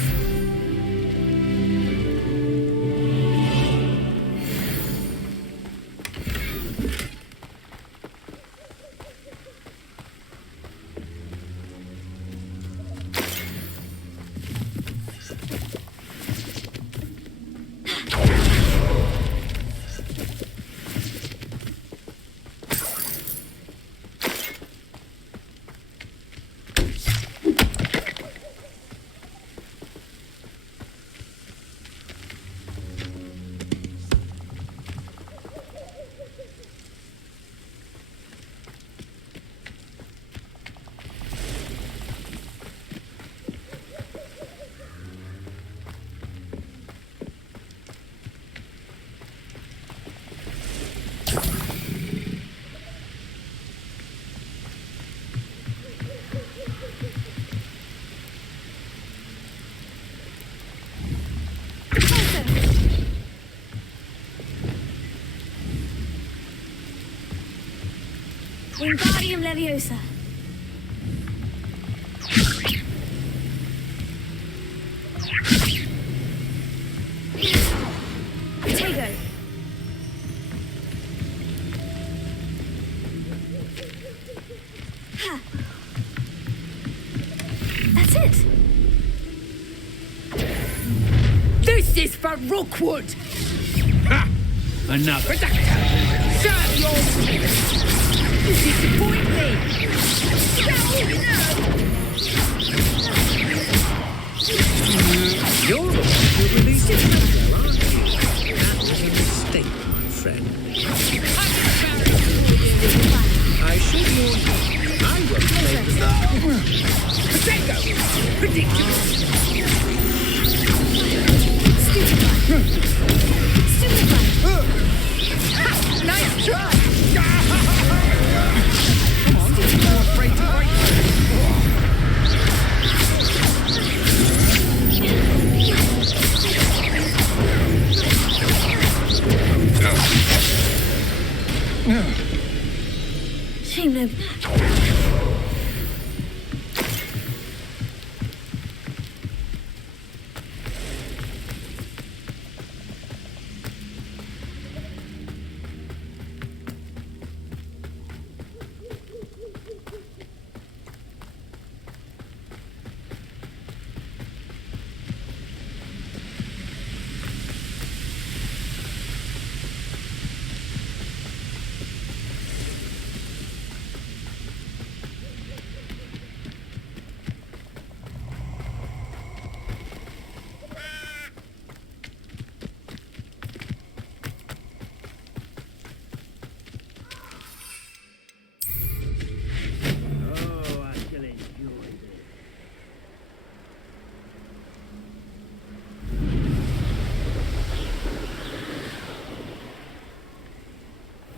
Wingardium Leviosa. Tego. Ha. That's it. This is for Rookwood! Ha! Another doctor! Shut your face! You disappoint me! No! You're the one who released it, aren't you? That was a mistake, my friend. I should warn you. I won't play the Potato! Ridiculous! Stupid guy. Nice try! Come on, you're afraid to fight. Shame no.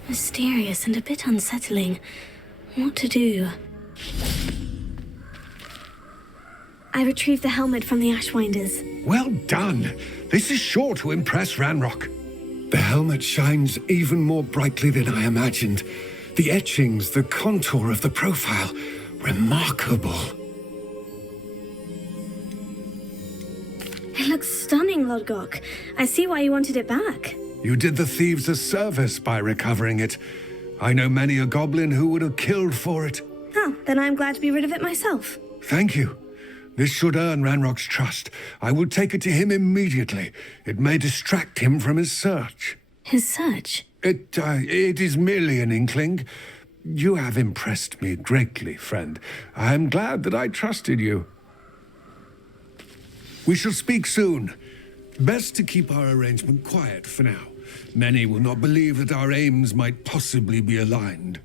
Mysterious and a bit unsettling. What to do? I retrieved the helmet from the Ashwinders. Well done. This is sure to impress Ranrock. The helmet shines even more brightly than I imagined. The etchings, the contour of the profile. Remarkable. It looks stunning, Lodgok. I see why you wanted it back. You did the thieves a service by recovering it. I know many a goblin who would have killed for it. Oh, then I'm glad to be rid of it myself. Thank you. This should earn Ranrock's trust. I will take it to him immediately. It may distract him from his search. His search? It is merely an inkling. You have impressed me greatly, friend. I am glad that I trusted you. We shall speak soon. Best to keep our arrangement quiet for now. Many will not believe that our aims might possibly be aligned.